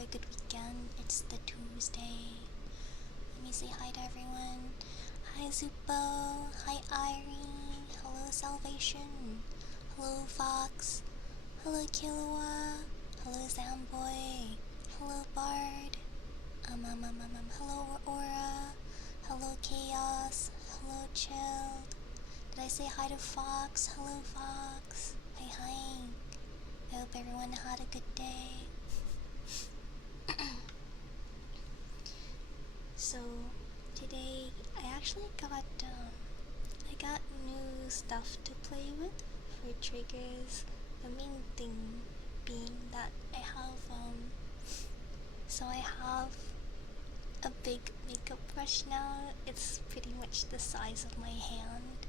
a good weekend. It's the Tuesday. Let me say hi to everyone. Hi Zupo. Hi Irie. Hello Salvation. Hello Fox. Hello Killua. Hello Zamboy. Hello Bard. Hello Aura. Hello Chaos. Hello Chilled. Did I say hi to Fox? Hello Fox. Hi. I hope everyone had a good day. So today I actually got new stuff to play with for triggers. The main thing being that I have a big makeup brush now. It's pretty much the size of my hand.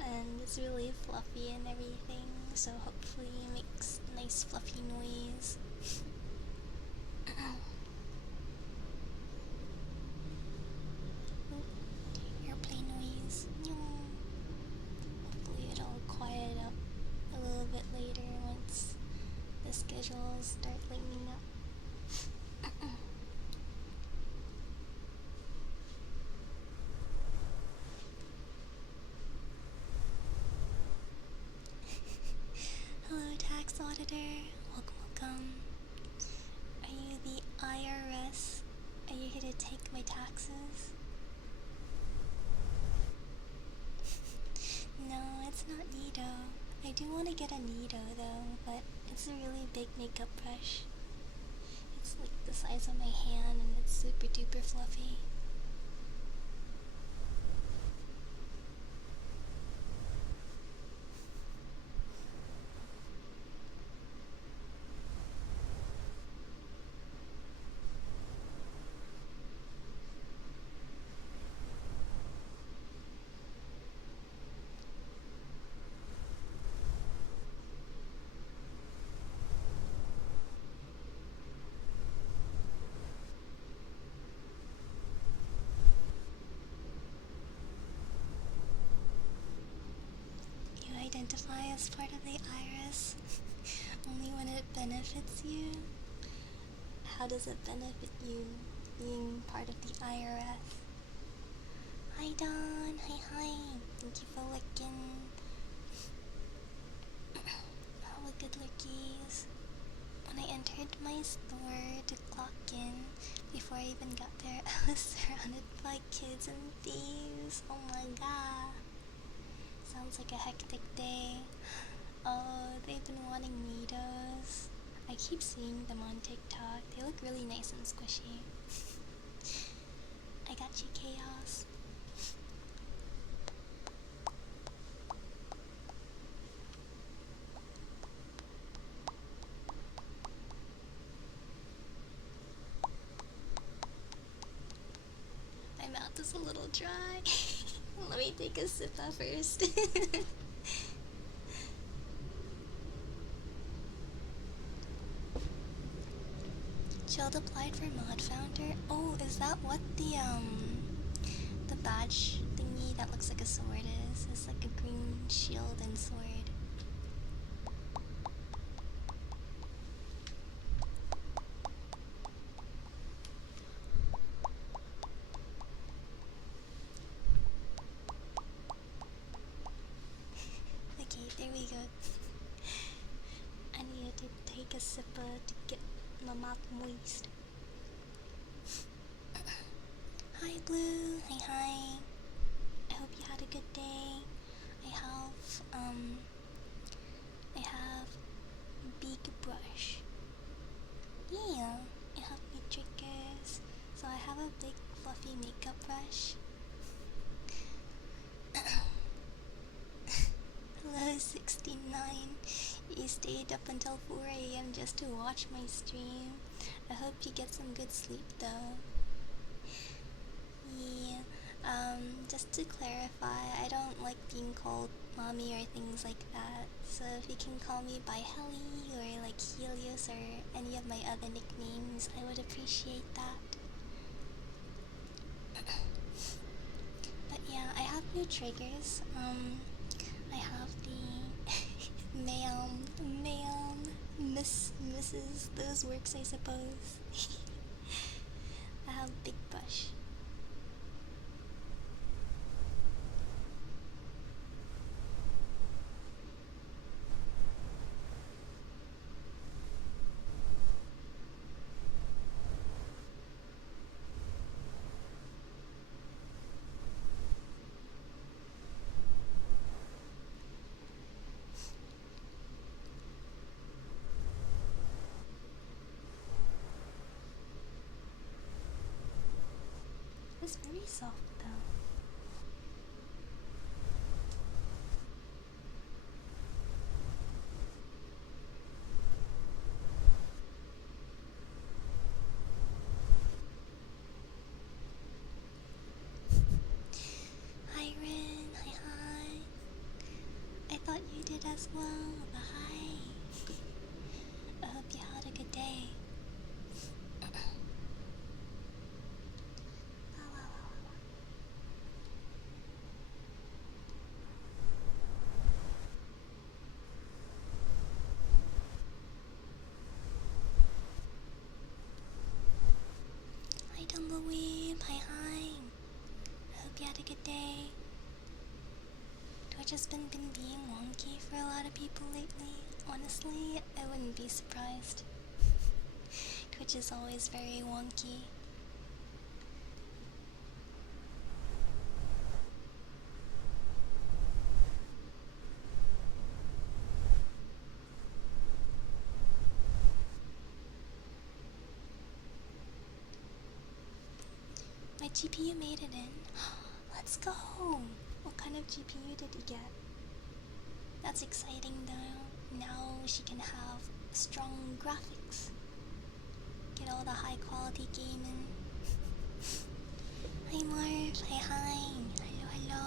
And it's really fluffy and everything, so hopefully it makes nice fluffy noise. Airplane noise. Hopefully it'll quiet up a little bit later once the schedules start lining up. Hello tax auditor, welcome. Are you the IRS? Are you here to take my taxes? No, it's not Nido. I do want to get a Nido though, but it's a really big makeup brush. It's like the size of my hand and it's super duper fluffy. Identify as part of the IRS only when it benefits you? How does it benefit you being part of the IRS? Hi Don, hi. Thank you for looking. Hello good lookies. When I entered my store to clock in, before I even got there, I was surrounded by kids and thieves. Oh my god. Sounds like a hectic day. Oh, they've been wanting Nidos. I keep seeing them on TikTok. They look really nice and squishy. I got you, Chaos. My mouth is a little dry. Let me take a sip at first. Chilled applied for Mod Founder. Oh, is that what the badge thingy that looks like a sword is? It's like a green shield and sword. Okay, there we go. I needed to take a sipper to get my mouth moist. Hi Blue, hi. I hope you had a good day. I have big brush. Yeah, I have big triggers. So I have a big fluffy makeup brush. Hello 69. You stayed up until 4 AM just to watch my stream. I hope you get some good sleep though. Yeah, just to clarify, I don't like being called mommy or things like that. So if you can call me by Helli or like Helios or any of my other nicknames, I would appreciate that. But yeah, I have new triggers. I have the ma'am, misses those works, I suppose. I have big bush. It's very soft though. Hi Rin, hi. I thought you did as well, but hi. I hope you had a good day. Hi Tumbleweed, hi. I hope you had a good day. Twitch has been being wonky for a lot of people lately. Honestly, I wouldn't be surprised. Twitch is always very wonky. My GPU made it in. Let's go! What kind of GPU did you get? That's exciting though. Now she can have strong graphics. Get all the high quality gaming. Hi Marv, hi. Hello.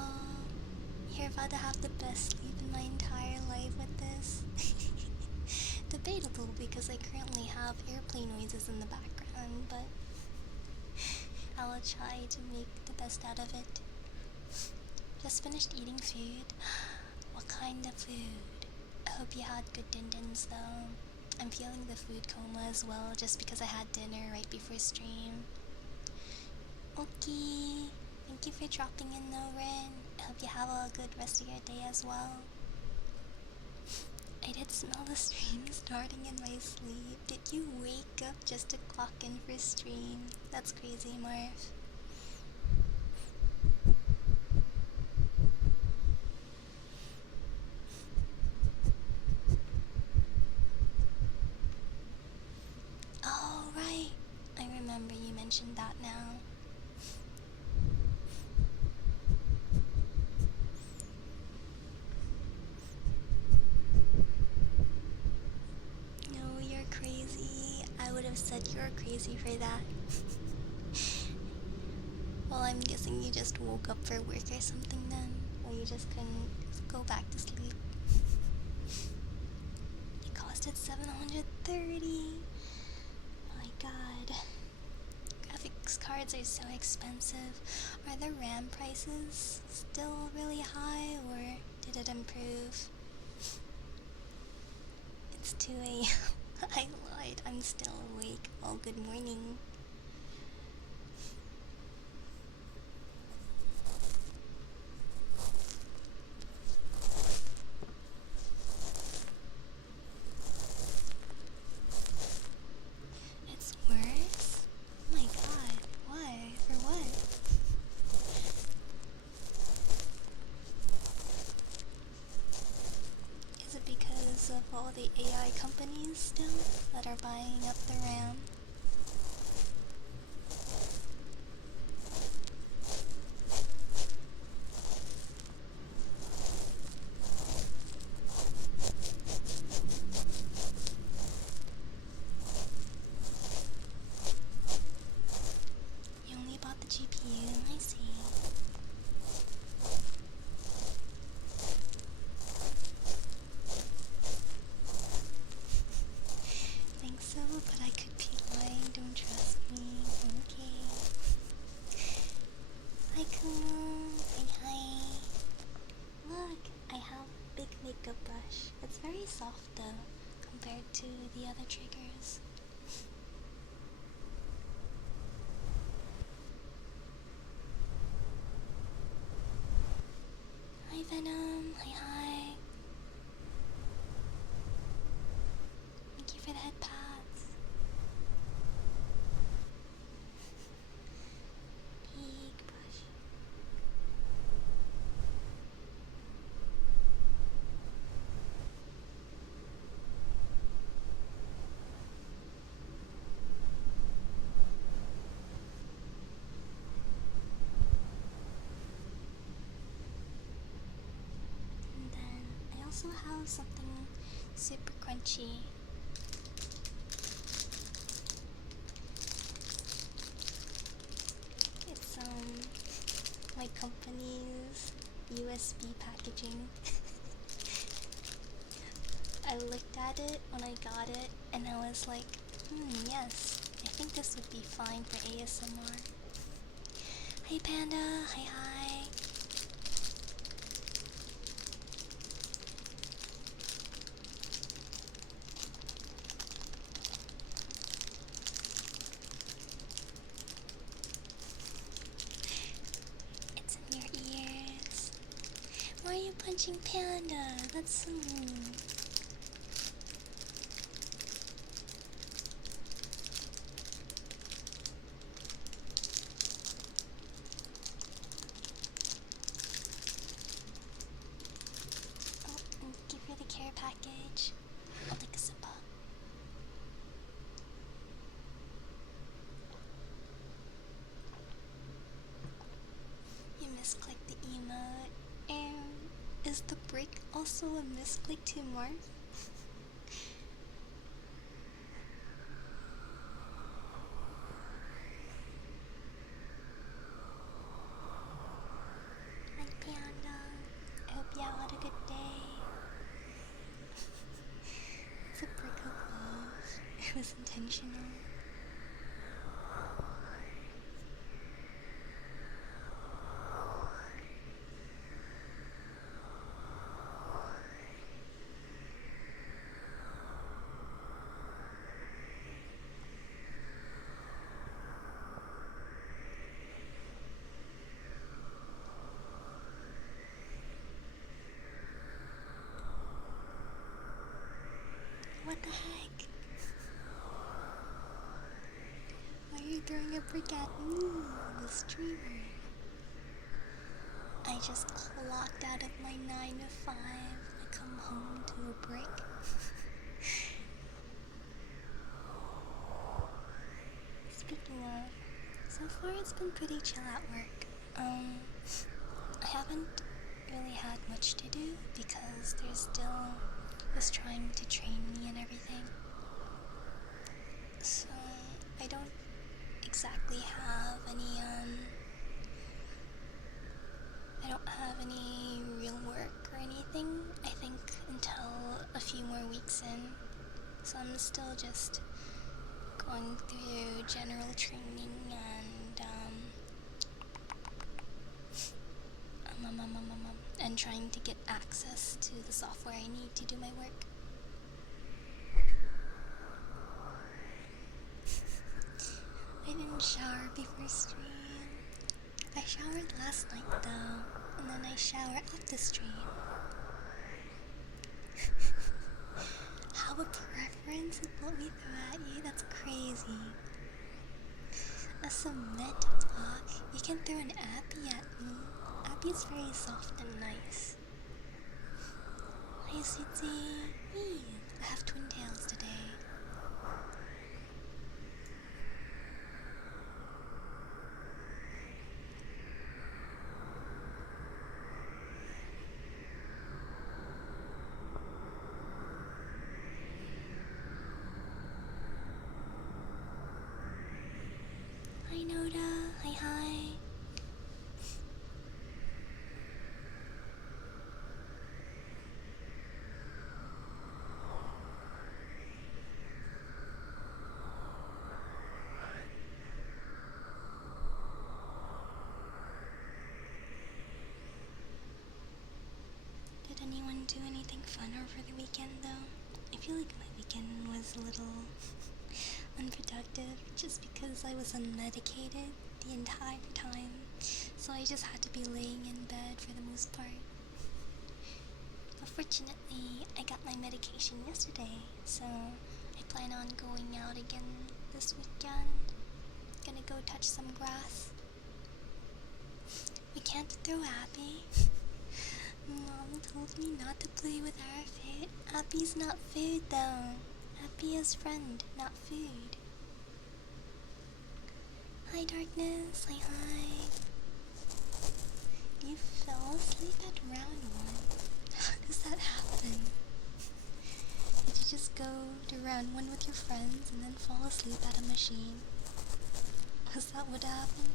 You're about to have the best sleep in my entire life with this. Debatable because I currently have airplane noises in the background, but I will try to make the best out of it. Just finished eating food. What kind of food? I hope you had good din-dins though. I'm feeling the food coma as well just because I had dinner right before stream. Okay. Thank you for dropping in though, Ren. I hope you have a good rest of your day as well. I did smell the stream starting in my sleep. Did you wake up just to clock in for stream? That's crazy, Marv. Oh, right. I remember you mentioned that now. No, you're crazy. I would have said you're crazy for that. Well, I'm guessing you just woke up for work or something then, or you just couldn't go back to sleep. It costed $730. My god. Graphics cards are so expensive. Are the RAM prices still really high, or did it improve? It's 2 a.m. I lied, I'm still awake. Oh, good morning. It's worse? Oh my god, why? For what? Is it because of all the AI companies still that are buying up the RAM? You only bought the GPU, I see. Think so, but I could be lying, don't trust me. Okay. Hi Kumo. Hi. Look, I have big makeup brush. It's very soft though, compared to the other triggers. Hi Venom, hi. Thank you for the head pads. Big brush. And then I also have something super crunchy. It's my company's USB packaging. I looked at it when I got it and I was like, yes, I think this would be fine for ASMR. Hi Panda, hi. It's in your ears. Why are you punching Panda? That's so mean. Oh, and give her the care package. I'll take a sip. You misclicked the emote. And is the brick also a misclick to Marth? Hi Panda. I hope y'all had a good day. It's a brick of love. It was intentional. What the heck? Why are you throwing a brick at me, the streamer? I just clocked out of my 9 to 5. I come home to a brick. Speaking of, so far it's been pretty chill at work. I haven't really had much to do because there's still was trying to train me and everything. So I don't exactly have any I don't have any real work or anything, I think, until a few more weeks in. So I'm still just going through general training and trying to get access to the software I need to do my work. I didn't shower before stream. I showered last night though, and then I shower after stream. Have a preference of what we throw at you? That's crazy. A cement block? You can throw an appy at me. Appy's very soft and nice. Hi, Sweetie. Me. I have twin tails today. Hi, Noda. Hi. Did anyone do anything fun over the weekend though? I feel like my weekend weekend was a little unproductive just because I was unmedicated the entire time, so I just had to be laying in bed for the most part. But fortunately, I got my medication yesterday, so I plan on going out again this weekend. Gonna go touch some grass. We can't throw Abby. Mom told me not to play with our food. Abby's not food though. Abby is friend, not food. Hi Darkness, hi. You fell asleep at round 1. How does that happen? Did you just go to round 1 with your friends and then fall asleep at a machine? Was that what happened?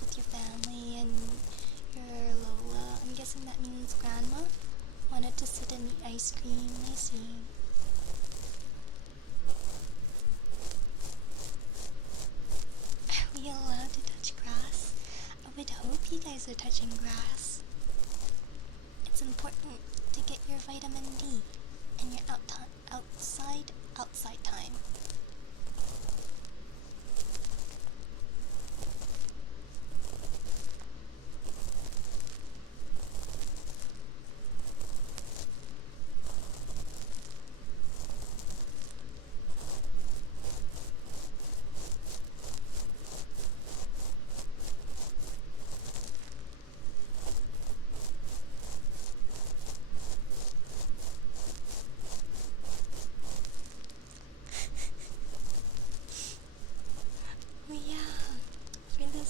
With your family and your Lola. I'm guessing that means grandma wanted to sit and eat ice cream. I see. Are we allowed to touch grass? I would hope you guys are touching grass. It's important to get your vitamin D and your outside time.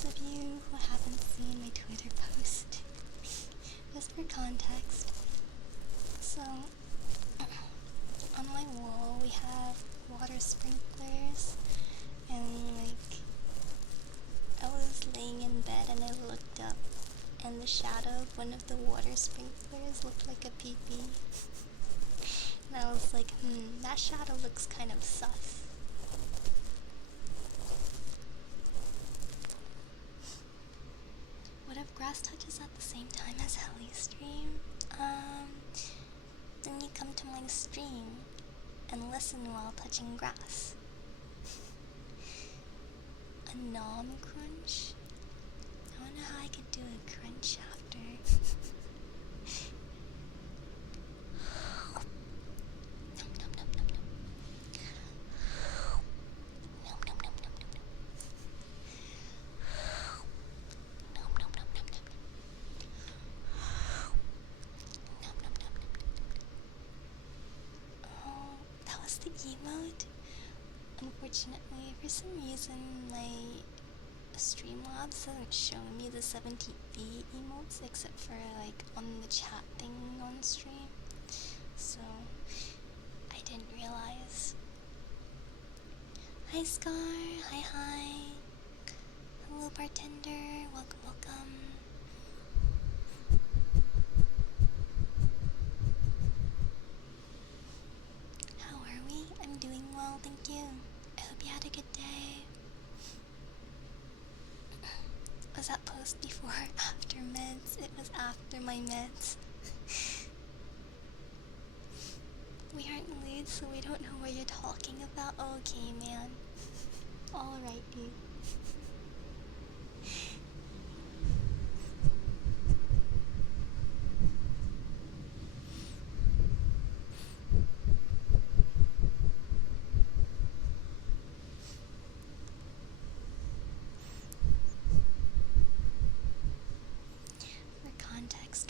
Of you who haven't seen my Twitter post, just for context, so on my wall we have water sprinklers, and like I was laying in bed and I looked up and the shadow of one of the water sprinklers looked like a pee-pee, and I was like, that shadow looks kind of sus. What if grass touches at the same time as Helli's stream? Then you come to my stream and listen while touching grass. A nom crunch? I don't know how I could do a crunch after. Nom nom nom nom nom. Nom nom nom nom nom nom. The emote. Unfortunately, for some reason, my Streamlabs doesn't show me the 70B emotes except for like on the chat thing on stream. So I didn't realize. Hi Scar, hi. Hello bartender, welcome. I'm doing well, thank you. I hope you had a good day. Was that post before or after meds? It was after my meds. We aren't lewd, so we don't know what you're talking about. Okay, man. Alright, dude.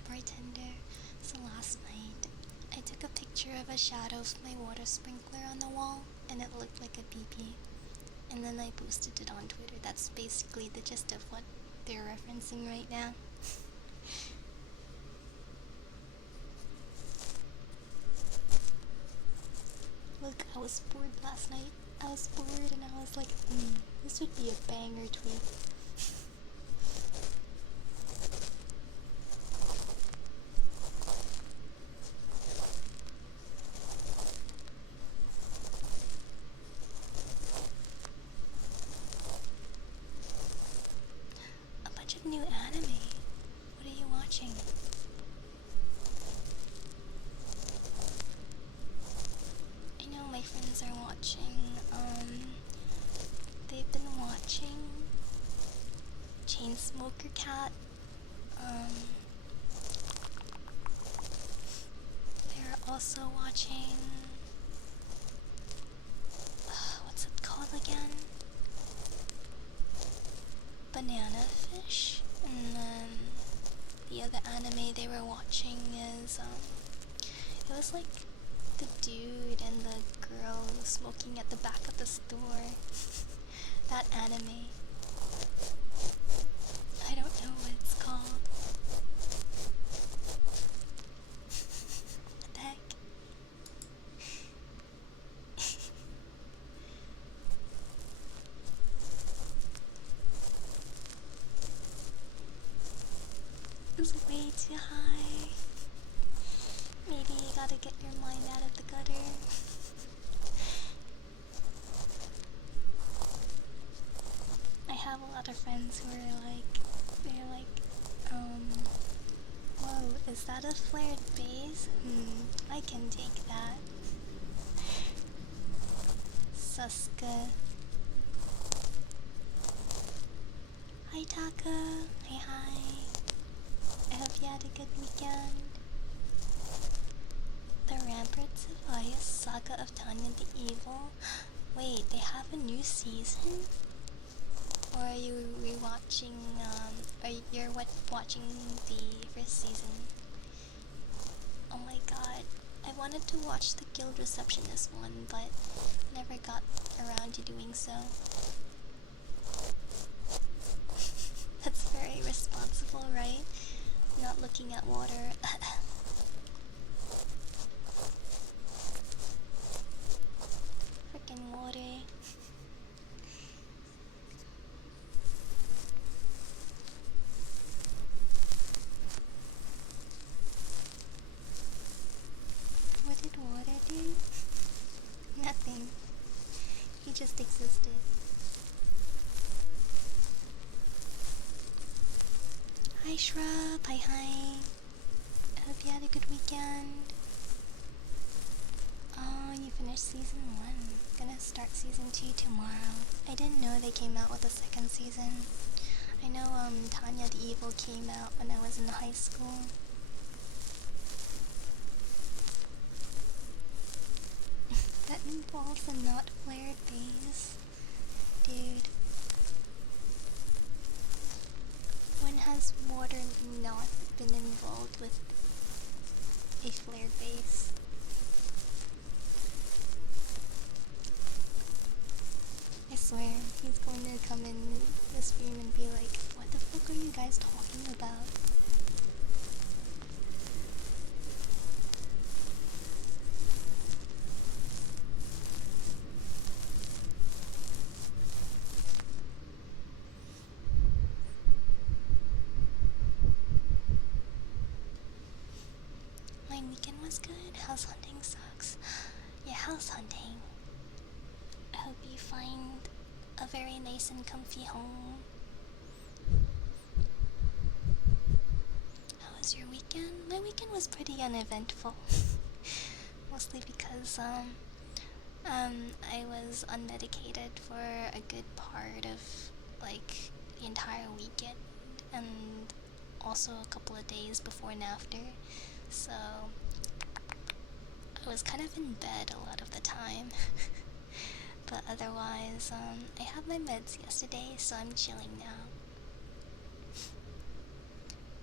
Bartender. So last night I took a picture of a shadow of my water sprinkler on the wall and it looked like a pee-pee, and then I posted it on Twitter. That's basically the gist of what they're referencing right now. Look, I was bored last night. I was bored and I was like, this would be a banger tweet. watching? I know my friends are watching, they've been watching Chainsmoker Cat. They're also watching, what's it called again? Banana Fish. And then the other anime they were watching is, it was like the dude and the girl smoking at the back of the store. That anime. I don't know what it's called. What the heck? It's way too high. Maybe you gotta get your mind out of the gutter. I have a lot of friends who are like, they're like, whoa, is that a flared base? I can take that. Suska. Hi Taka. Hi. I hope you had a good weekend. The Ramparts of Ice, Saga of Tanya the Evil. Wait, they have a new season? Or are you rewatching, or you're watching the first season? Oh my god, I wanted to watch the Guild Receptionist one, but never got around to doing so. That's very responsible, right? Not looking at water. Freaking water. What did water do? Nothing. He just existed. Hi Shrub, hi. I hope you had a good weekend. Oh, you finished season 1. Gonna start season 2 tomorrow. I didn't know they came out with a second season. I know Tanya the Evil came out when I was in high school. That involves a not flared base. Dude. When has water not been involved with a flared base? I swear, he's going to come in the stream and be like, what the fuck are you guys talking about? My weekend was good. House hunting sucks. Yeah, house hunting. I hope you find a very nice and comfy home. How was your weekend? My weekend was pretty uneventful. Mostly because I was unmedicated for a good part of like the entire weekend and also a couple of days before and after. So I was kind of in bed a lot of the time. But otherwise, I had my meds yesterday, so I'm chilling now.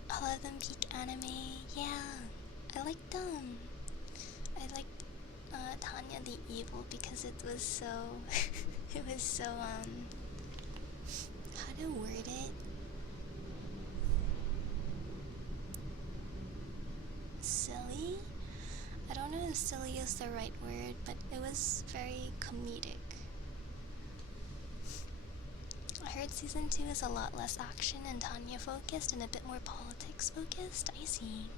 All of them peak anime, yeah. I liked Tanya the Evil because it was so, it was so, how to word it? Silly? I don't know if silly is the right word, but it was very comedic. I heard season 2 is a lot less action and Tanya focused and a bit more politics focused. I see.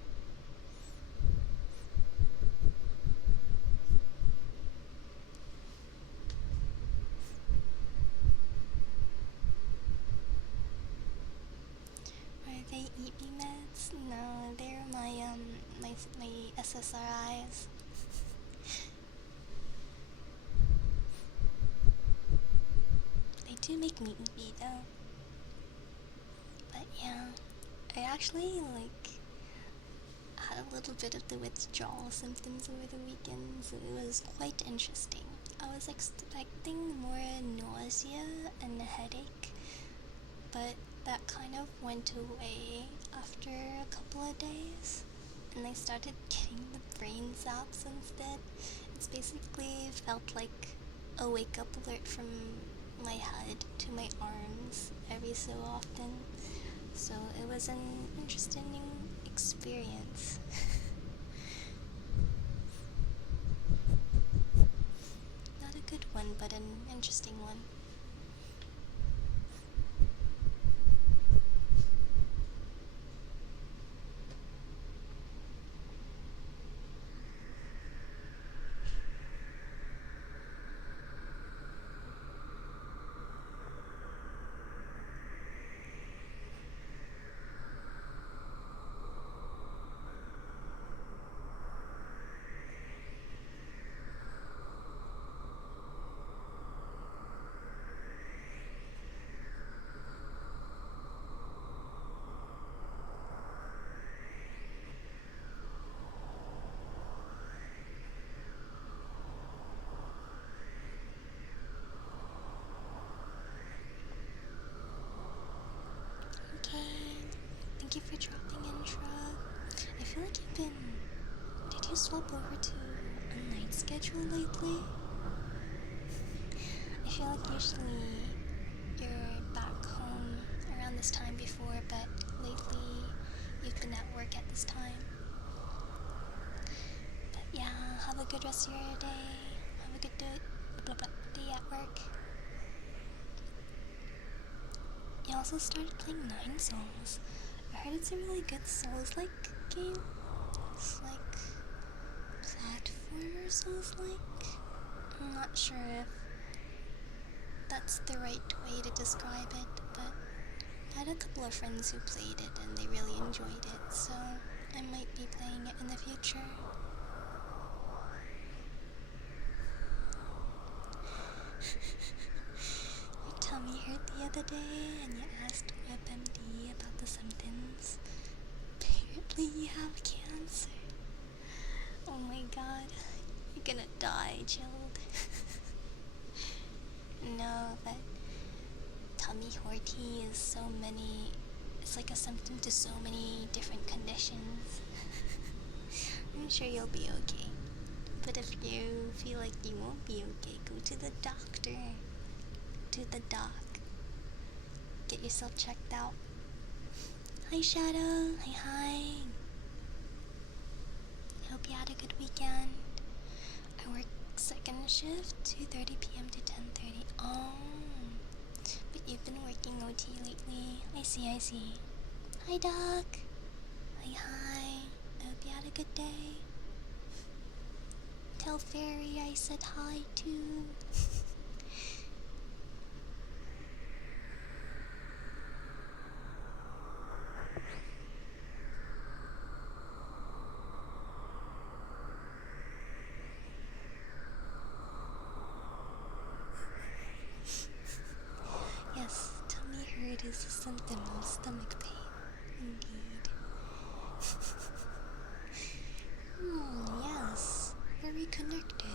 Are they EB meds? No. my SSRIs. They do make me eepy though. But yeah, I actually had a little bit of the withdrawal symptoms over the weekend, so it was quite interesting. I was expecting more nausea and a headache, but that kind of went away after a couple of days, and I started getting the brain zaps instead. It's basically felt like a wake up alert from my head to my arms every so often, so it was an interesting experience. Not a good one, but an interesting one. Okay, thank you for dropping in, Shrug. I feel like you've been. Did you swap over to a night schedule lately? I feel like usually you're back home around this time before, but lately you've been at work at this time. But yeah, have a good rest of your day. Have a good day at work. You also started playing Nine Souls. I heard it's a really good Souls-like game. It's like platformer Souls-like. I'm not sure if that's the right way to describe it, but I had a couple of friends who played it and they really enjoyed it, so I might be playing it in the future. Your tummy hurt the other day and you asked WebMD about the symptoms. Apparently you have cancer. Oh my god, you're gonna die, chilled. No, but tummy horty is so many. It's like a symptom to so many different conditions. I'm sure you'll be okay. But if you feel like you won't be okay, go to the doctor. To the doc. Get yourself checked out. Hi Shadow. Hi. I hope you had a good weekend. I work second shift, 2:30 p.m. to 10:30. Oh. But you've been working OT lately. I see. Hi Doc. Hi. I hope you had a good day. Tell Fairy I said hi too. Yes, tummy hurt is a symptom of stomach pain. Indeed. Yes. Very connected.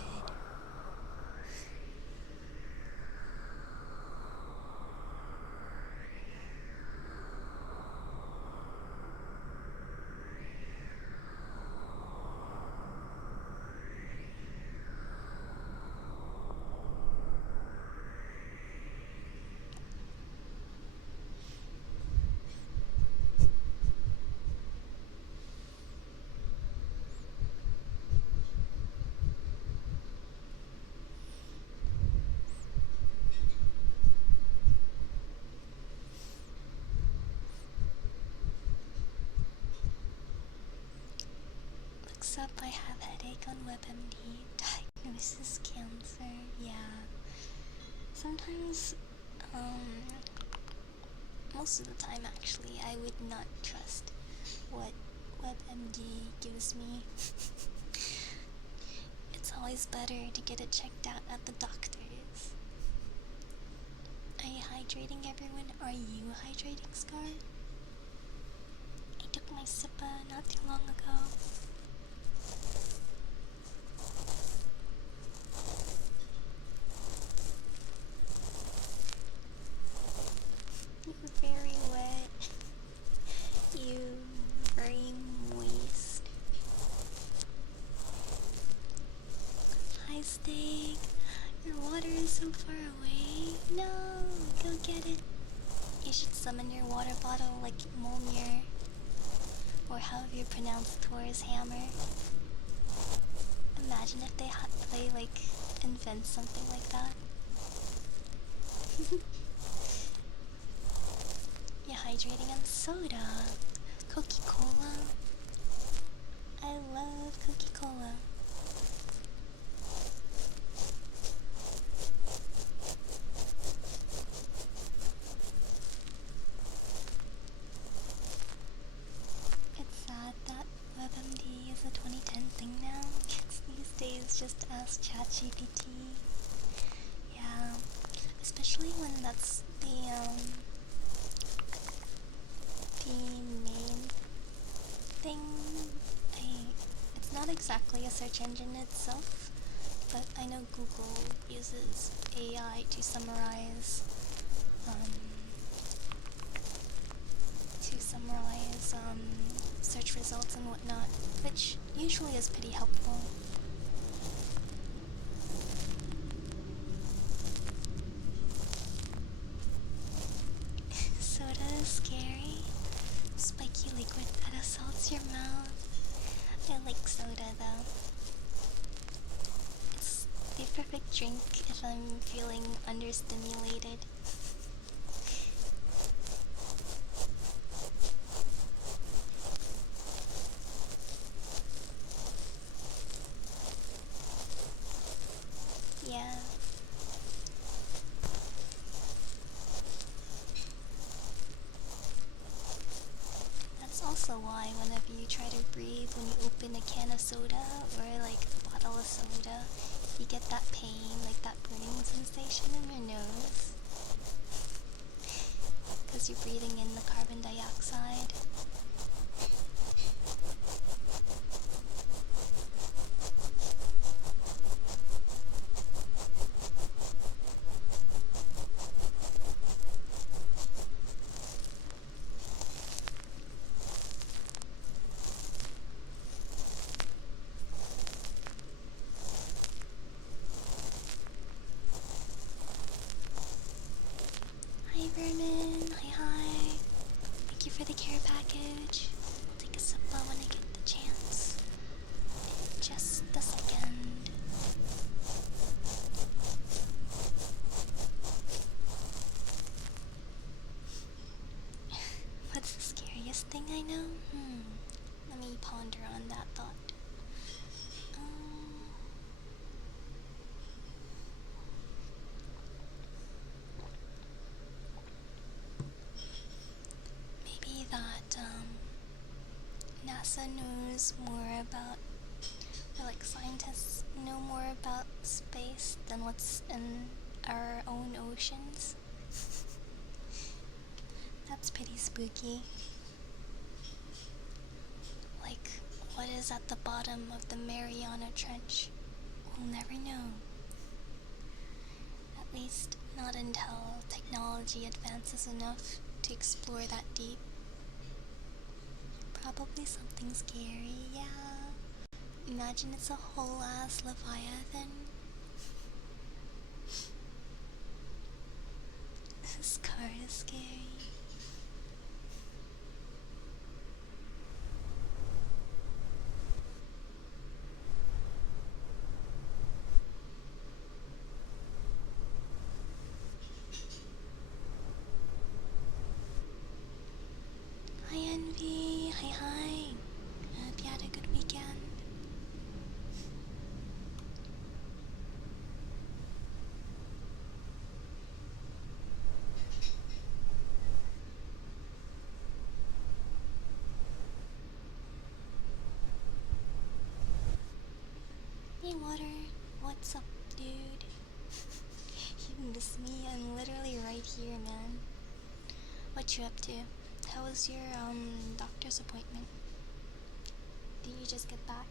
Looks up I have headache on WebMD. Diagnosis cancer. Yeah. Sometimes, most of the time actually, I would not trust what MD gives me. It's always better to get it checked out at the doctor's. Are you hydrating, everyone? Are you hydrating, Scar? I took my sippa not too long ago. You're very wet. You very moist. Hi, Steak. Your water is so far away. No, go get it. You should summon your water bottle like Molnir, or however you pronounce Thor's hammer. Imagine if they like invent something like that. You're hydrating on soda. Coca-Cola. I love Coca-Cola. It's sad that WebMD is a 2010 thing now. Kids these days just ask ChatGPT. Yeah, especially when that's the main thing. It's not exactly a search engine itself, but I know Google uses AI to summarize search results and whatnot, which usually is pretty helpful. Soda is scary. Spiky liquid that assaults your mouth. I like soda though. It's the perfect drink if I'm feeling understimulated. Yeah. That's also why whenever you try to breathe when you open a can of soda or like a bottle of soda, you get that pain, like that burning sensation in your nose. Because you're breathing in the carbon dioxide. Hi Vermin, hi. Thank you for the care package. I'll take a sip when I get the chance. In just a second. What's the scariest thing I know? Let me ponder on that thought. Maybe that NASA knows more about, or like scientists know more about space than what's in our own oceans. That's pretty spooky. Like, what is at the bottom of the Mariana Trench? We'll never know. At least not until technology advances enough to explore that deep. Probably something scary, yeah. Imagine it's a whole ass Leviathan. This car is scary. Hi Envy, hi. Hope you had a good weekend. What's up, dude? You miss me? I'm literally right here, man. What you up to? How was your doctor's appointment? Did you just get back?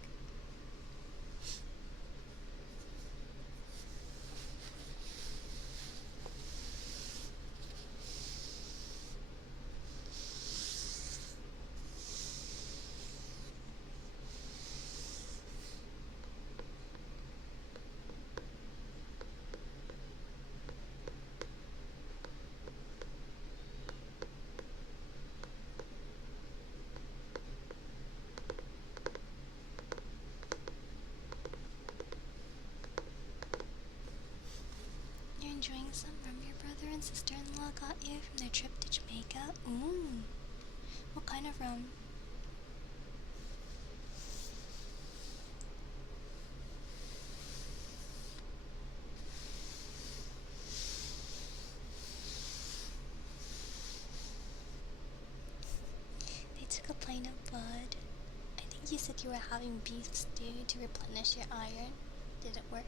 You're enjoying some rum your brother and sister-in-law got you from their trip to Jamaica? Ooh. What kind of rum? They took a pint of blood. I think you said you were having beef stew to replenish your iron. Did it work?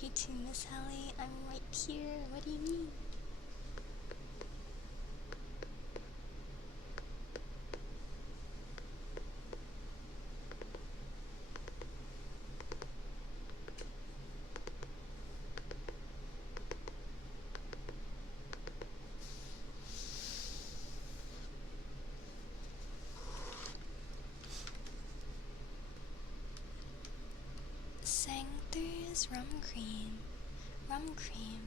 You too, Miss Helli. I'm right here. What do you mean? Sanctor's rum cream. Rum cream?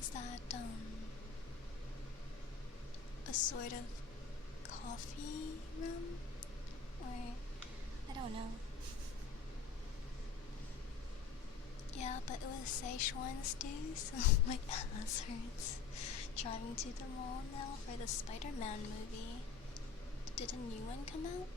Is that, a sort of coffee rum? Or, I don't know. Yeah, but it was Szechuan stew, so my ass hurts. Driving to the mall now for the Spider-Man movie. Did a new one come out?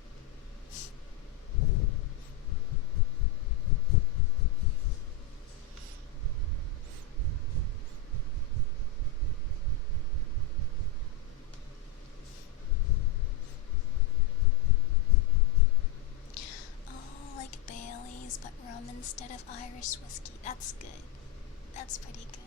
Oh, like Bailey's, but rum instead of Irish whiskey. That's good. That's pretty good.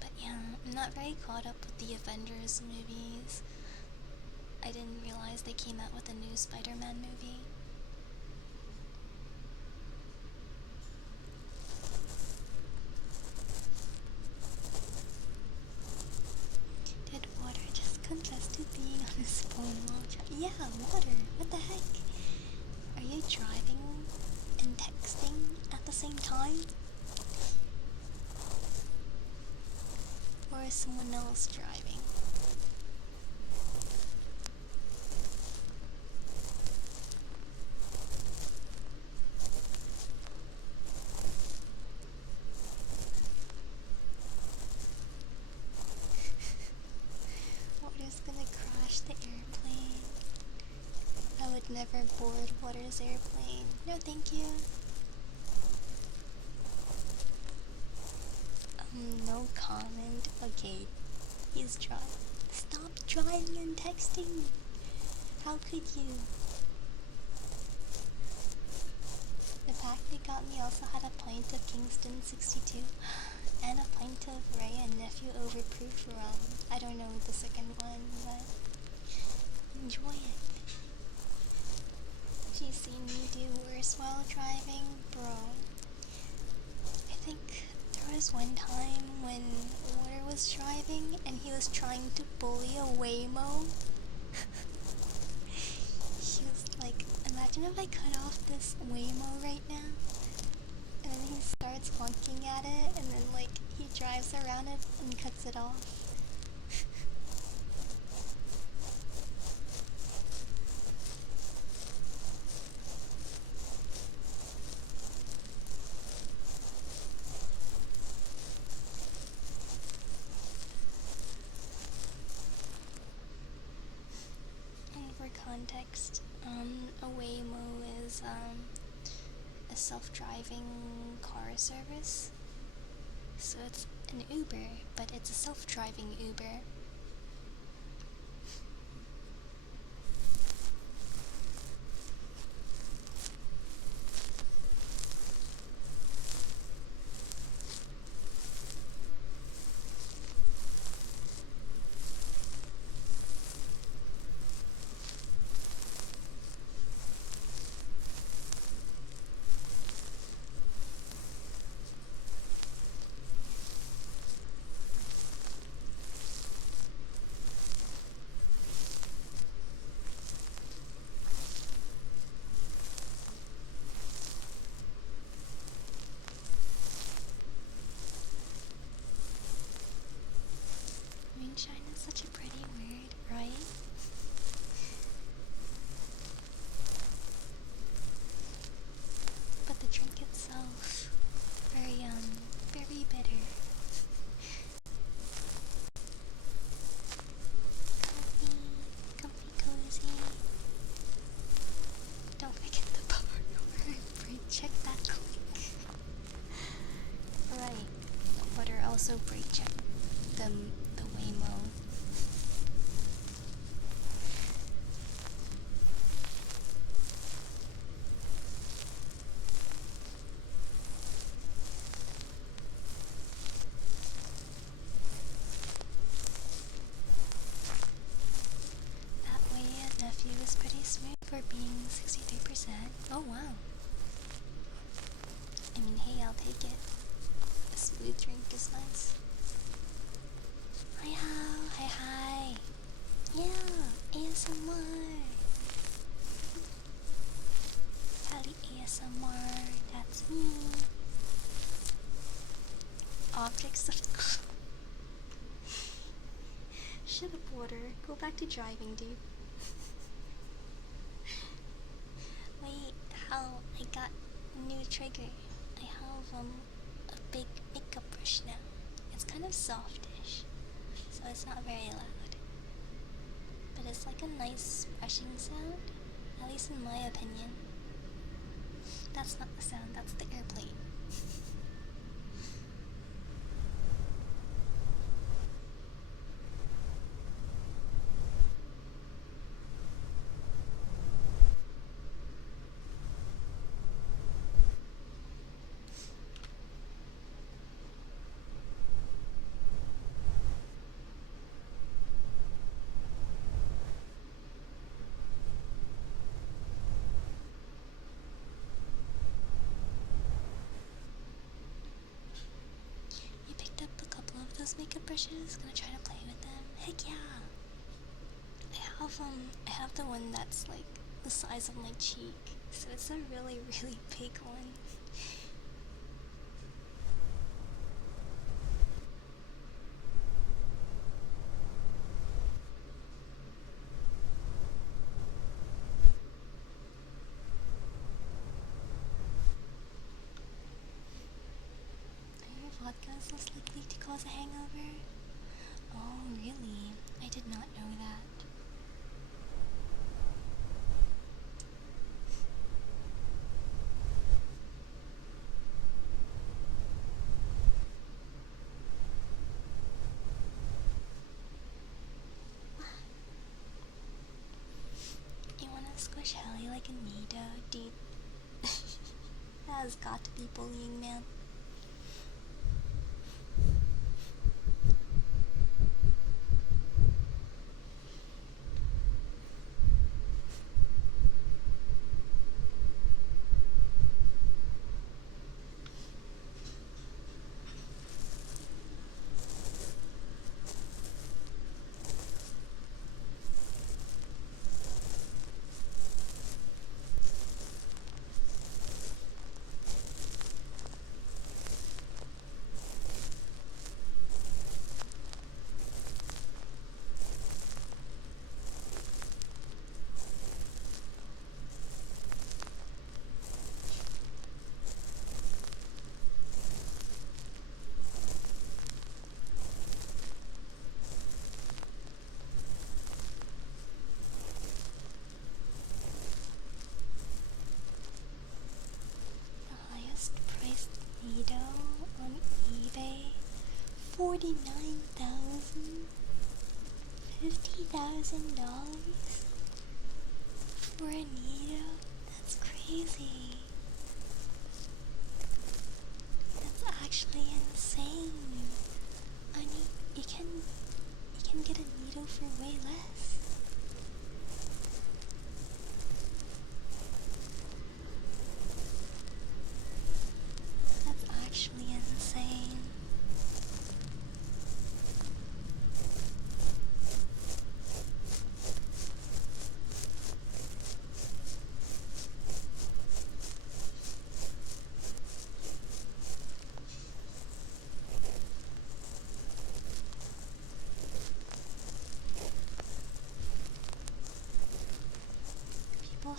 But yeah, I'm not very caught up with the Avengers movies. I didn't realize they came out with a new Spider-Man movie. Did Water just confess to being on his phone while yeah, Water, what the heck? Are you driving and texting at the same time? Or is someone else driving? Water's gonna crash the airplane. I would never board Water's airplane. No, thank you. No comment. Okay, he's driving. Stop driving and texting. How could you? The pack they got me also had a pint of Kingston 62 and a pint of Ray and Nephew Overproof rum. I don't know the second one, but enjoy it. You seen me do worse while driving? Bro, I think there was one time when Water was driving and he was trying to bully a Waymo. He was like, imagine if I cut off this Waymo right now. And then he starts honking at it and then like he drives around it and cuts it off. For context, a Waymo is a self-driving car service. So it's an Uber, but it's a self-driving Uber. Sunshine is such a pretty word, right? But the drink itself, very bitter. Comfy, comfy, cozy. Don't forget the power over. Check that quick. Right. Water also brake check the Waymo. That way a nephew is pretty smooth for being 63%. Oh wow. I mean, hey, I'll take it. A smooth drink is nice. Hi, how? Hi. Yeah, ASMR. Helli ASMR. That's me. Objects of. Shut up, water. Go back to driving, dude. Wait, how? I got a new trigger. I have a big makeup brush now. It's kind of softish, so it's not very loud. But it's like a nice brushing sound, at least in my opinion. That's not the sound, that's the airplane. You picked up a couple of those makeup brushes, gonna try to play with them? Heck yeah! I have the one that's like the size of my cheek, so it's a really big one. Your vodka is less likely to cause a hangover? Oh, really? I did not know that. You wanna squish Helli like a needle, dude? That has got to be bullying, man. The highest priced needle on eBay, 49,000, $50,000 for a needle. That's crazy. That's actually insane. I mean, you can get a needle for way less. That's actually insane.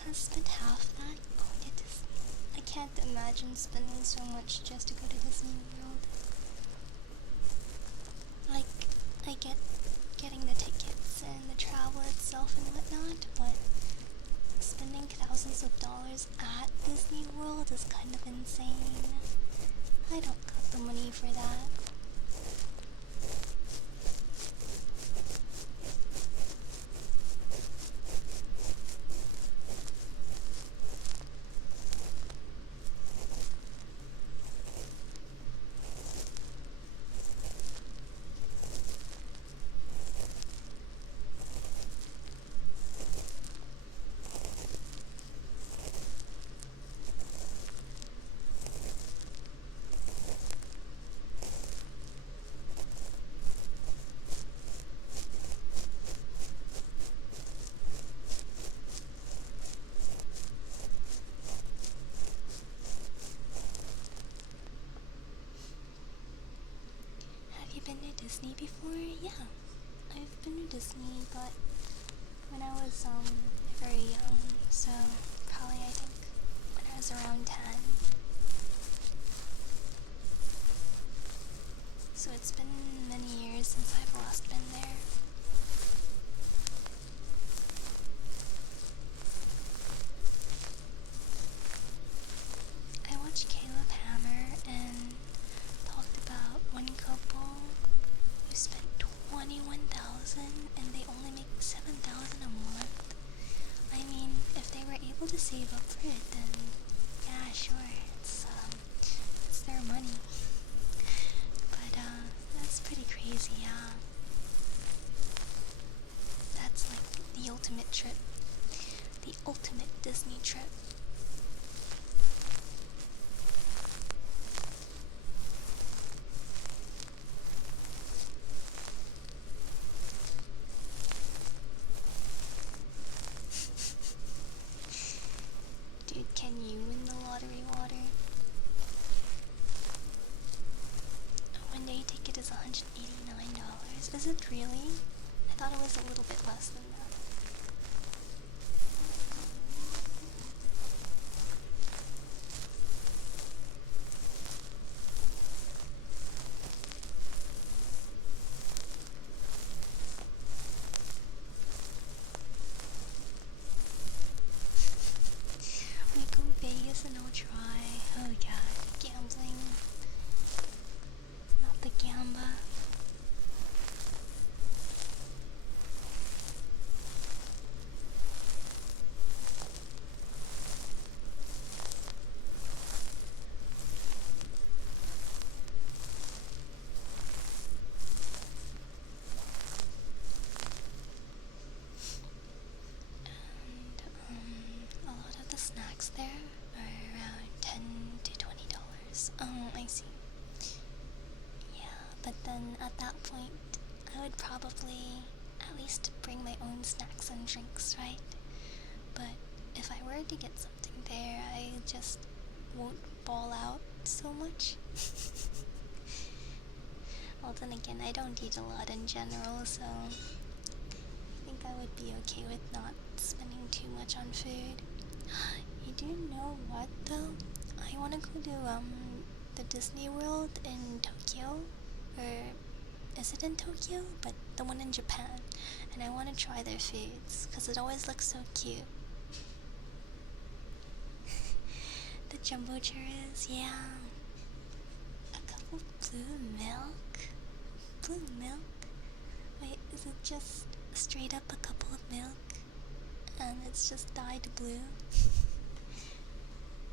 has spent half that going to Disney. I can't imagine spending so much just to go to Disney World. Like, I get getting the tickets and the travel itself and whatnot, but spending thousands of dollars at Disney World is kind of insane. I don't got the money for that. Have you been to Disney before? Yeah, I've been to Disney, but when I was very young, so probably I think when I was around 10. So it's been many years since I've last been there. I watched Caleb Hammer and talked about one couple who spent $21,000 and they only make $7,000 a month. I mean, if they were able to save up for it, then yeah, sure, it's their money. But that's pretty crazy, yeah. That's like the ultimate trip, the ultimate Disney trip. Dude, can you win the lottery water? A one-day ticket is $189. Is it really? I thought it was a little bit less than that. We go Vegas and I'll try. Oh god, gambling. Not the gamba. And a lot of the snacks there are around $10 to $20. Oh, I see. Yeah, but then at that point, I would probably at least bring my own snacks and drinks, right? But if I were to get something there, I just won't ball out so much. Well, then again, I don't eat a lot in general, so I think I would be okay with not spending too much on food. You do know what though? I wanna go to the Disney World in Tokyo, or is it in Tokyo? But the one in Japan, and I wanna try their foods because it always looks so cute. The jumbo churros, yeah. A cup of blue milk. Blue milk? Wait, is it just straight up a couple of milk and it's just dyed blue?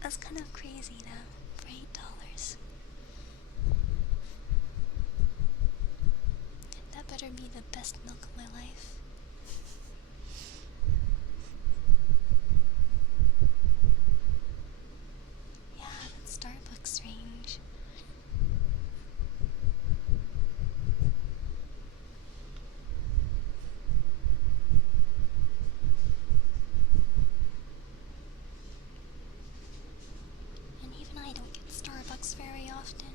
That's kind of crazy though, for $8. That better be the best milk of my life. Yeah, that's Starbucks range. And even I don't get Starbucks very often.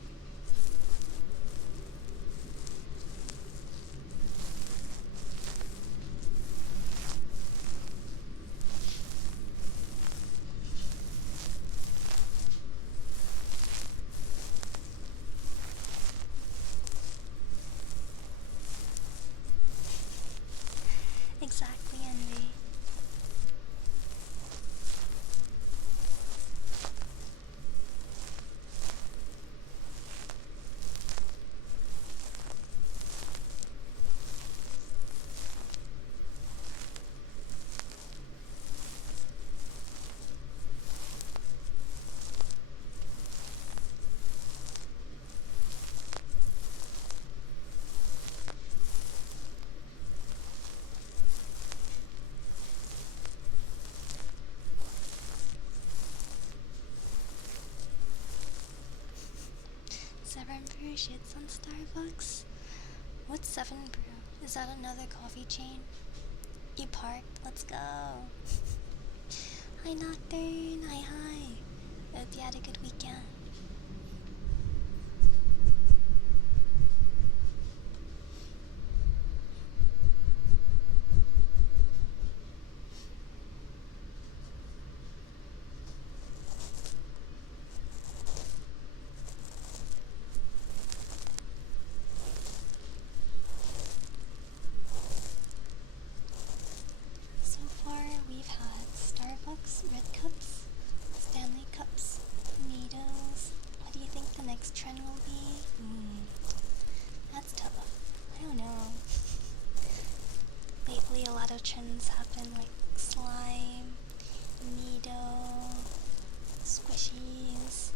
shits on Starbucks. What's 7 Brew? Is that another coffee chain? You parked, let's go. Hi Nocturne, hi. Hope you had a good weekend. So far we've had Starbucks Red Cups, Stanley Cups, Needles. What do you think the next trend will be? That's tough. I don't know. Lately a lot of trends have been like slime, needle, squishies,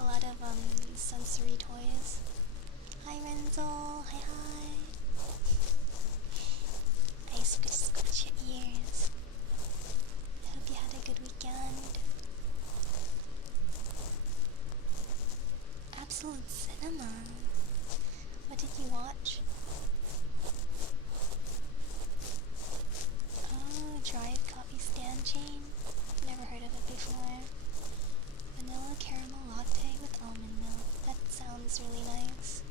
a lot of sensory toys. Hi Renzo, hi. I squish your ears. I hope you had a good weekend. Absolute Cinema. What did you watch? Oh, Drive Coffee Stand Chain. Never heard of it before. Vanilla caramel latte with almond milk. That sounds really nice.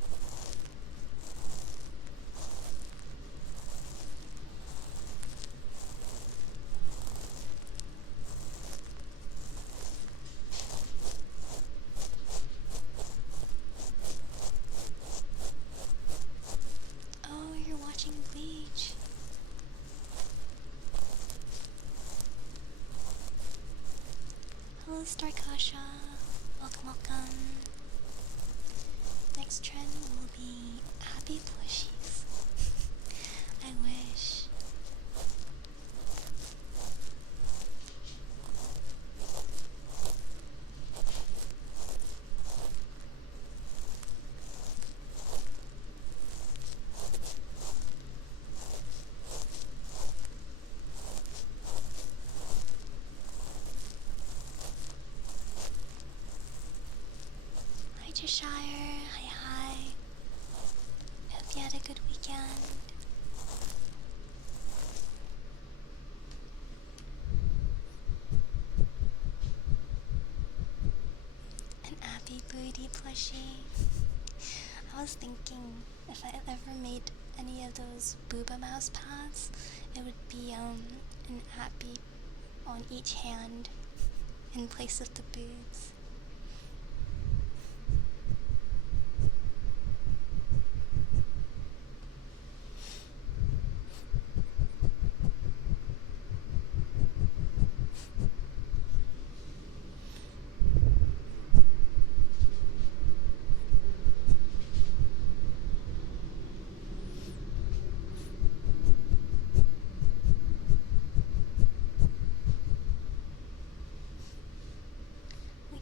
Oh, you're watching Bleach. Hello, Starkasha. Welcome. Next trend will be happy plushies. I wish. Hi Cheshire, hi. Hope you had a good weekend. An Abby Booty plushie. I was thinking if I ever made any of those booba mouse pads, it would be an Abby on each hand in place of the boobs.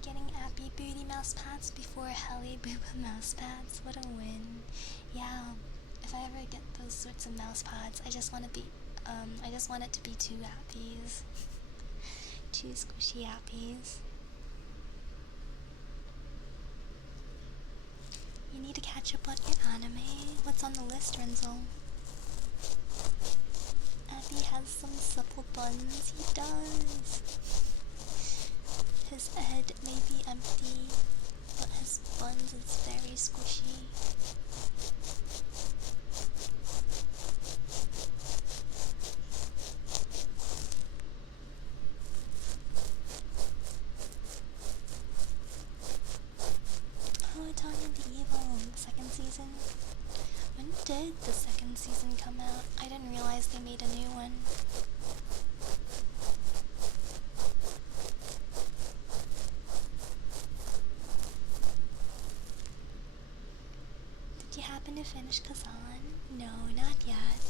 Getting Abby Booty mouse pads before Helli Booba mouse pads. What a win. Yeah, if I ever get those sorts of mouse pads, I just want it to be 2 Appies. 2 squishy Appies. You need to catch up on your anime. What's on the list, Renzo? Abby has some supple buns. He does. His head may be empty, but his buns is very squishy. Oh, Italian the Evil, second season. When did the second season come out? I didn't realize they made a new one. Did you happen to finish Kazan? No, not yet.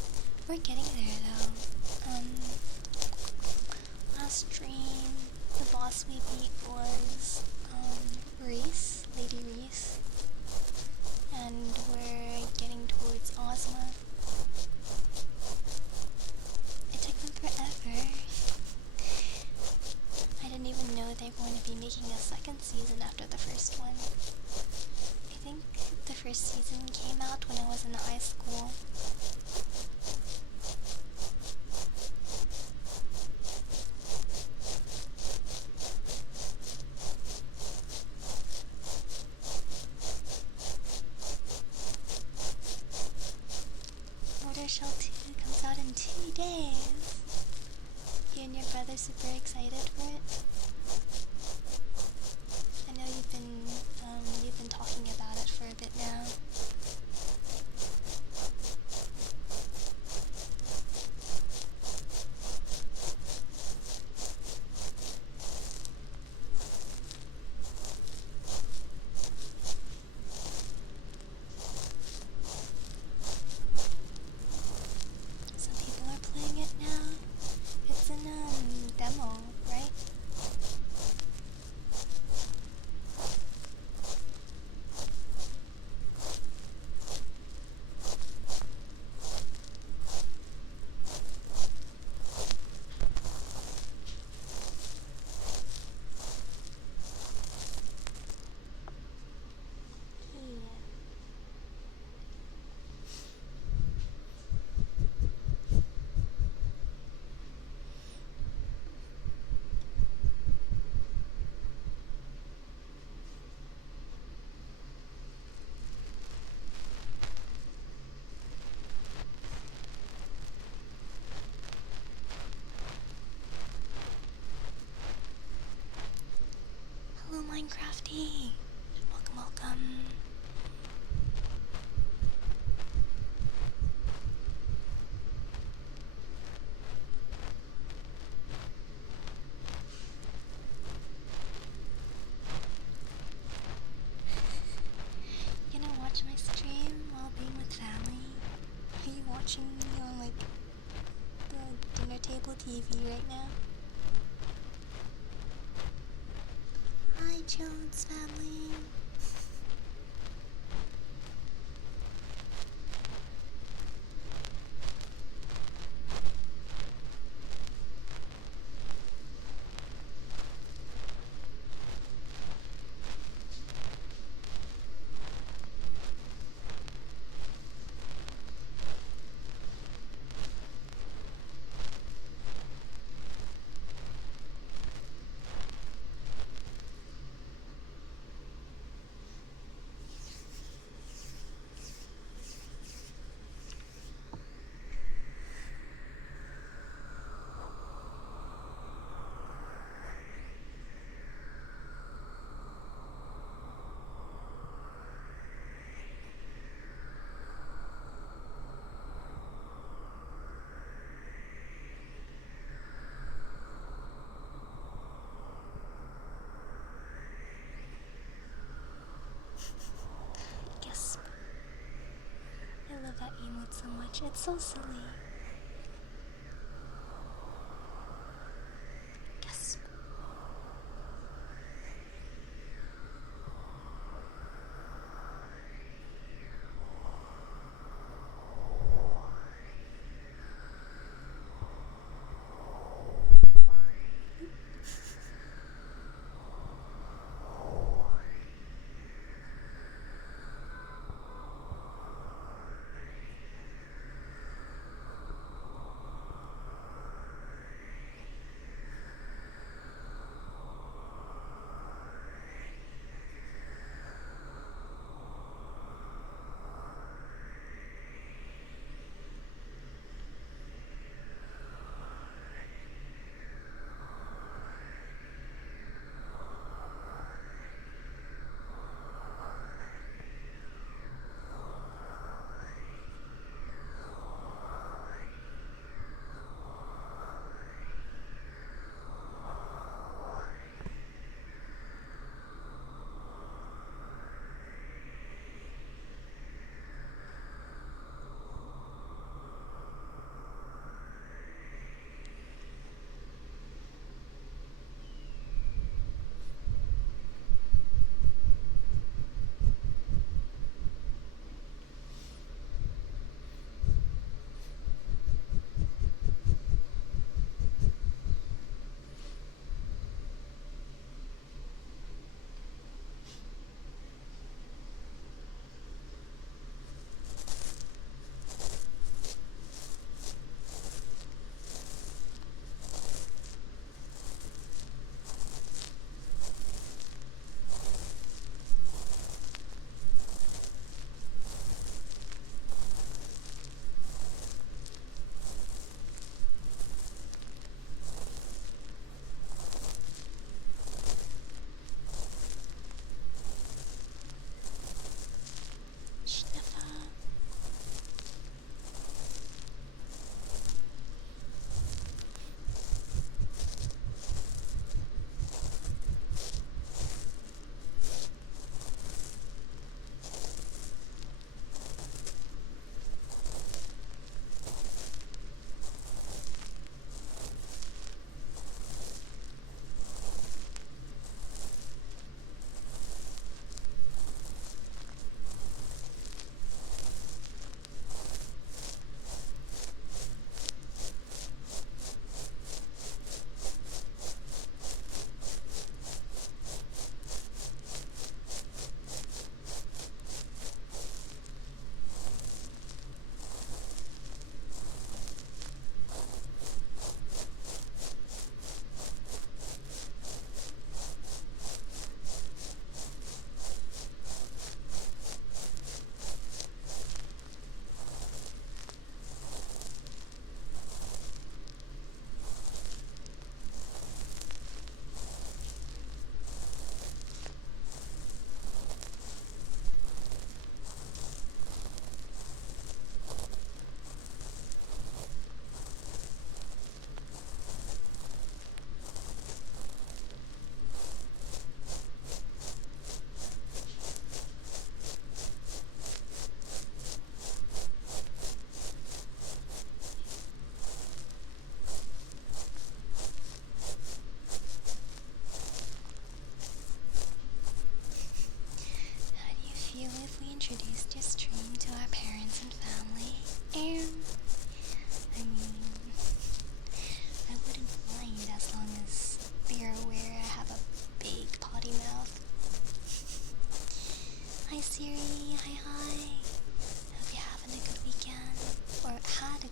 We're getting there though. Last stream, the boss we beat was Reese, Lady Reese, and we're getting towards Ozma. It took them forever. I didn't even know they were going to be making a second season after the first one. I think came out when I was in high school. Mortar Shell 2 comes out in 2 days. You and your brother super excited for it? I know you've been talking about it for a bit now. Some people are playing it now. It's in demo, right? Hello, Minecrafty. Welcome, welcome. You gonna watch my stream while being with family? Are you watching me on like the dinner table TV right now? Hi, Jones family. Gasp. I love that emote so much. It's so silly. Gasp.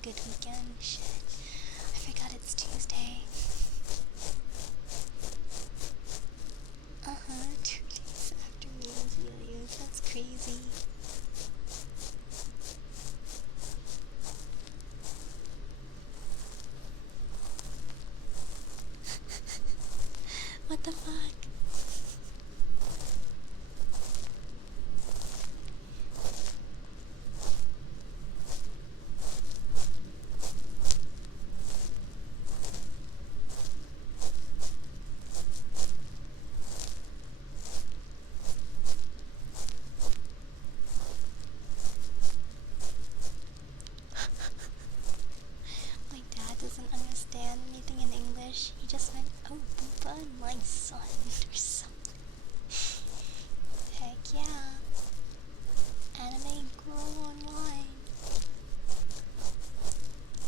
good weekend. Shit. I forgot it's Tuesday. 2 days after meeting Helios. That's crazy. What the fuck? My dad doesn't understand anything in English. He just went, "Oh, Booba, my son," or something. Heck yeah. Anime girl online.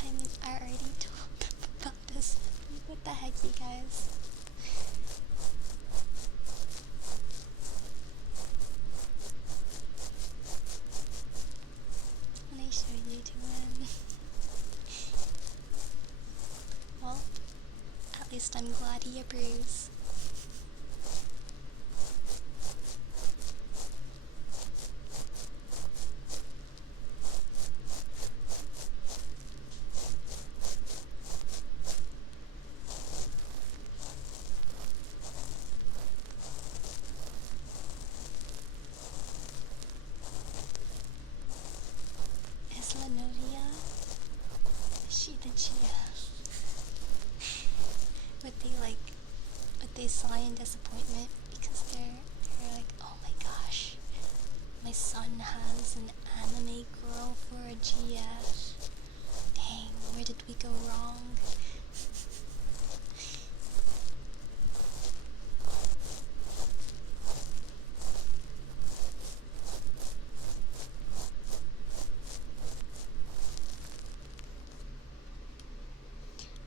I mean, I already told them about this. What the heck, you guys? When I show you to him. Well, at least I'm glad he approves. Is Lenovia? Is she the Chia? Would they sigh in disappointment because they're like, oh my gosh, my son has an anime girl for a GF. Dang, where did we go wrong?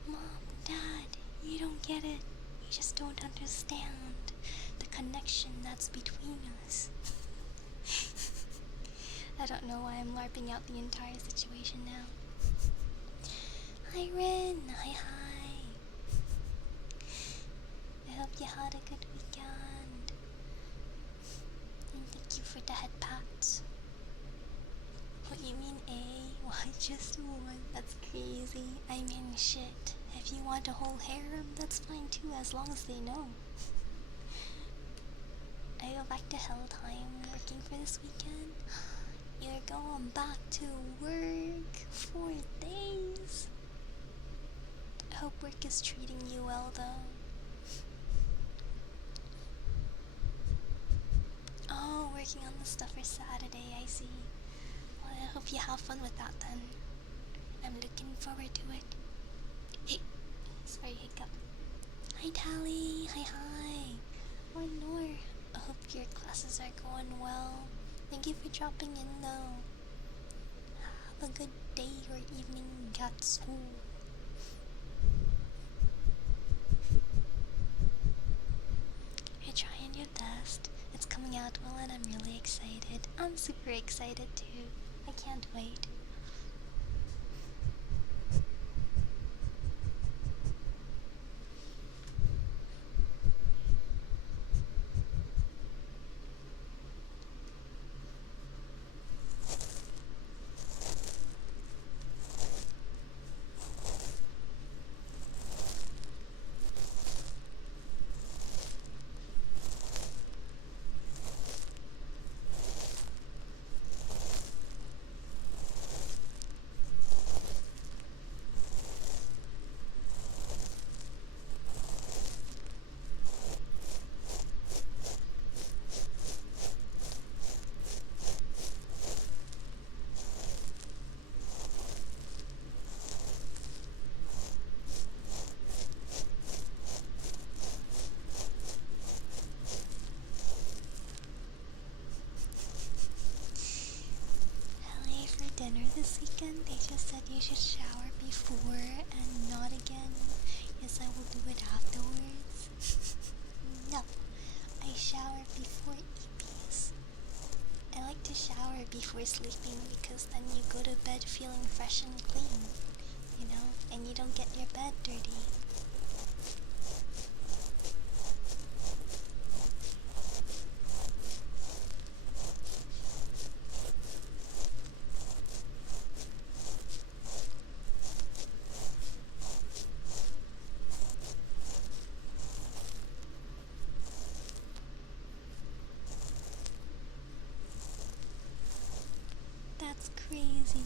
Mom, Dad, you don't get it. You just don't understand the connection that's between us. I don't know why I'm LARPing out the entire situation now. Hi Rin, hi. I hope you had a good weekend. And thank you for the head pats. What you mean A? Why just one? That's crazy. I mean shit. If you want a whole harem, that's fine too, as long as they know. I go back to Hell time working for this weekend. You're going back to work 4 days. I hope work is treating you well though. Oh, working on the stuff for Saturday, I see. Well, I hope you have fun with that then. I'm looking forward to it. Hey, sorry, hiccup. Hi Tally, hi. Oh Nor, I hope your classes are going well. Thank you for dropping in though. Have a good day or evening at school. You're trying your best. It's coming out well and I'm really excited. I'm super excited too. I can't wait. Dinner this weekend, they just said you should shower before and not again. Yes, I will do it afterwards. No, I shower before EPs. I like to shower before sleeping because then you go to bed feeling fresh and clean. and you don't get your bed dirty. That's crazy.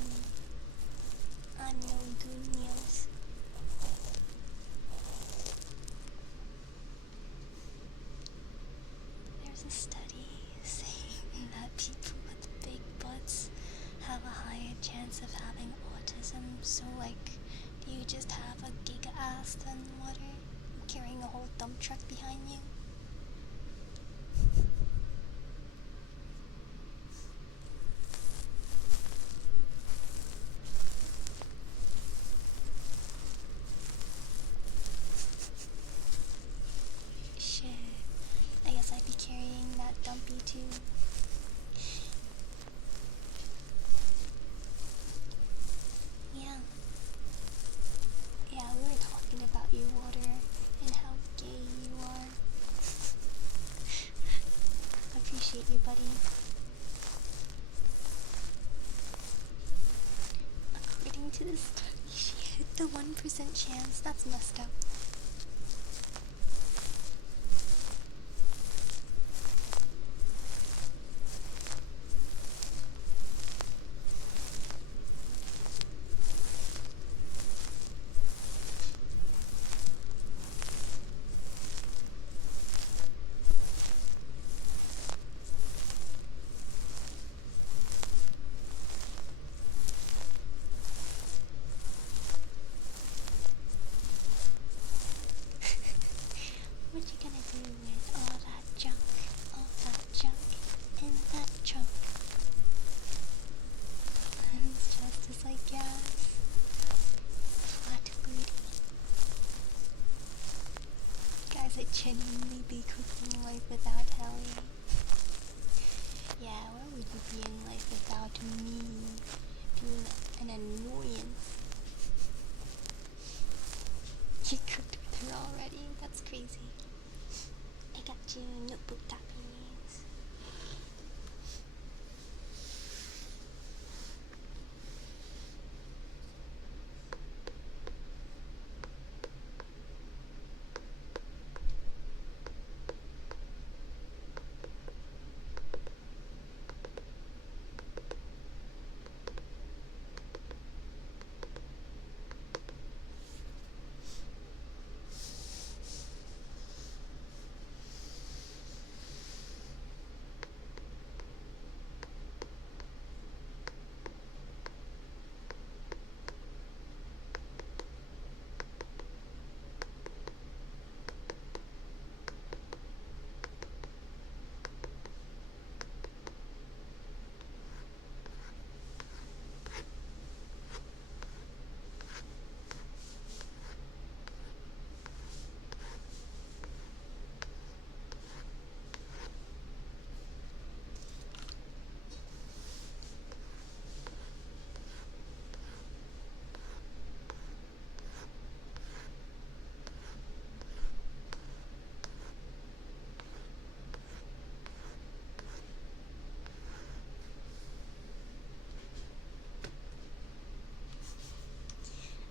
I'm no genius. There's a study saying that people with big butts have a higher chance of having autism. So, like, do you just have a giga ass than water carrying a whole dump truck behind you? Shit. I guess I'd be carrying that dumpy too. Yeah. Yeah, we were talking about you, Water, and how gay you are. Appreciate you, buddy. According to this study, she hit the 1% chance. That's messed up. What you gonna do with all that junk in that trunk? It's just as like gas. Flat booty. Guys, I'd genuinely be cooking life without Helli. Yeah, where would you be in life without me being an annoyance? You cooked with her already? That's crazy. I got you notebook tappies.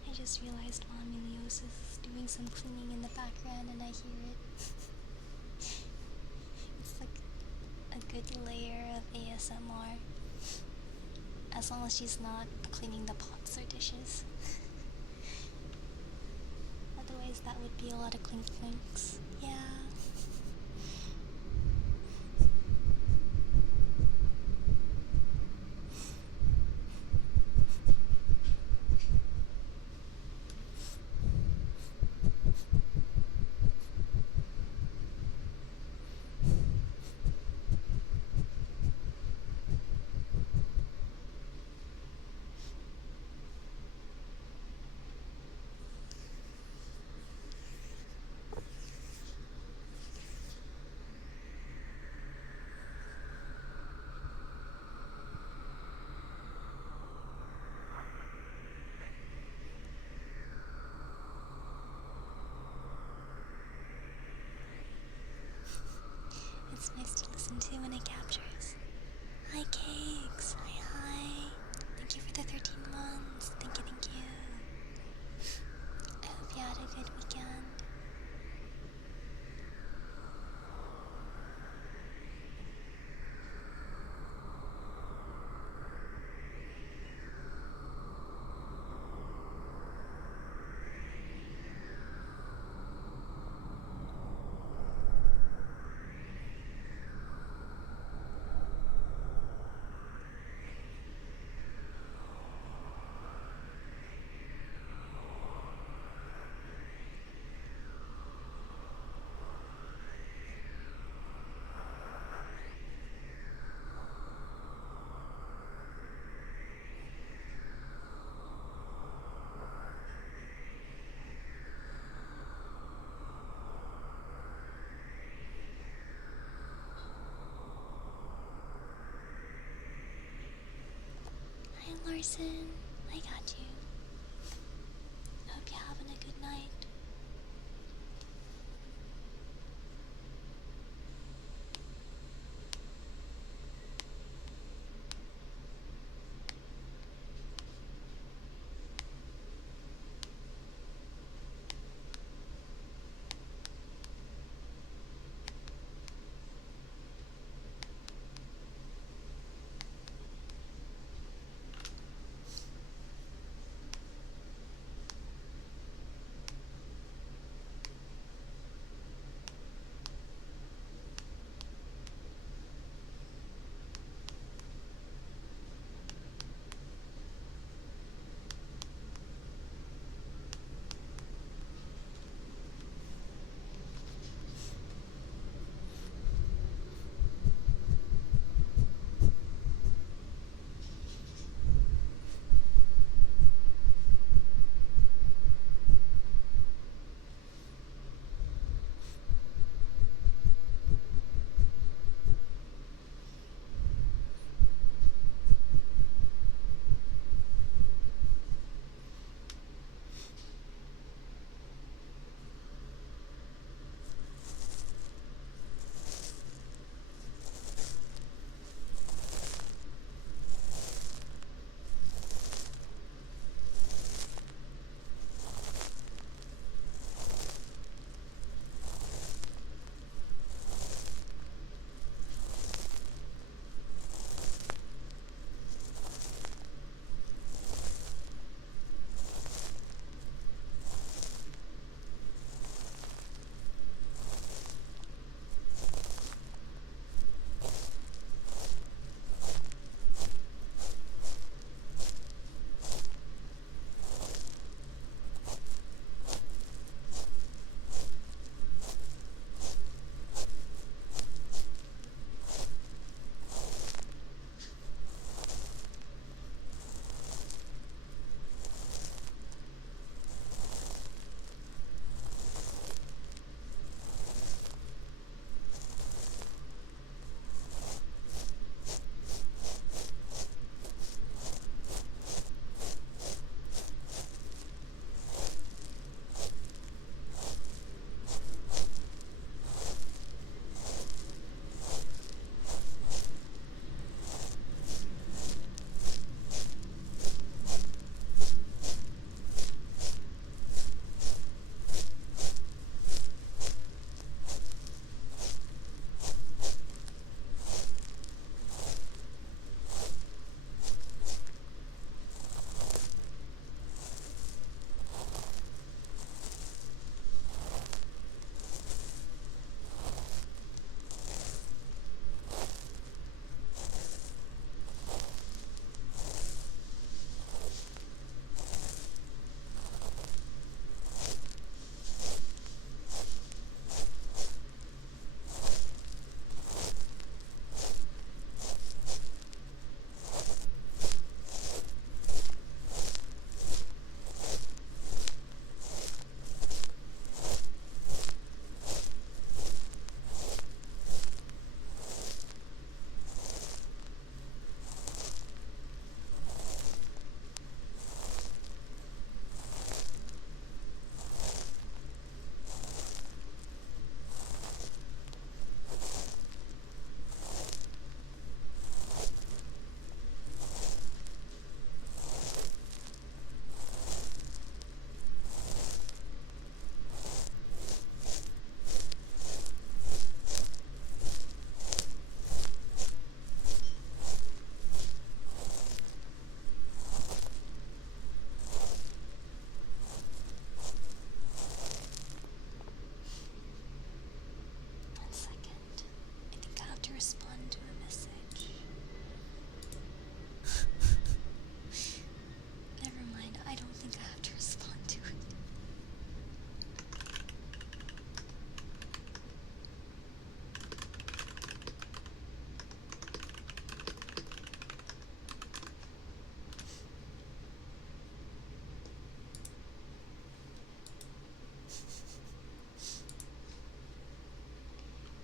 I just realized Mom Helios is doing some cleaning in the background and I hear it. It's like a good layer of ASMR. As long as she's not cleaning the pots or dishes. Otherwise that would be a lot of clink clinks. Yeah. Larson. I got you. Hope you're having a good night.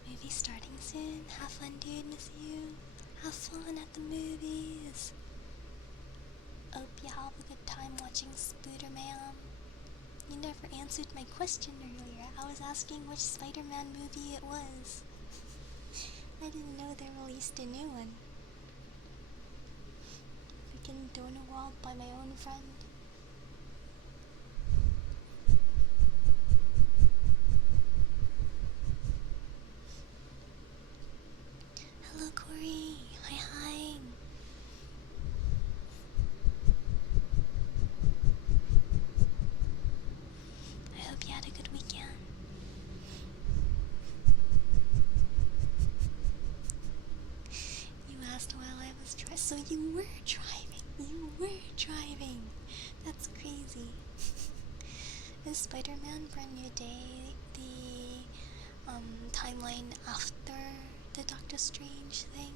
Movie starting soon. Have fun, dude. Miss you. Have fun at the movies. watching Spider-Man? You never answered my question earlier. I was asking which Spider-Man movie it was. I didn't know they released a new one. Freaking Donald by my own friend. Hello Corey. Hi hi. I hope you had a good weekend. You asked while I was driving, so you were driving. You were driving. That's crazy. Is Spider-Man Brand New Day the timeline after the Doctor Strange thing?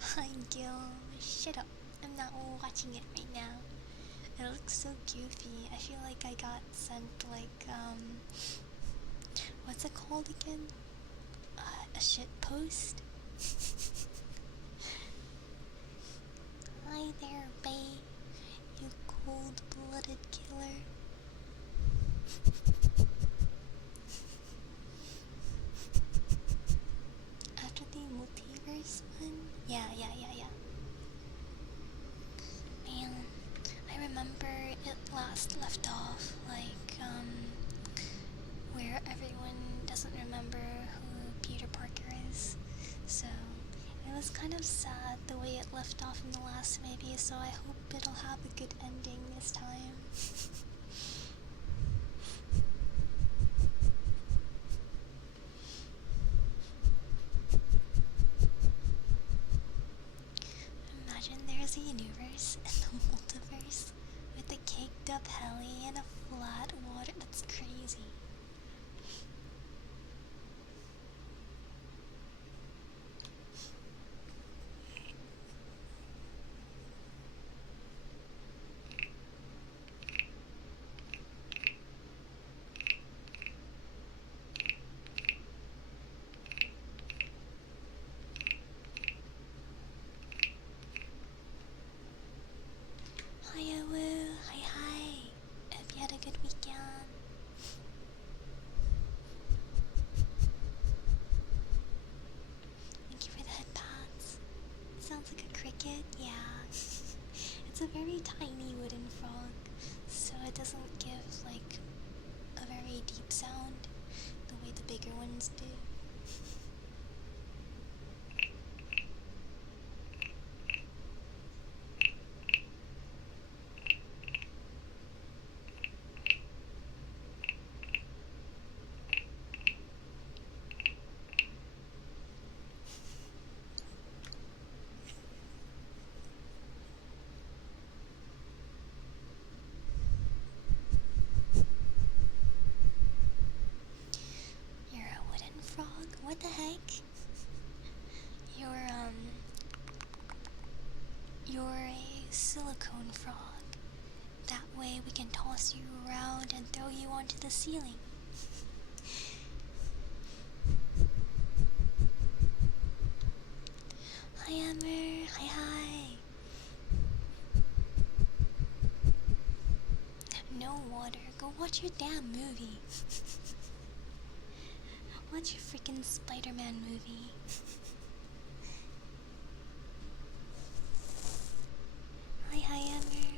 Hi Gil, shut up. I'm not watching it right now. It looks so goofy. I feel like I got sent like what's it called again? A shit post? Hi there, bae. You cold-blooded killer. After the multiverse one? Yeah. Man, I remember it last left off, like, where everyone doesn't remember who Peter Parker is. So, it was kind of sad the way it left off in the last movie, so I hope it'll have a good ending this time. Imagine there's a universe in the multiverse with a caked up Helli and a flat water. That's crazy. Hiya woo, hi. Hope you had a good weekend. Thank you for the head pats. Sounds like a cricket, yeah. It's a very tiny wooden frog, so it doesn't give like a very deep sound the way the bigger ones do. You're a wooden frog? What the heck? You're a silicone frog. That way we can toss you around and throw you onto the ceiling. Hi Amber, hi. No water, go watch your damn movie. Watch your freaking Spider-Man movie. Hi Amber,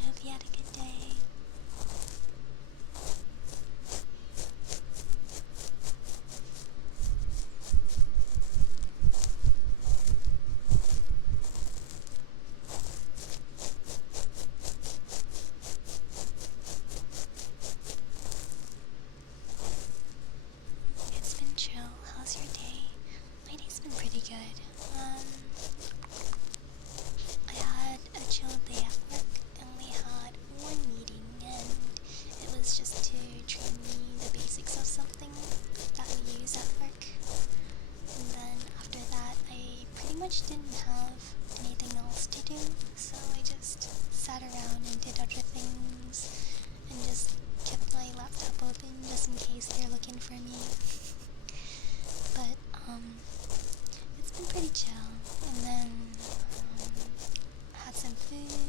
I hope you had a good day. It's been chill. How's your day? My day's been pretty good. I had a chill day at work, and we had one meeting, and it was just to train me the basics of something that we use at work. And then after that, I pretty much didn't have anything else to do, so I just sat around and did other things, and just kept my laptop open just in case they're looking for me. But it's been pretty chill. And then had some food,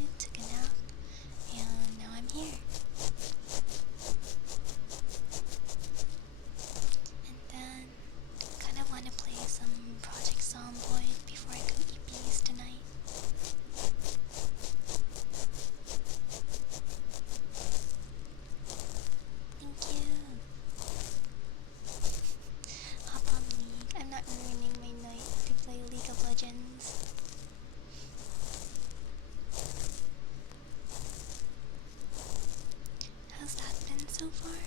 far.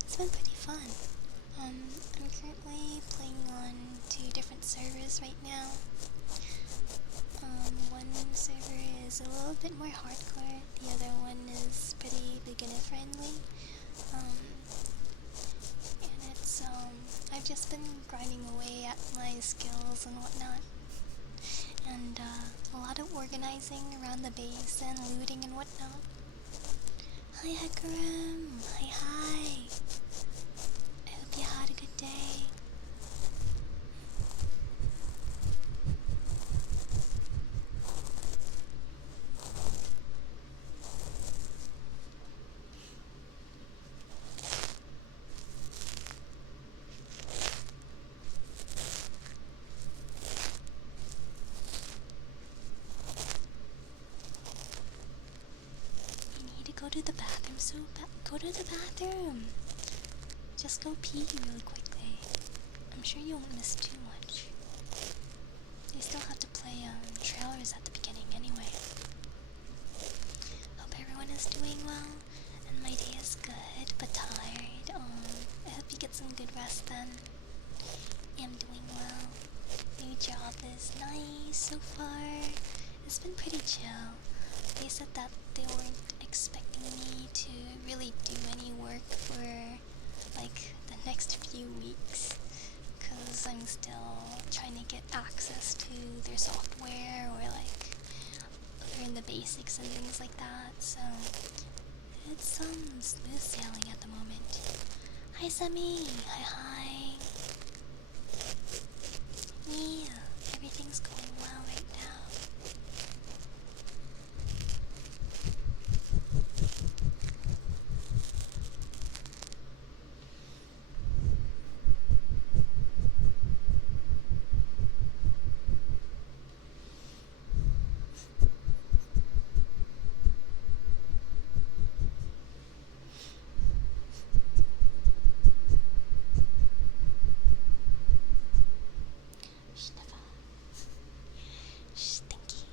It's been pretty fun. I'm currently playing on 2 different servers right now. One server is a little bit more hardcore, the other one is pretty beginner friendly. And it's, I've just been grinding away at my skills and whatnot. And, a lot of organizing around the base and looting and whatnot. Hi Hekarim! Hi! I hope you had a good day. You need to go to the bathroom so go to the bathroom! Just go pee really quickly. I'm sure you won't miss too much. You still have to play trailers at the beginning anyway. Hope everyone is doing well, and my day is good but tired. I hope you get some good rest then. I'm doing well. New job is nice so far. It's been pretty chill. They said that they weren't expecting me to really do any work for like the next few weeks, cause I'm still trying to get access to their software or like learn the basics and things like that. So it's smooth sailing at the moment. Hi Semi, hi. Yeah, everything's going well right now. Shh, never. Shh, stinky.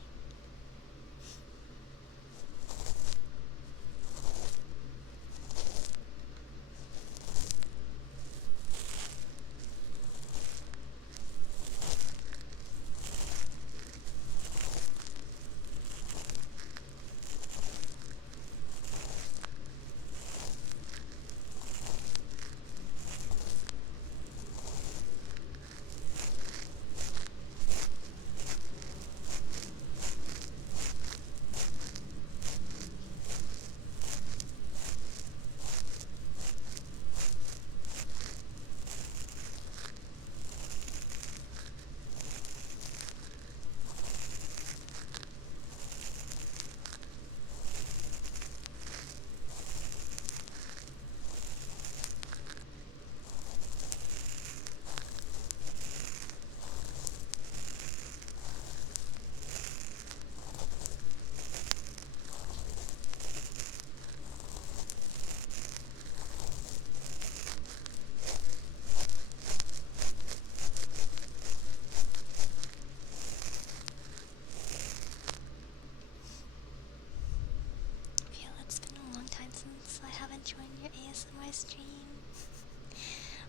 Feel it's been a long time since I haven't joined your ASMR stream.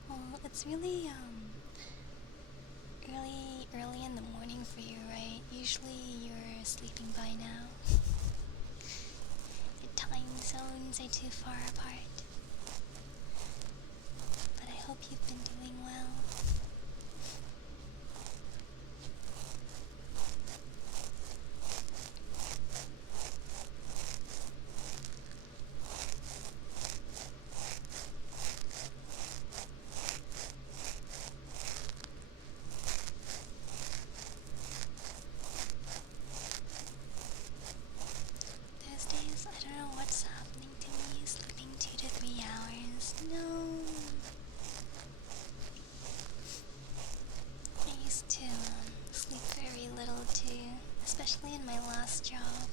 Well, it's really early in the morning for you, right? Usually you're sleeping by now. Your time zones are too far apart. But I hope you've been doing well. Those days, I don't know what's happening to me, sleeping 2 to 3 hours. No. I used to sleep very little too, especially in my last job.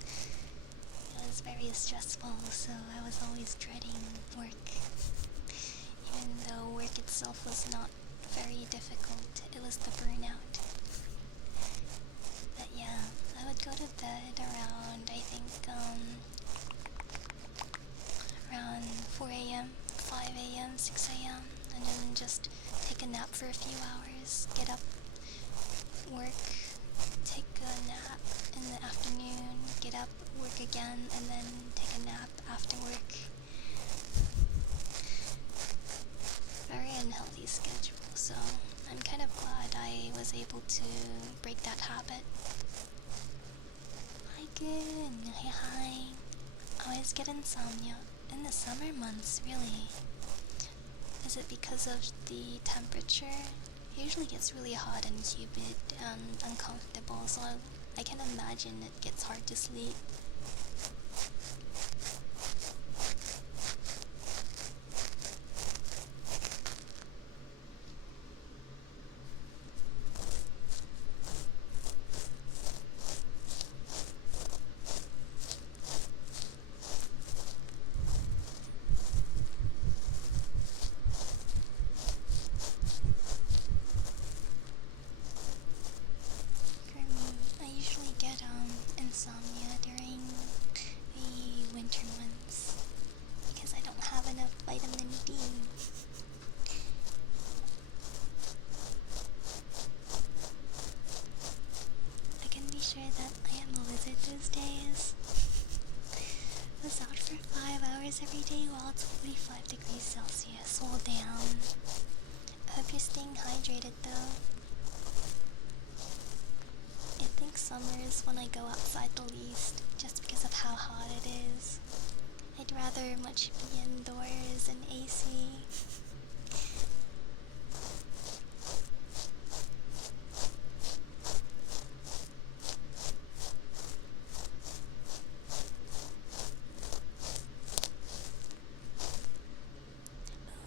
It was very stressful, so I was always dreading work. Even though work itself was not very difficult, it was the burnout. But yeah, I would go to bed around, I think, around 4 a.m. a few hours, get up, work, take a nap in the afternoon, get up, work again, and then take a nap after work. Very unhealthy schedule, so I'm kind of glad I was able to break that habit. Hi, good. Hi. I always get insomnia in the summer months, really. Is it because of the temperature? It usually gets really hot and humid and uncomfortable, so I can imagine it gets hard to sleep. For me, I usually get insomnia during the winter months because I don't have enough vitamin D. I can be sure that I am a lizard those days. I was out for 5 hours every day while it's 45 degrees Celsius, all down. I hope you're staying hydrated though. I think summer is when I go outside the least, just because of how hot it is. I'd rather much be indoors in AC.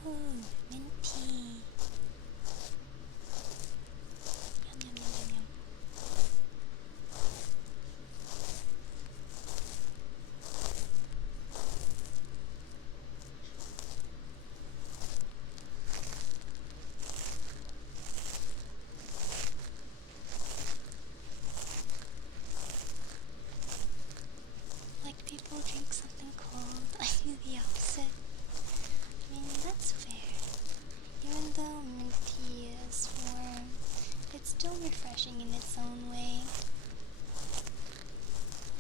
Ooh, mint tea. Yum yum yum yum yum. Like people drink something cold, I do the opposite. I mean, that's fair. Even though mint tea is warm, it's still refreshing in its own way.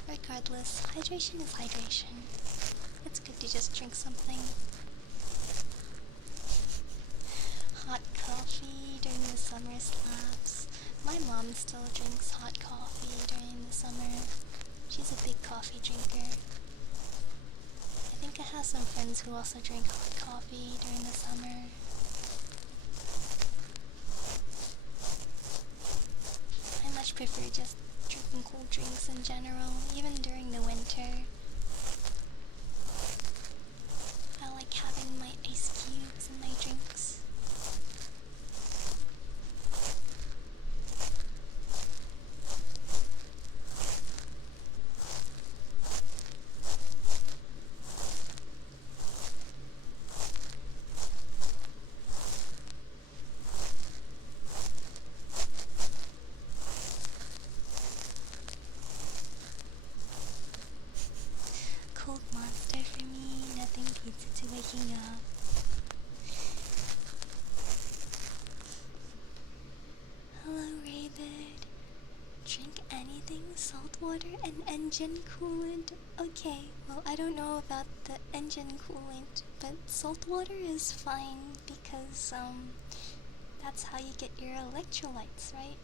Regardless, hydration is hydration. It's good to just drink something. Hot coffee during the summer slaps. My mom still drinks hot coffee during the summer. She's a big coffee drinker. I think I have some friends who also drink hot coffee during the summer. I much prefer just drinking cold drinks in general, even during the winter. I like having my ice cubes in my drinks. Cold monster for me, nothing beats it to waking up. Hello, Raybird. Drink anything, salt water and engine coolant? Okay, well, I don't know about the engine coolant, but salt water is fine because, that's how you get your electrolytes, right?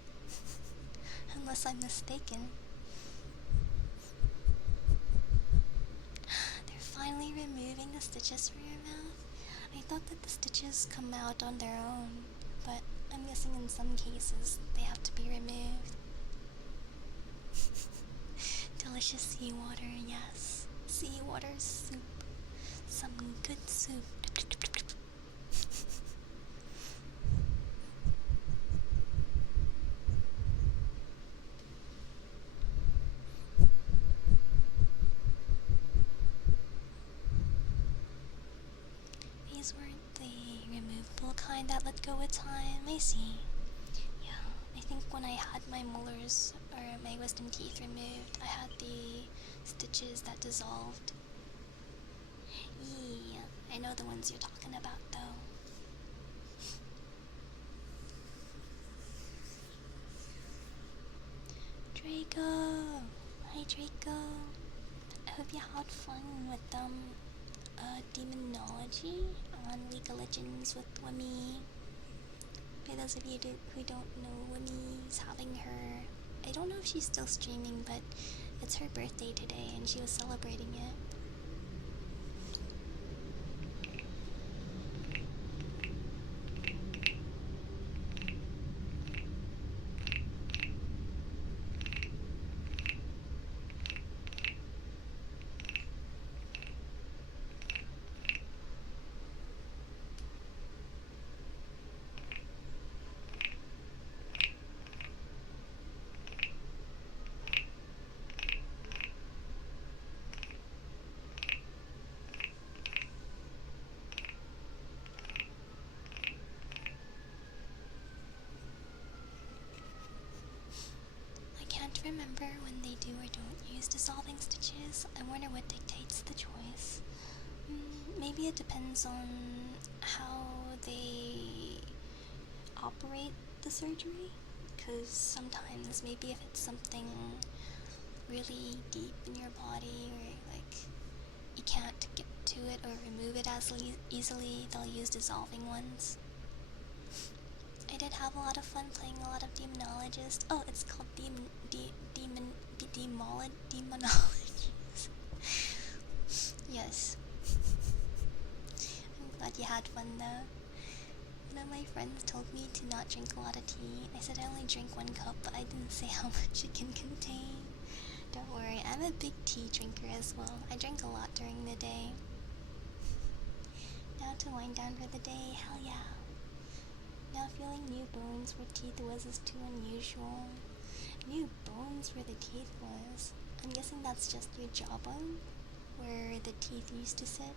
Unless I'm mistaken. They're finally removing the stitches from your mouth. I thought that the stitches come out on their own, but I'm guessing in some cases they have to be removed. Delicious seawater, yes. Seawater soup. Some good soup. These weren't the removable kind that let go with time. I see. Yeah, I think when I had my molars or my wisdom teeth removed, I had the stitches that dissolved. Yeah, I know the ones you're talking about though. Draco. I hope you had fun with demonology on League of Legends with Wimmy. For those of you who don't know, Wimmy's having her... I don't know if she's still streaming, but it's her birthday today and she was celebrating it. I can't remember when they do or don't use dissolving stitches. I wonder what dictates the choice. Maybe it depends on how they operate the surgery. Because sometimes, maybe if it's something really deep in your body, or like you can't get to it or remove it as easily, they'll use dissolving ones. I did have a lot of fun playing a lot of Demonologist. Oh, it's called Demonology. Yes. I'm glad you had fun though. One of my friends told me to not drink a lot of tea. I said I only drink 1 cup, but I didn't say how much it can contain. Don't worry, I'm a big tea drinker as well. I drink a lot during the day. Now to wind down for the day, hell yeah. Now feeling new bones where teeth was is too unusual. New bones where the teeth was. I'm guessing that's just your jawbone, where the teeth used to sit.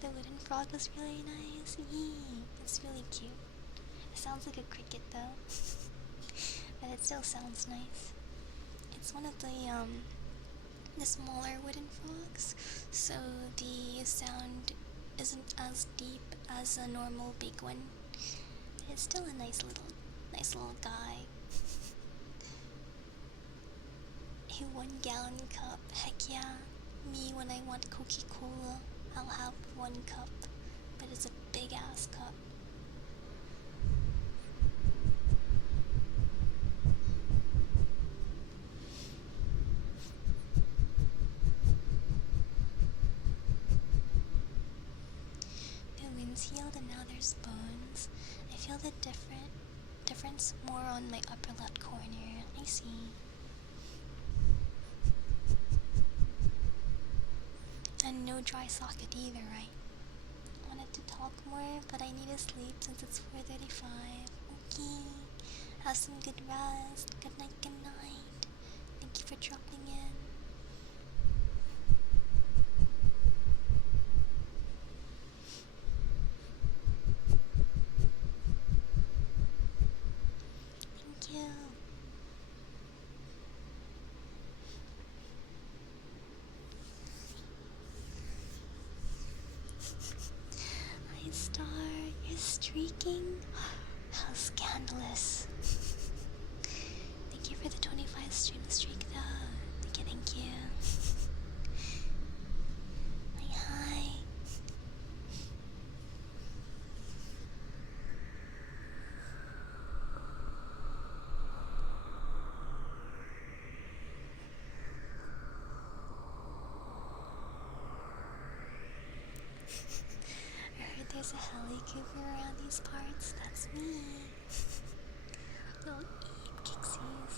The wooden frog was really nice. Yee, it's really cute. It sounds like a cricket though, but it still sounds nice. It's one of the smaller wooden frogs, so the sound isn't as deep as a normal big one. It's still a nice little guy. A 1-gallon cup, heck yeah. Me, when I want Coca-Cola, I'll have 1 cup, but it's a big ass cup. The wind's healed and now there's bones. I feel the difference more on my upper left corner. I see. And no dry socket either, right? Wanted to talk more, but I need to sleep since it's 4:35. Okay. Have some good rest. Good night, good night. Thank you for dropping in. Thank you. Hi, Star. You're streaking? How scandalous. Thank you for the 25 stream streak, though. Thank you. Hi. I heard there's a Helli around these parts. That's me. Little eat kixies.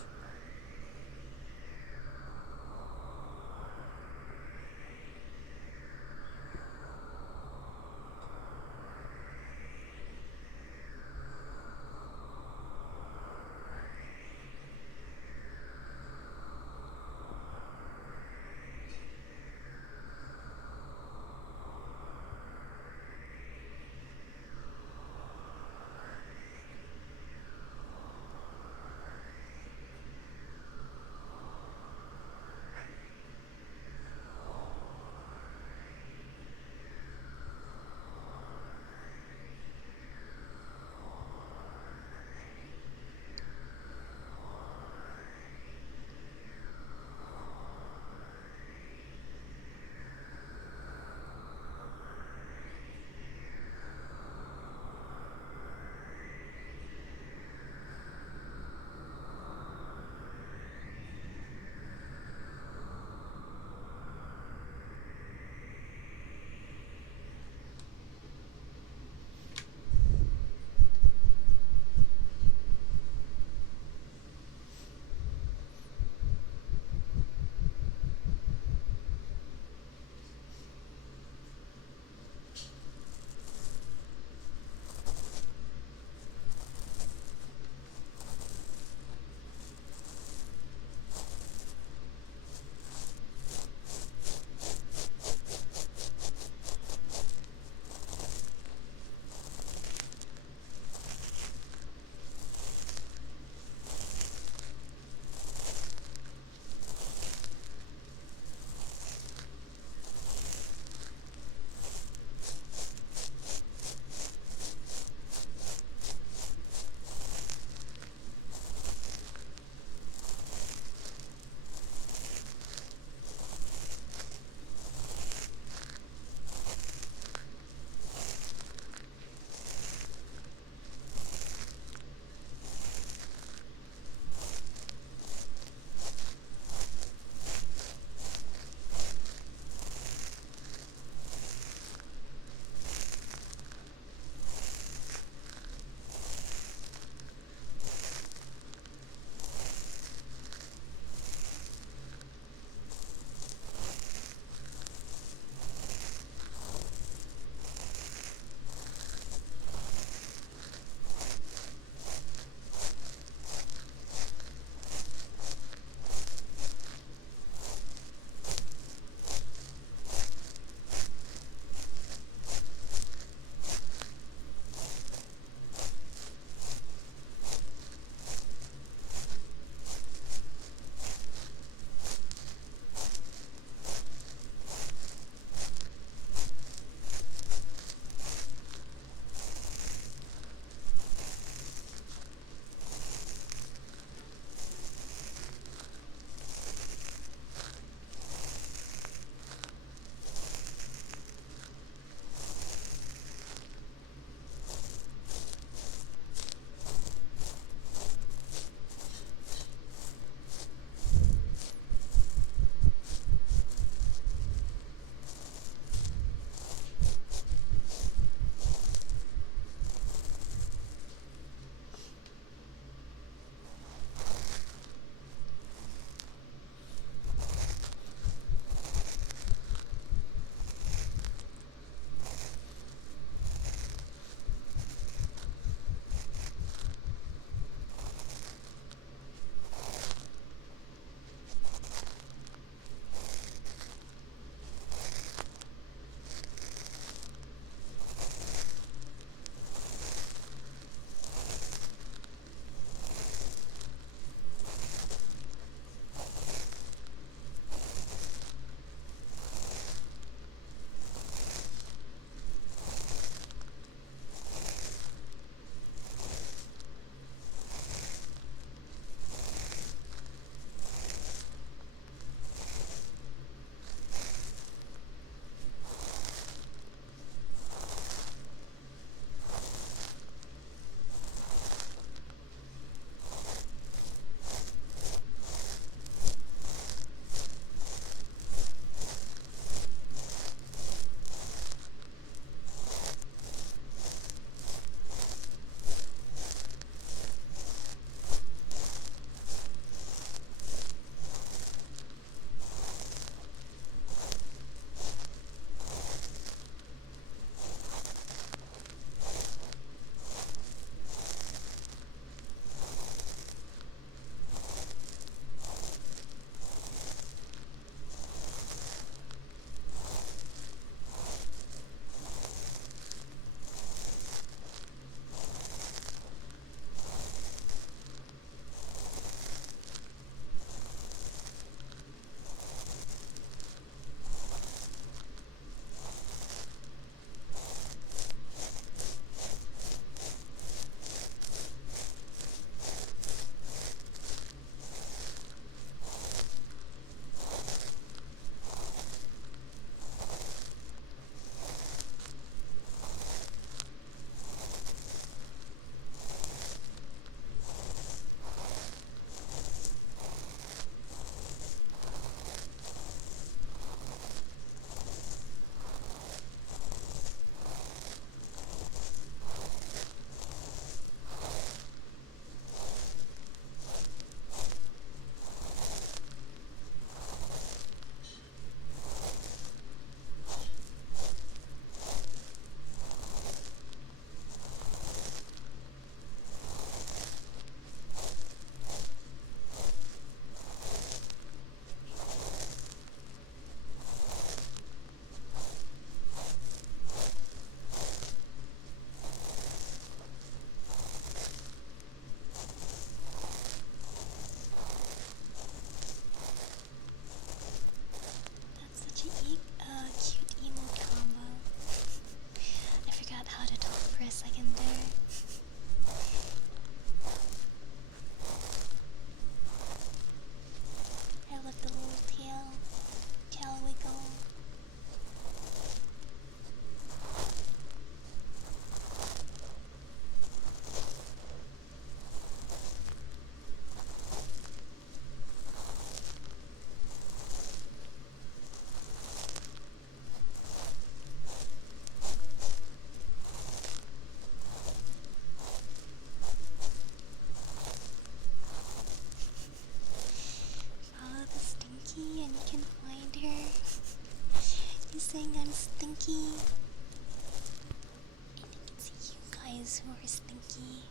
Stinky.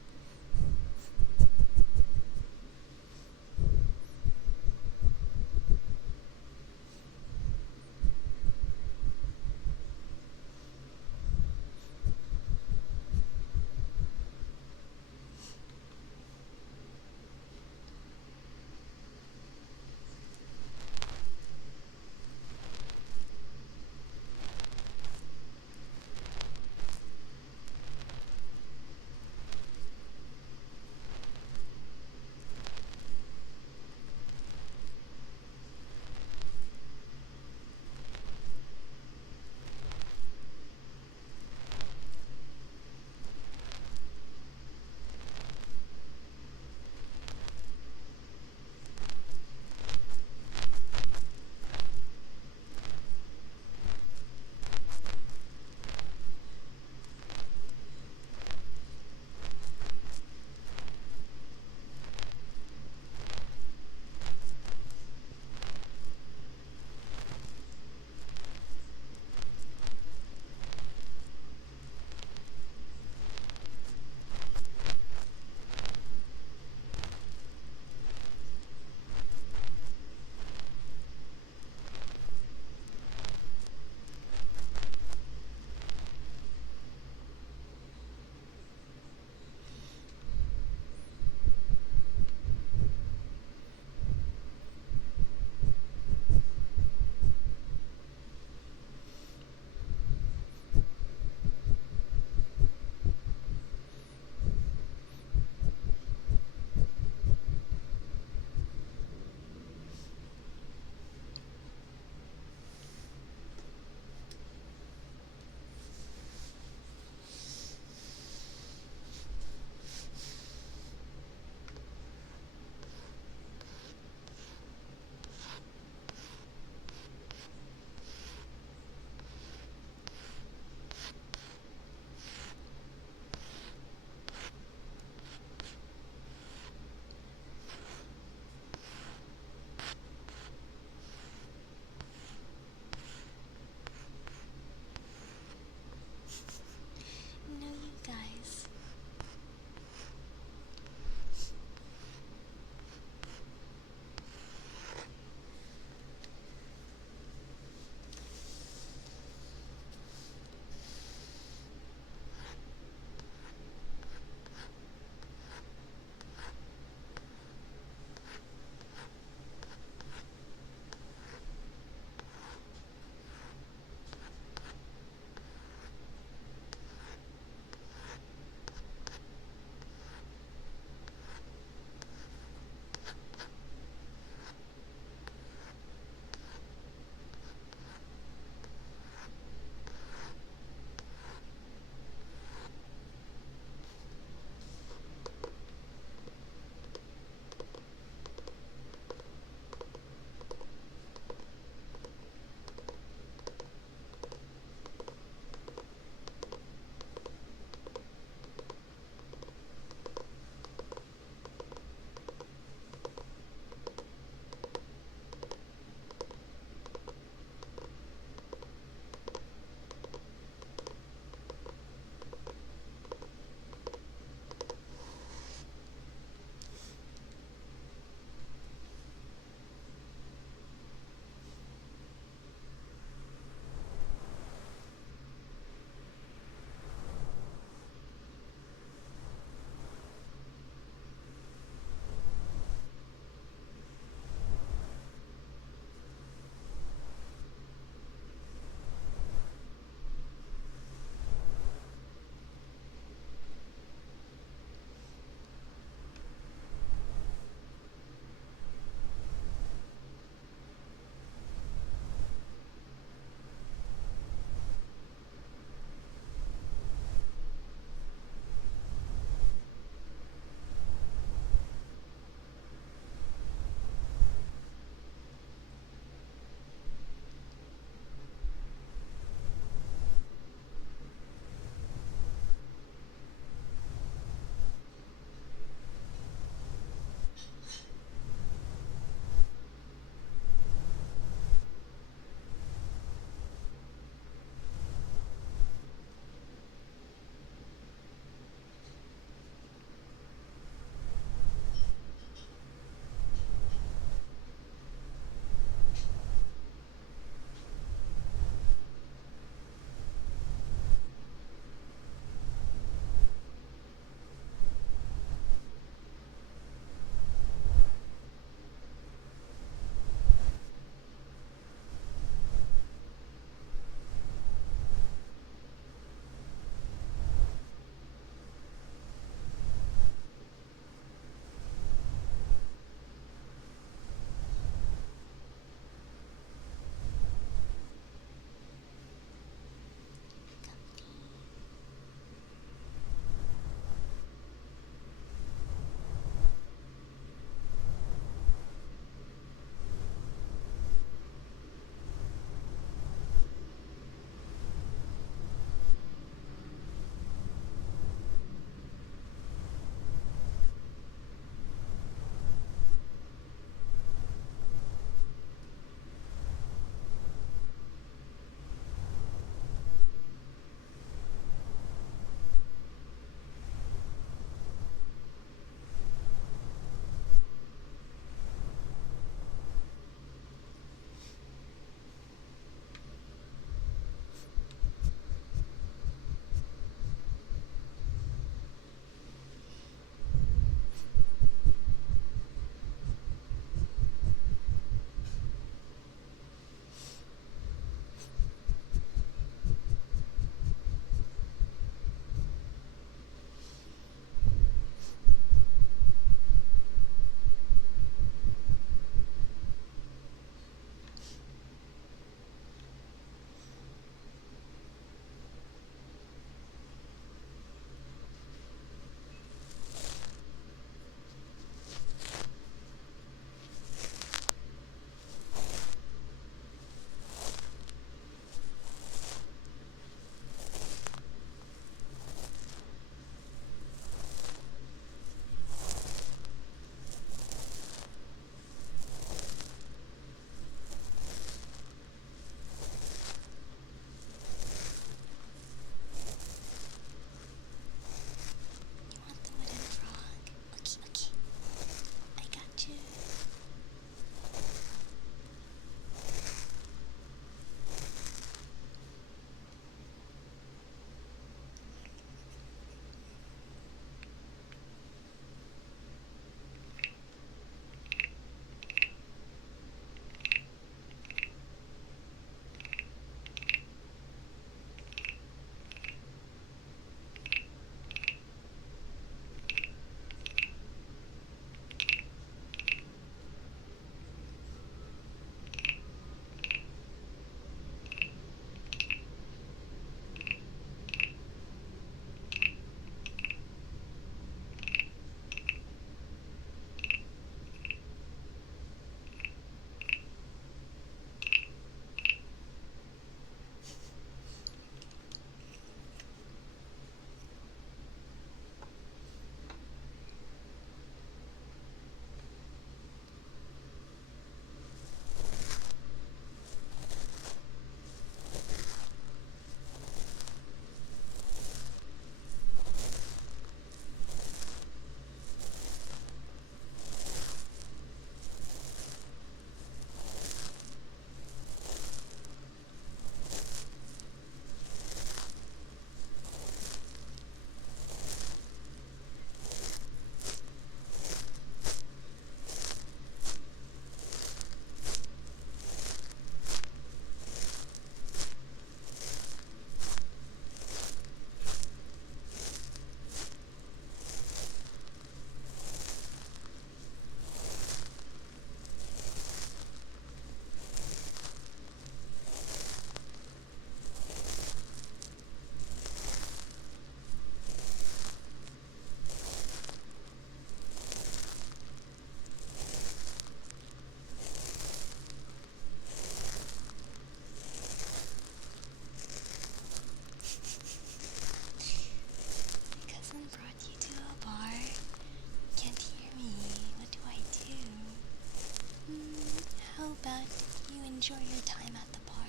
enjoy your time at the bar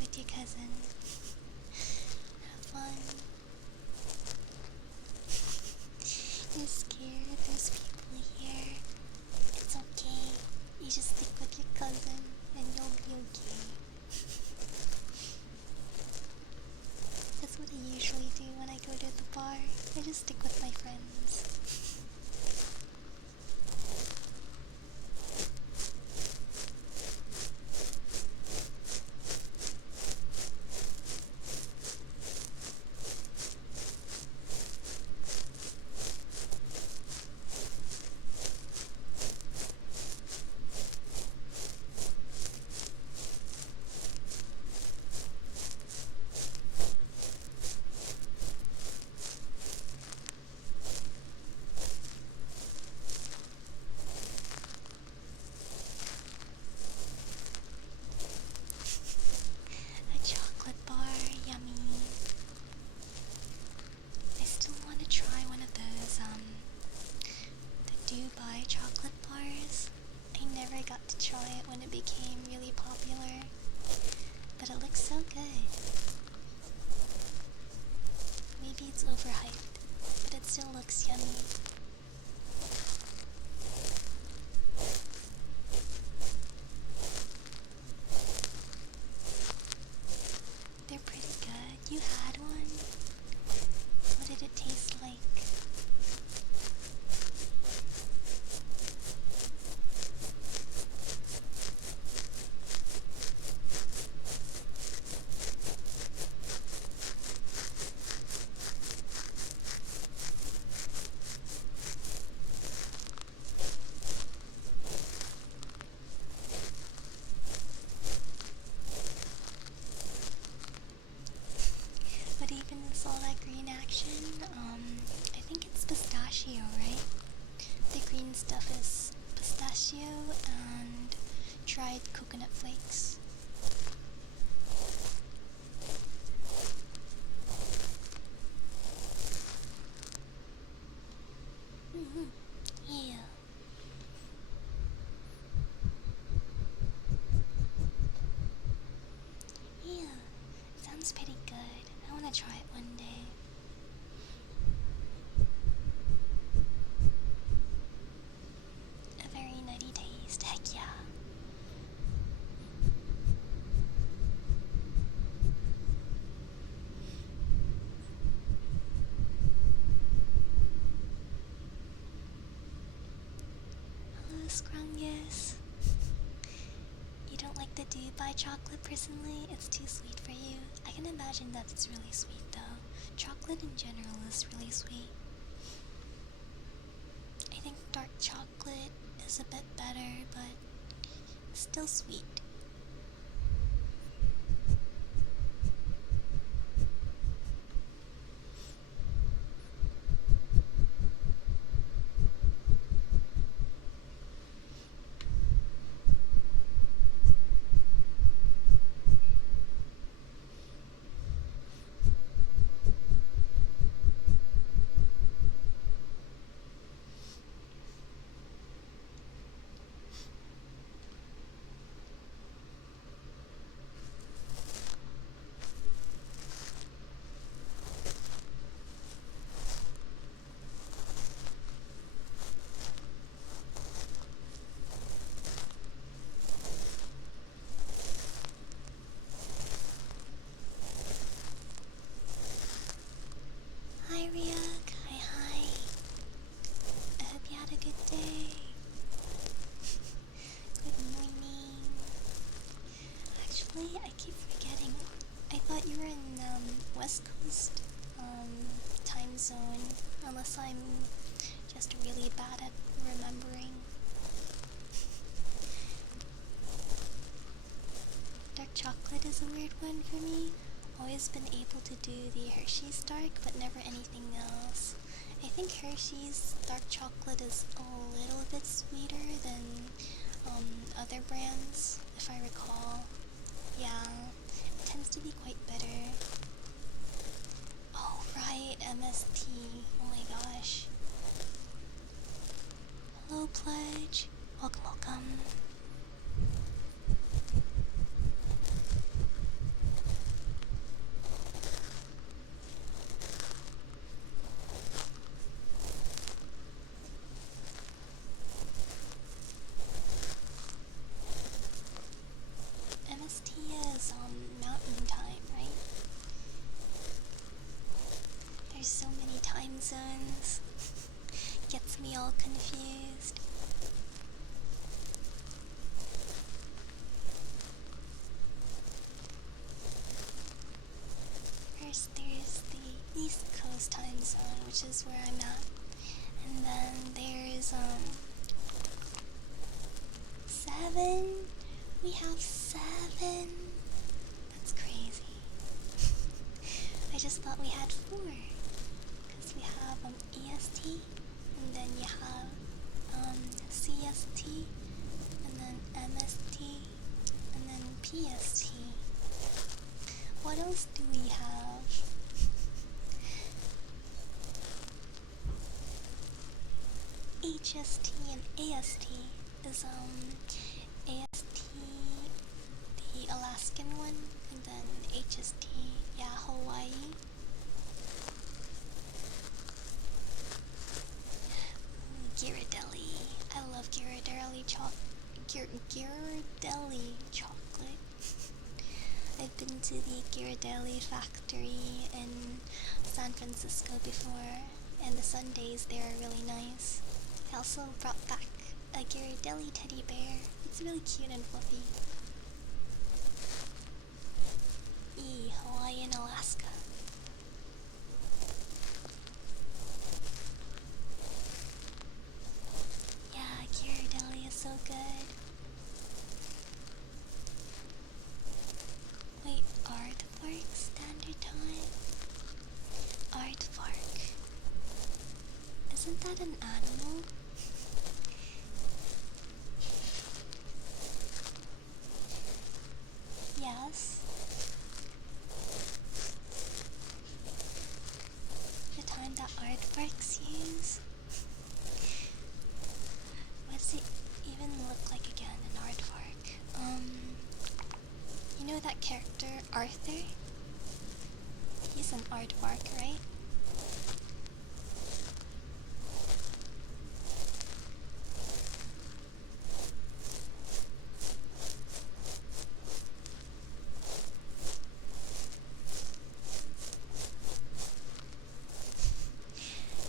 with your cousin. Have fun. You're scared, there's people here. It's okay. You just stick with your cousin and you'll be okay. That's what I usually do when I go to the bar. I just stick with my friends. A chocolate bar, yummy. I still want to try one of those, the Dubai chocolate bars. I never got to try it when it became really popular, but it looks so good. Maybe it's overhyped, but it still looks yummy. They're pretty good. You had one? What did it taste like? But even with all that green action, I think it's pistachio, right? The green stuff is pistachio and dried coconut flakes. Yeah. Yeah. Sounds pretty good. I wanna try it one day. A very nutty taste. Heck yeah. Hello, Scrungus. You don't like the Dubai chocolate personally? It's too sweet for you. I can imagine that it's really sweet though. Chocolate in general is really sweet. I think dark chocolate is a bit better, but still sweet. Hi Ryuk, hi. I hope you had a good day. Good morning. Actually, I keep forgetting. I thought you were in West Coast time zone, unless I'm just really bad at remembering. Dark chocolate is a weird one for me. Always been able to do the Hershey's dark, but never anything else. I think Hershey's dark chocolate is a little bit sweeter than other brands, if I recall. Yeah, it tends to be quite bitter. Oh right, MST. Oh my gosh. Hello Pledge. Welcome, welcome. all confused. First there's the East Coast time zone, which is where I'm at. And then there's 7. We have 7. That's crazy. I just thought we had 4. Because we have EST, and then you have CST, and then MST, and then PST. What else do we have? HST and AST is AST the Alaskan one, and then HST, yeah, Hawaii. Ghirardelli. I love Ghirardelli Ghirardelli chocolate. I've been to the Ghirardelli factory in San Francisco before, and the sundaes there are really nice. I also brought back a Ghirardelli teddy bear. It's really cute and fluffy. Hawaii and Alaska. Yeah, Ghirardelli is so good. Wait, Aardvark standard time? Aardvark. Isn't that an animal? Yes. The time that aardvarks use? What does it even look like again, an aardvark? You know that character, Arthur? He's an aardvark, right?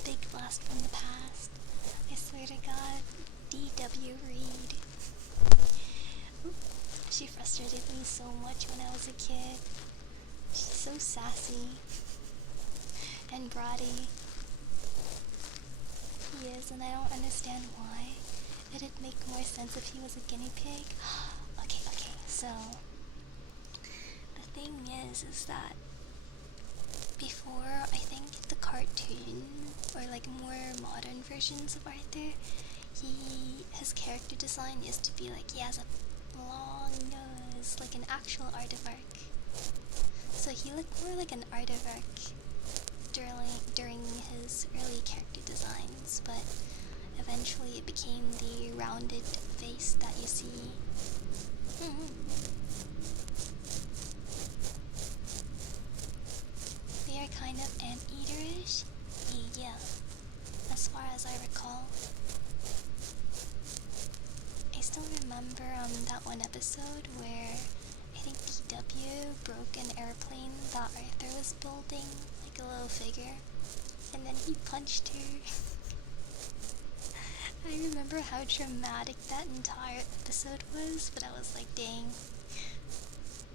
Big blast from the past. I swear to God, D.W. Reed. She frustrated me so much when I was a kid. She's so sassy and bratty. He is, and I don't understand why. It'd make more sense if he was a guinea pig. Okay, so the thing is that before, I think the cartoon, or like more modern versions of Arthur, his character design used to be like he has a long nose, like an actual aardvark. So he looked more like an aardvark during his early character designs, but eventually it became the rounded face that you see. They are kind of anteaterish. Yeah, as far as I recall. I still remember that one episode where I think DW broke an airplane that Arthur was building, like a little figure, and then he punched her. I remember how dramatic that entire episode was, but I was like, dang,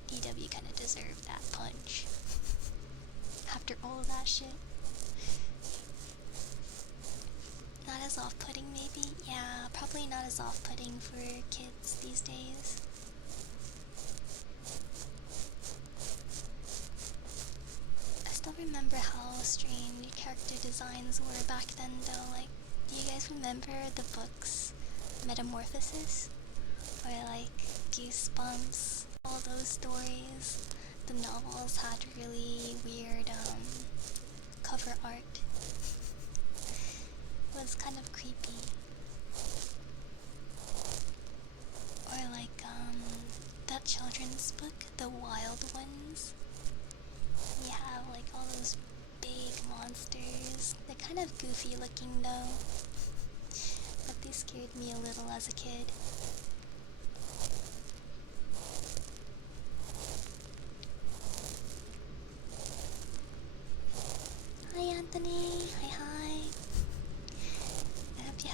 DW kinda deserved that punch. After all that shit. Not as off-putting, maybe? Yeah, probably not as off-putting for kids these days. I still remember how strange character designs were back then, though. Like, do you guys remember the books Metamorphosis? Or like Goosebumps? All those stories. The novels had really weird cover art. It was kind of creepy. Or like that children's book, The Wild Ones. You have like all those big monsters. They're kind of goofy looking though, but they scared me a little as a kid. Hi Anthony, hi. I hope you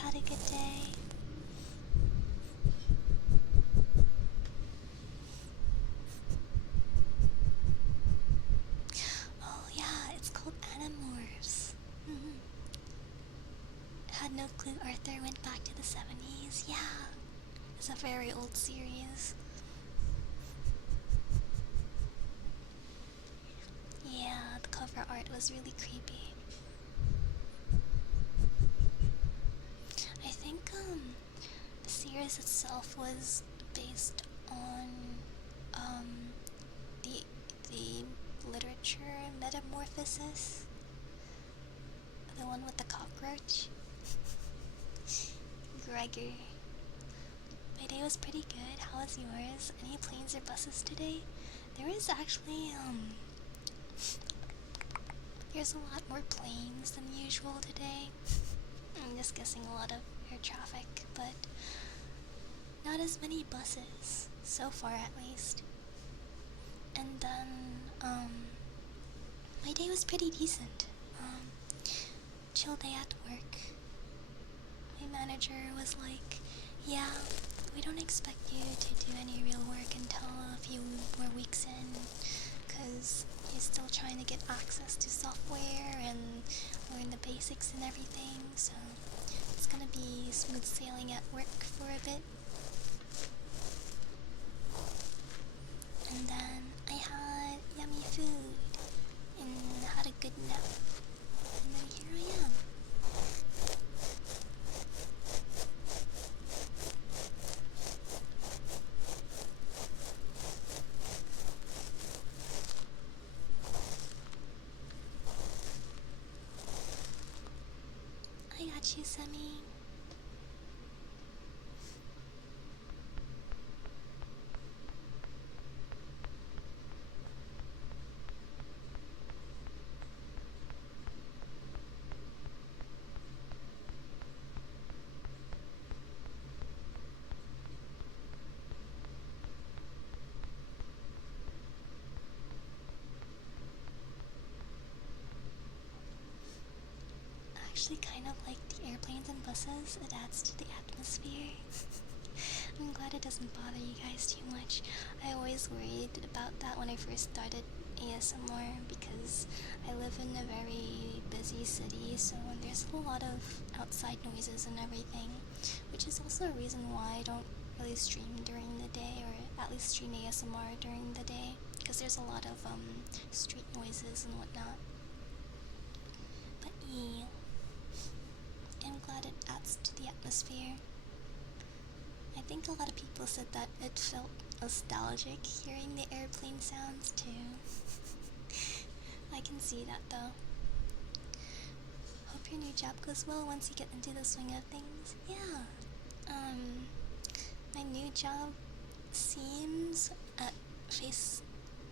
to the 70s. Yeah, it's a very old series. Yeah, the cover art was really creepy. I think the series itself was based on um the literature Metamorphosis, the one with the cockroach. Gregor. My day was pretty good. How was yours? Any planes or buses today? There is actually there's a lot more planes than usual today. I'm just guessing a lot of air traffic, but not as many buses, so far at least. And then, my day was pretty decent. Chill day at work. My manager was like, yeah, we don't expect you to do any real work until a few more weeks in, because you're still trying to get access to software and learn the basics and everything, so it's gonna be smooth sailing at work for a bit. And then I had yummy food and had a good nap. And then here I am. I got you, Semi. Actually kind of like the airplanes and buses. It adds to the atmosphere. I'm glad it doesn't bother you guys too much. I always worried about that when I first started ASMR because I live in a very busy city, so there's a lot of outside noises and everything, which is also a reason why I don't really stream during the day, or at least stream ASMR during the day, because there's a lot of street noises and whatnot. But yeah, I'm glad it adds to the atmosphere. I think a lot of people said that it felt nostalgic hearing the airplane sounds too. I can see that though. Hope your new job goes well once you get into the swing of things. Yeah. My new job seems at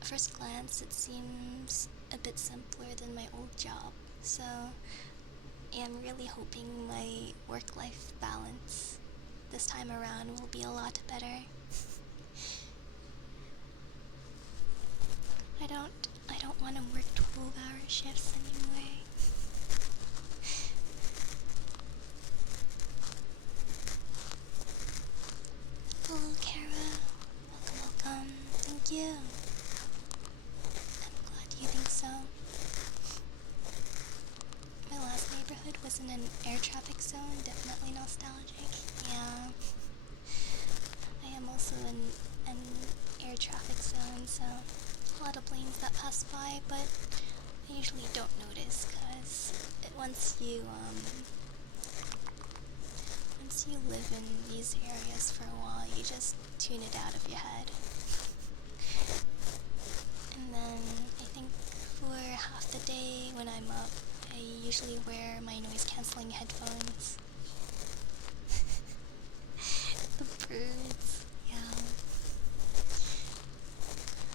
first glance it seems a bit simpler than my old job. So I'm really hoping my work-life balance this time around will be a lot better. I don't want to work 12-hour shifts anymore. Hello, Kara. Welcome. Thank you. I'm glad you think so. My last neighborhood was in an air traffic zone, definitely nostalgic. Yeah. I am also in an air traffic zone, so a lot of planes that pass by, but I usually don't notice because once you live in these areas for a while, you just tune it out of your head. And then I think for half the day when I'm up, I usually wear my noise cancelling headphones. The birds, yeah.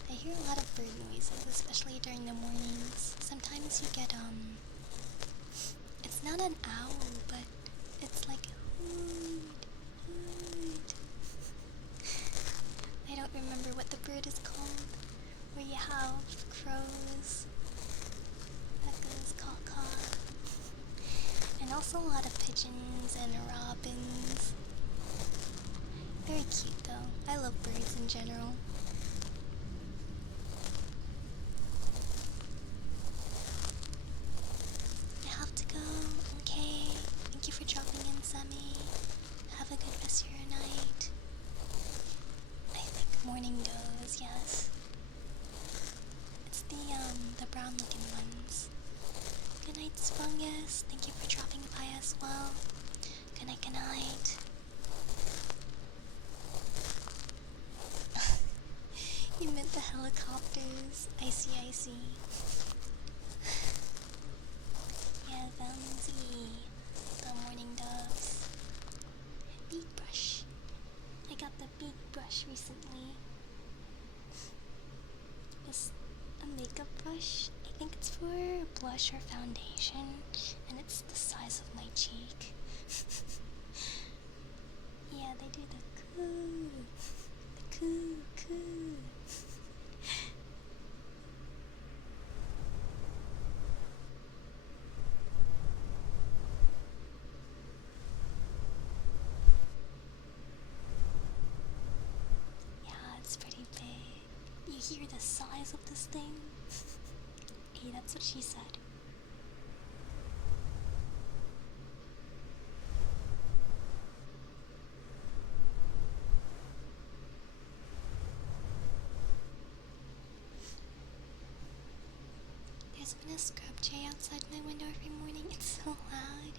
I hear a lot of bird noises, especially during the mornings. Sometimes you get it's not an owl, but it's like hoot, hoot. I don't remember what the bird is called, where you have crows that goes caw-caw, and also a lot of pigeons and robins. Very cute though. I love birds in general. I have to go. Okay. Thank you for dropping in, Sammy. brown looking ones. Good night, Spungus. Thank you for dropping by as well. Good night, good night. You meant the helicopters. I see, I see. Yeah, Vamsy. The morning doves. Big brush. I got the big brush recently. It's a makeup brush. I think it's for blush or foundation, and it's the size of my cheek. Yeah, they do the coo. The coo. Yeah, it's pretty big. You hear the size of this thing? Hey, that's what she said. There's been a scrub jay outside my window every morning. It's so loud.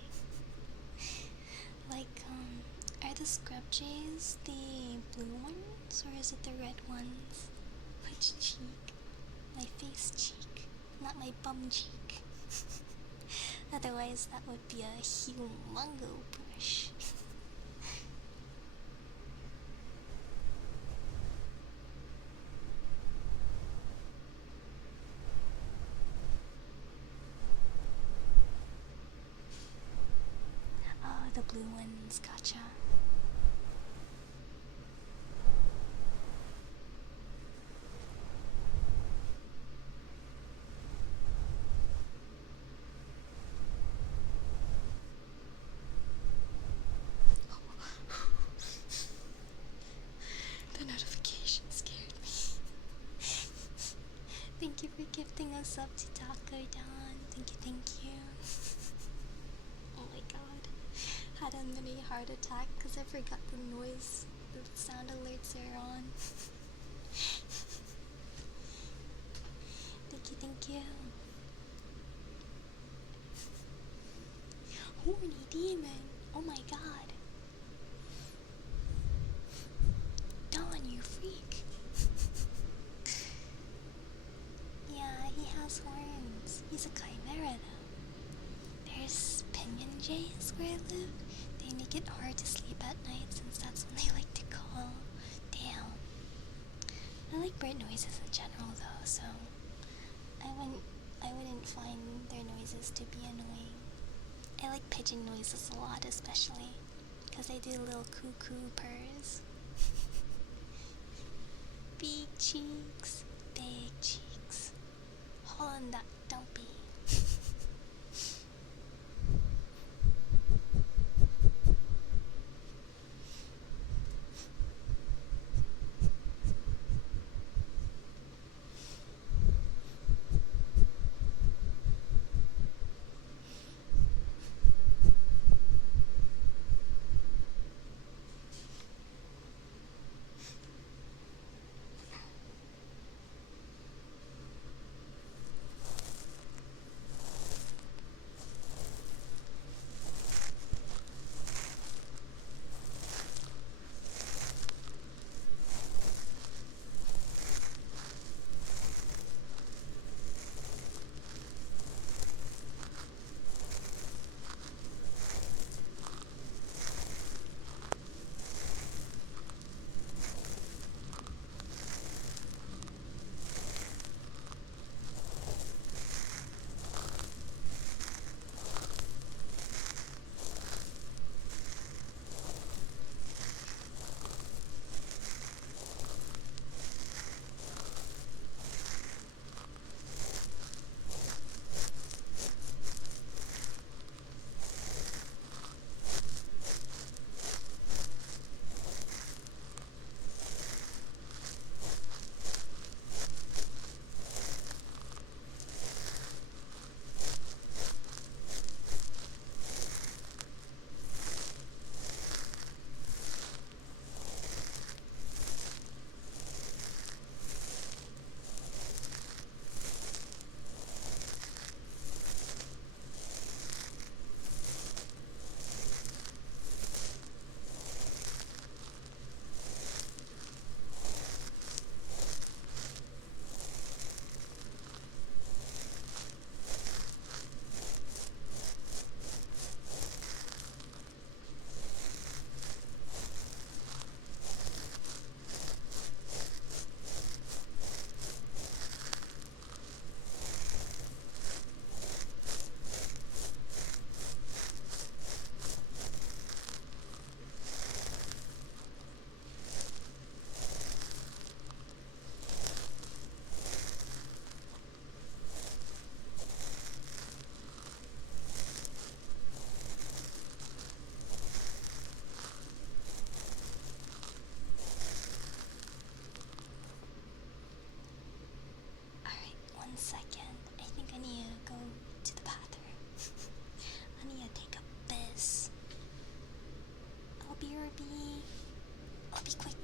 Like, are the scrub jays the blue ones or is it the red ones? Which cheek? My face cheek, not my bum cheek. Otherwise, that would be a humongo brush. Oh, the blue ones, gotcha. The notification scared me. Thank you for gifting us up to Taco Dawn. Thank you. Oh my god. Had a mini heart attack because I forgot the noise, the sound alerts are on. Thank you. Horny demon. Oh my god. Dawn, you freak. Yeah, he has horns. He's a chimera though. There's pinion jays where I live. They make it hard to sleep at night since that's when they like to call. Damn. I like bird noises in general though, so I wouldn't find their noises to be annoying. I like pigeon noises a lot, especially because they do little cuckoo purrs. Big cheeks, big cheeks. Honda, don't be. BRB. I'll be quick.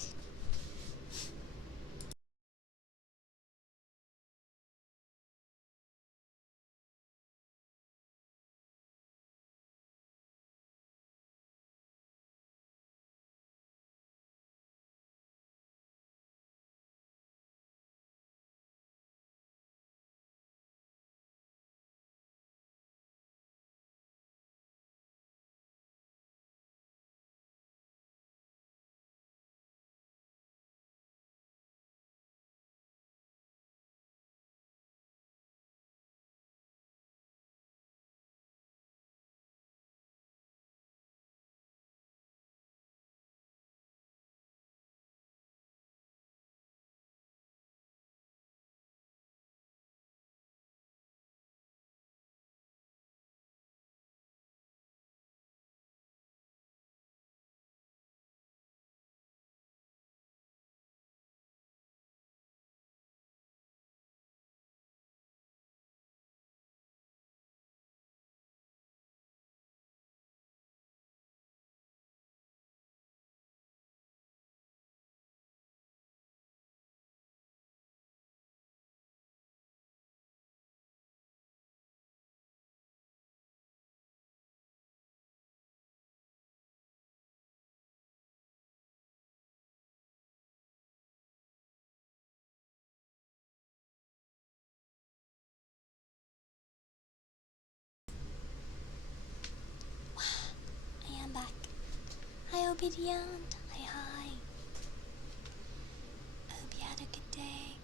I am back. Hi, Obedient. Hi, hi. Hope you had a good day.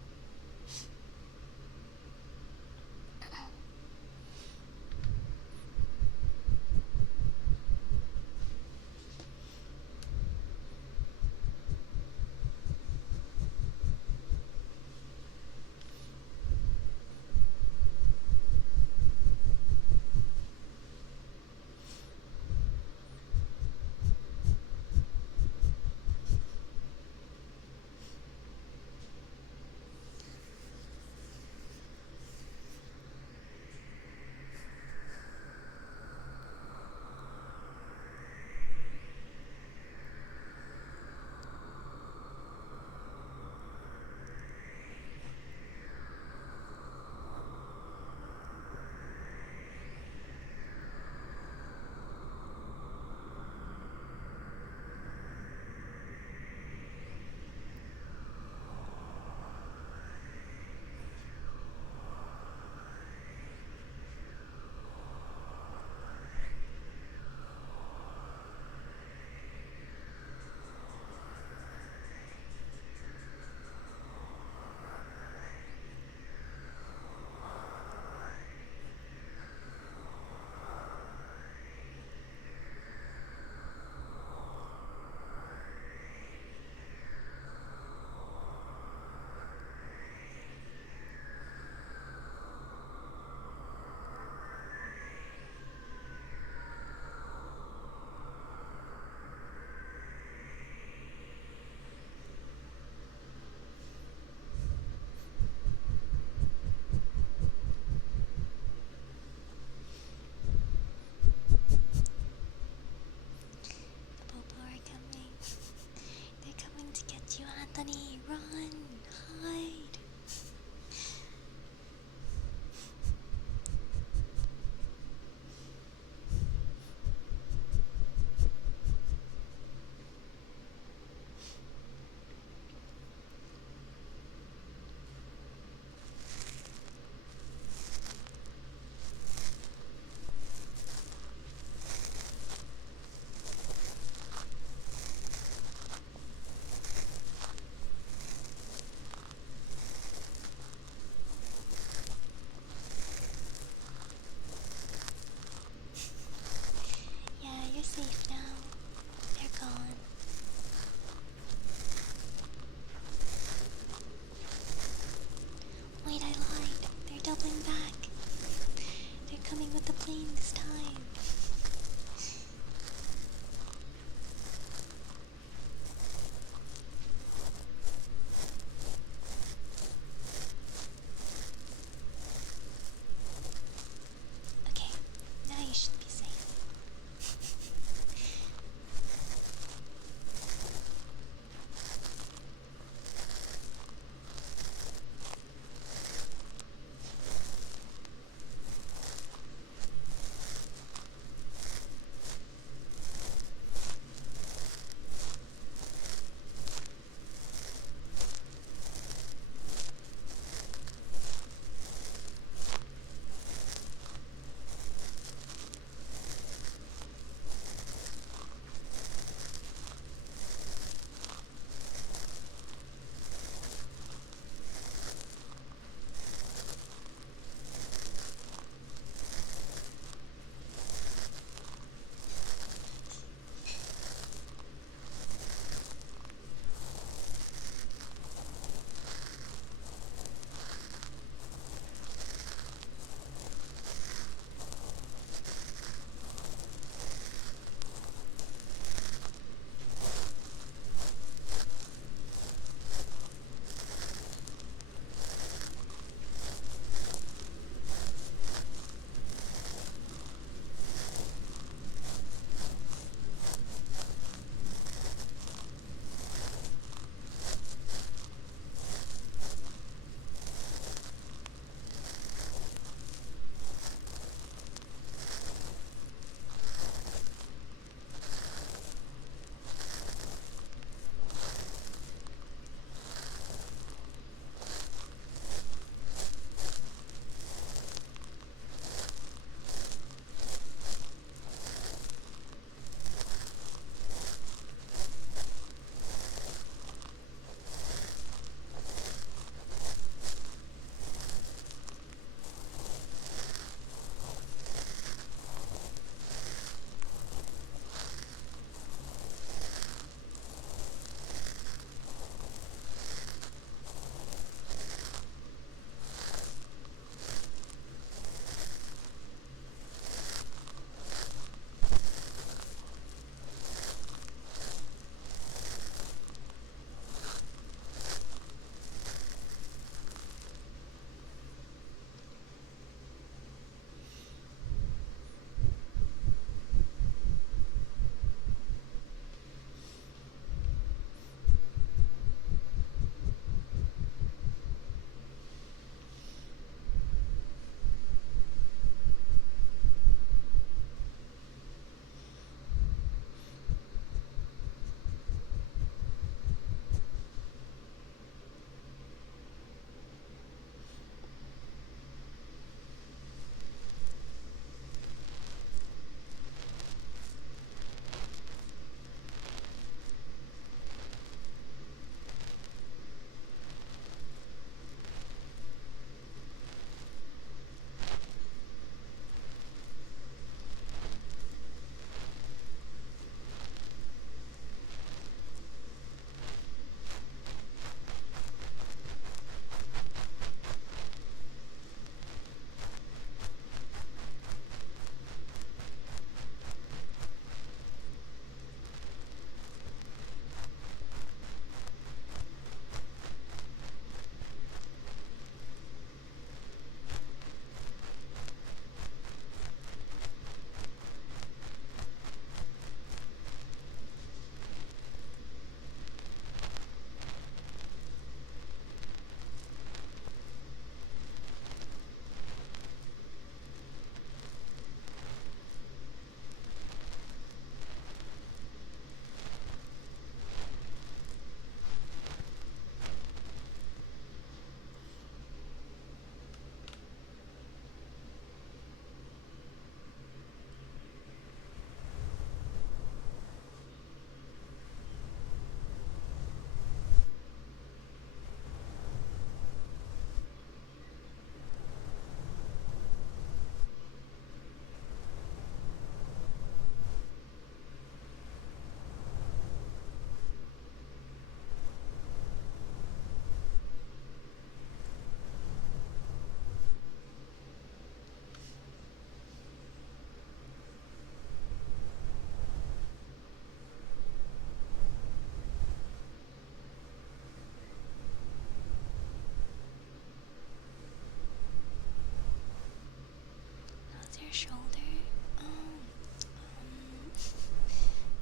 your shoulder?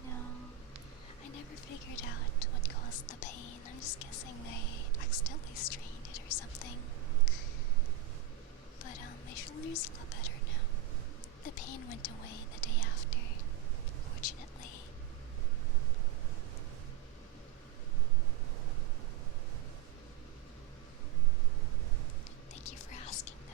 No. I never figured out what caused the pain. I'm just guessing I accidentally strained it or something. But my shoulder's a lot better now. The pain went away the day after, fortunately. Thank you for asking, though.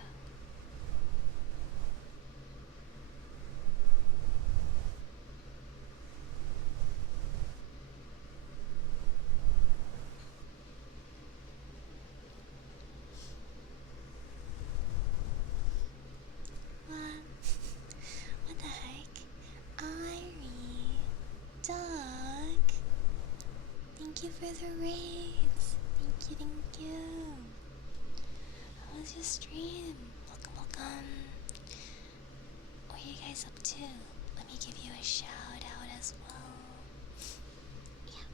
What the heck? Irie, Doug. Thank you for the raids. Thank you. How was your stream? Welcome. What are you guys up to? Let me give you a shout out as well. Yeah.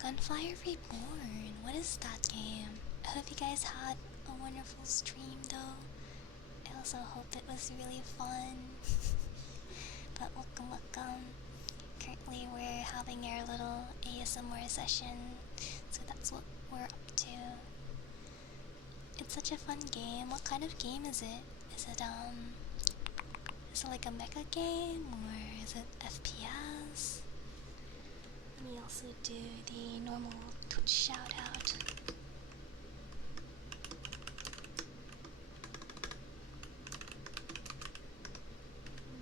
Gunfire Reborn. What is that game? I hope you guys had a wonderful stream though. I also hope it was really fun. But welcome. Currently we're having our little ASMR session, so that's what we're up to. It's such a fun game. What kind of game is it? Is it like a mecha game or is it FPS? Let me also do the normal Twitch shout out.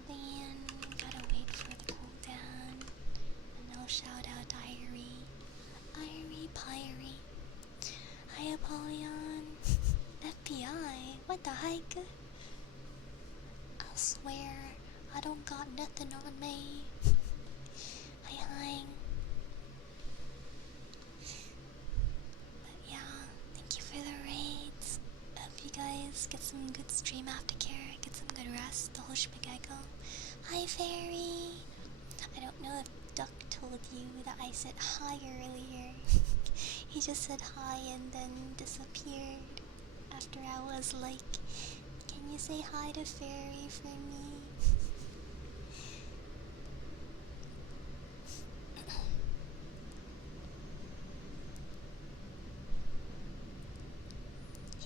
Then gotta wait for the cooldown, and I'll shout out Irie, Pyrie. Hi Apollyon. FBI. What the heck? I swear I don't got nothing on me. Hi. But yeah, thank you for the raids. Hope you guys get some good stream aftercare, get some good rest, the whole shmigaggle. Hi Fairy. I don't know if Duck told you that I said hi earlier. He just said hi and then disappeared after I was like, can you say hi to Fairy for me?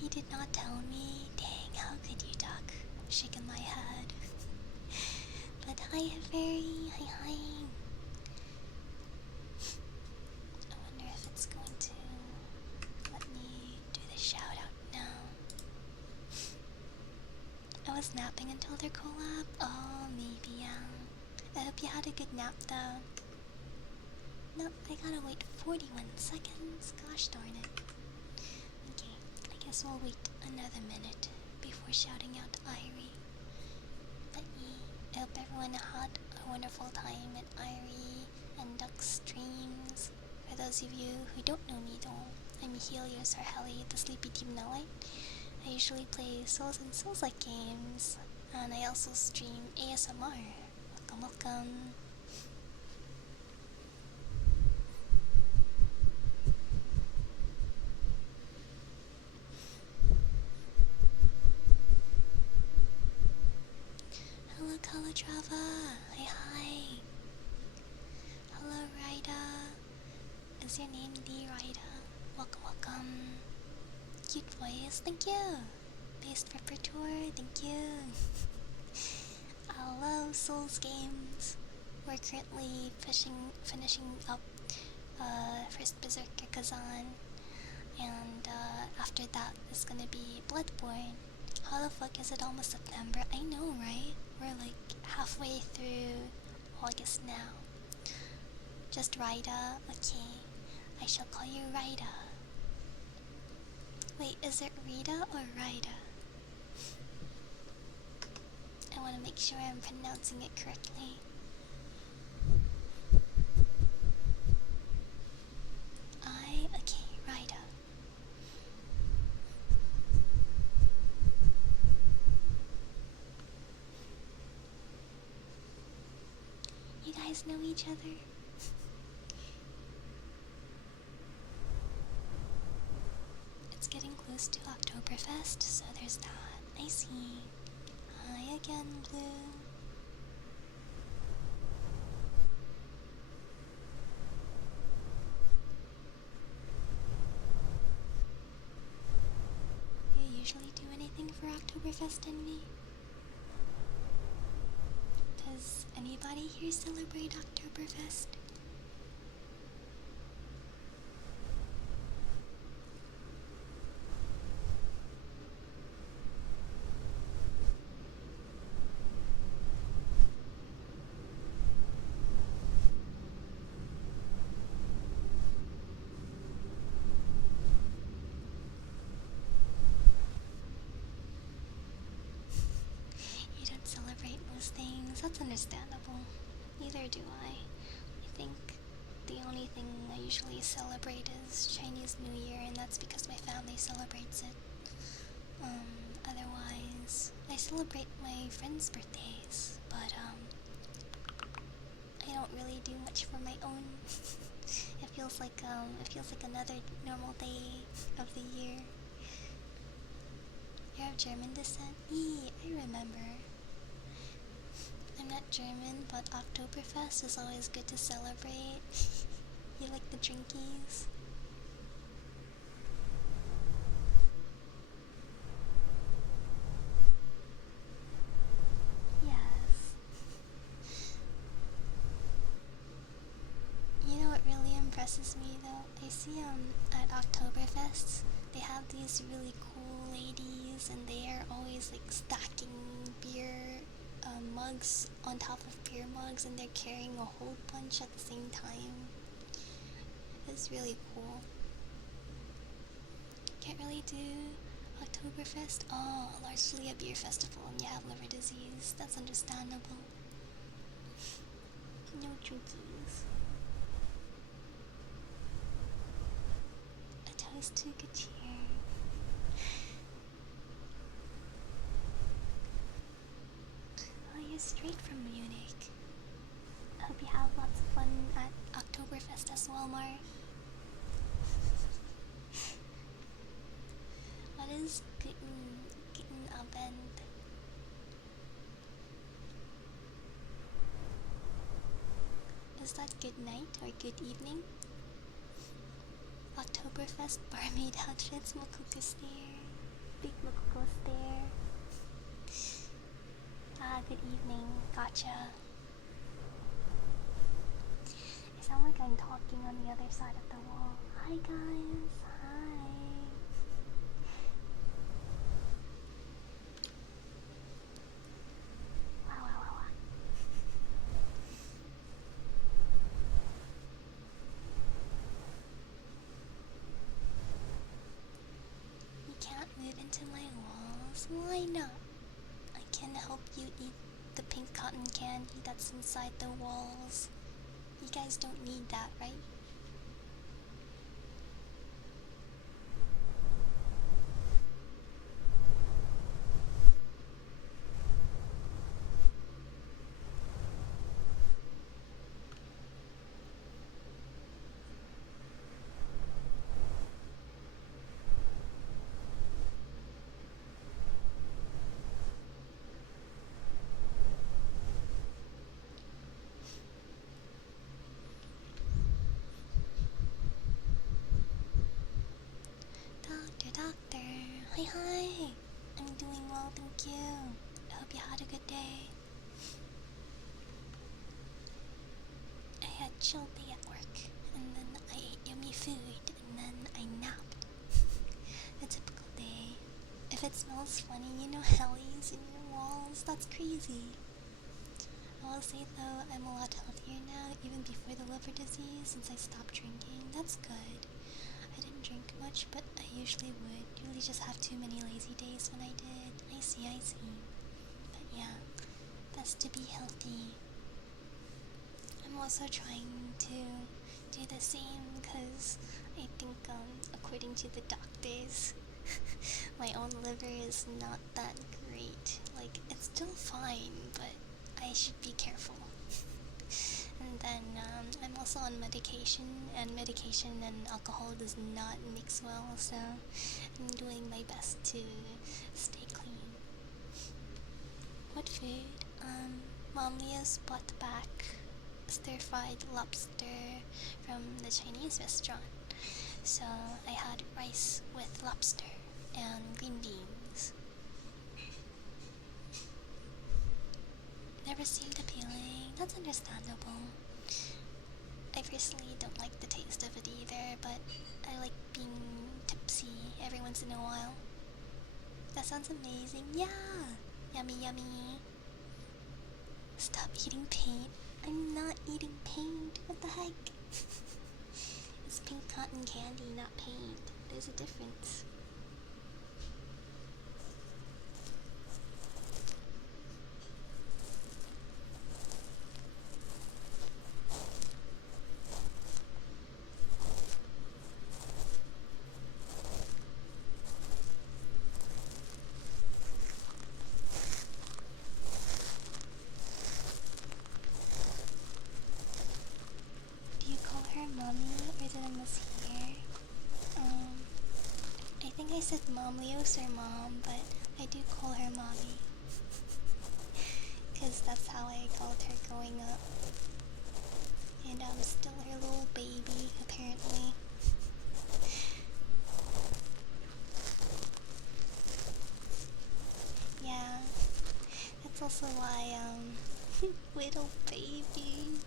He did not tell me. Dang, how could you, Duck? I'm shaking my head. But hi, Fairy. Hi. I wonder if it's going to let me do the shout out now. I was napping until their collab. Oh, maybe, yeah. I hope you had a good nap, though. Nope, I gotta wait 41 seconds. Gosh darn it. Okay, I guess we'll wait another minute before shouting out Irie. But yeah, I hope everyone had a wonderful time at Irie and Duck's streams. For those of you who don't know me though, I'm Helios or Helli, the sleepy demon light. I usually play Souls and Souls-like games, and I also stream ASMR. Welcome. Hello Calatrava. Hi. Hello Ryda. Is your name the Ryda? Welcome. Cute voice, thank you. Based Repertoire, thank you. I love Souls games. We're currently finishing up first Berserker Kazan, and after that is gonna be Bloodborne. How the fuck is it almost September? I know, right? We're like halfway through August now. Just Ryda, okay. I shall call you Ryda. Wait, is it Rita or Ryda? I want to make sure I'm pronouncing it correctly. Okay, Ryda. guys know each other? It's getting close to Oktoberfest, so there's that. I see. Hi again, Blue. Do you usually do anything for Oktoberfest and me? Does anybody here celebrate Oktoberfest? You don't celebrate most things, that's understandable. Neither do I. I think the only thing I usually celebrate is Chinese New Year, and that's because my family celebrates it. Otherwise, I celebrate my friends' birthdays, but I don't really do much for my own. It feels like another normal day of the year. You're of German descent? I remember. I'm not German, but Oktoberfest is always good to celebrate. You like the drinkies? Yes. You know what really impresses me though? I see at Oktoberfests they have these really cool ladies and they are always like stacking beer mugs on top of beer mugs and they're carrying a whole bunch at the same time. It's really cool. Can't really do Oktoberfest. Oh, largely a beer festival and you have liver disease. That's understandable. No drinkies. A toast to good cheer. Oh, you're straight from Munich. I hope you have lots of fun at Oktoberfest as well, Mar. What is Guten Abend? Is that good night or good evening? Oktoberfest barmaid outfits, Mokuko's there. Big Mokuko's there. Ah, good evening. Gotcha. I sound like I'm talking on the other side of the wall. Hi guys. Hi. Wow. You can't move into my walls. Why not? I can help you eat the pink cotton candy that's inside the walls. You guys don't need that, right? Doctor. Hi. I'm doing well, thank you. I hope you had a good day. I had a chill day at work, and then I ate yummy food, and then I napped. A typical day. If it smells funny, you know Helli's in your walls. That's crazy. I will say though, I'm a lot healthier now, even before the liver disease, since I stopped drinking. That's good. I didn't drink much, but I usually would. Usually just have too many lazy days when I did. I see. But yeah, best to be healthy. I'm also trying to do the same because I think, according to the doctors, my own liver is not that great. Like, it's still fine, but I should be careful. And then I'm also on medication, and medication and alcohol does not mix well, so I'm doing my best to stay clean. What food? Mom Leo's bought back stir-fried lobster from the Chinese restaurant. So I had rice with lobster and green beans. Never seemed appealing. That's understandable. I personally don't like the taste of it either, but I like being tipsy every once in a while. That sounds amazing. Yeah! Yummy, yummy. Stop eating paint. I'm not eating paint. What the heck? It's pink cotton candy, not paint. There's a difference. Do you call her mommy or did I mishear? I think I said Mom Leos or mom, but I do call her mommy. Cause that's how I called her growing up. And I'm still her little baby, apparently. Yeah, that's also why, little baby.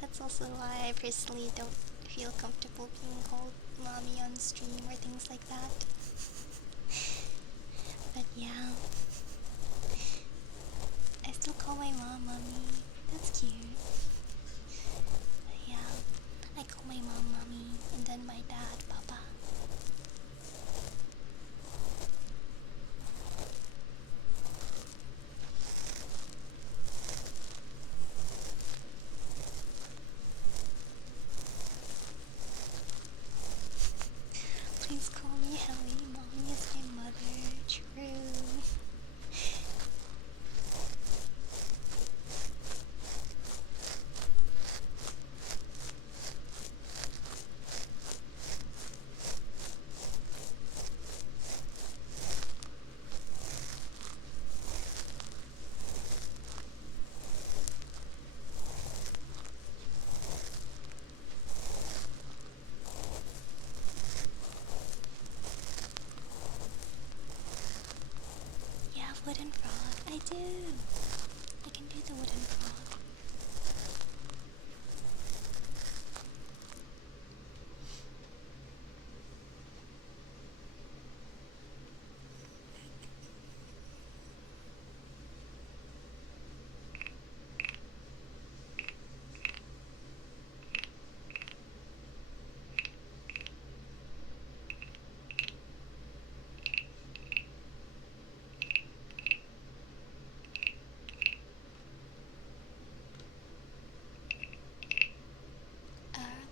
That's also why I personally don't feel comfortable being called mommy on stream or things like that. But yeah, I still call my mom mommy. That's cute. But yeah, I call my mom mommy and then my dad papa. Please call me Helli. Mommy is my mother. True. Yeah, wooden frog. I do. I can do the wooden frog.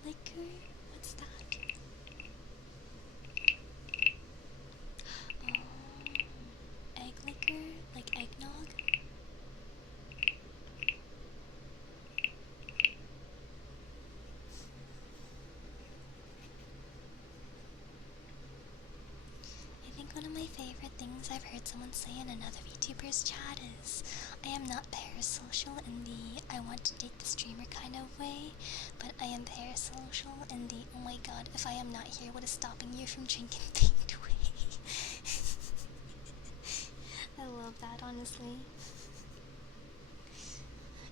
Liquor? What's that? Egg liquor? Like eggnog? I think one of my favorite things I've heard someone say in another VTuber's chat is I am not parasocial in the I want to date the streamer kind of way, but I am parasocial in the oh my god, if I am not here, what is stopping you from drinking paint way? I love that, honestly.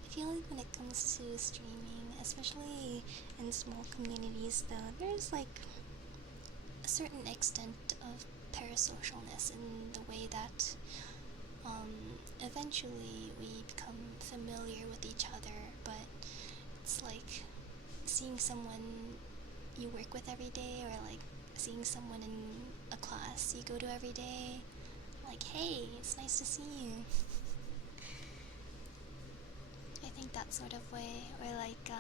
I feel like when it comes to streaming, especially in small communities though, there's like a certain extent of parasocialness in the way that eventually we become familiar with each other, but it's like seeing someone you work with every day or like seeing someone in a class you go to every day, like, hey, it's nice to see you. I think that sort of way, or like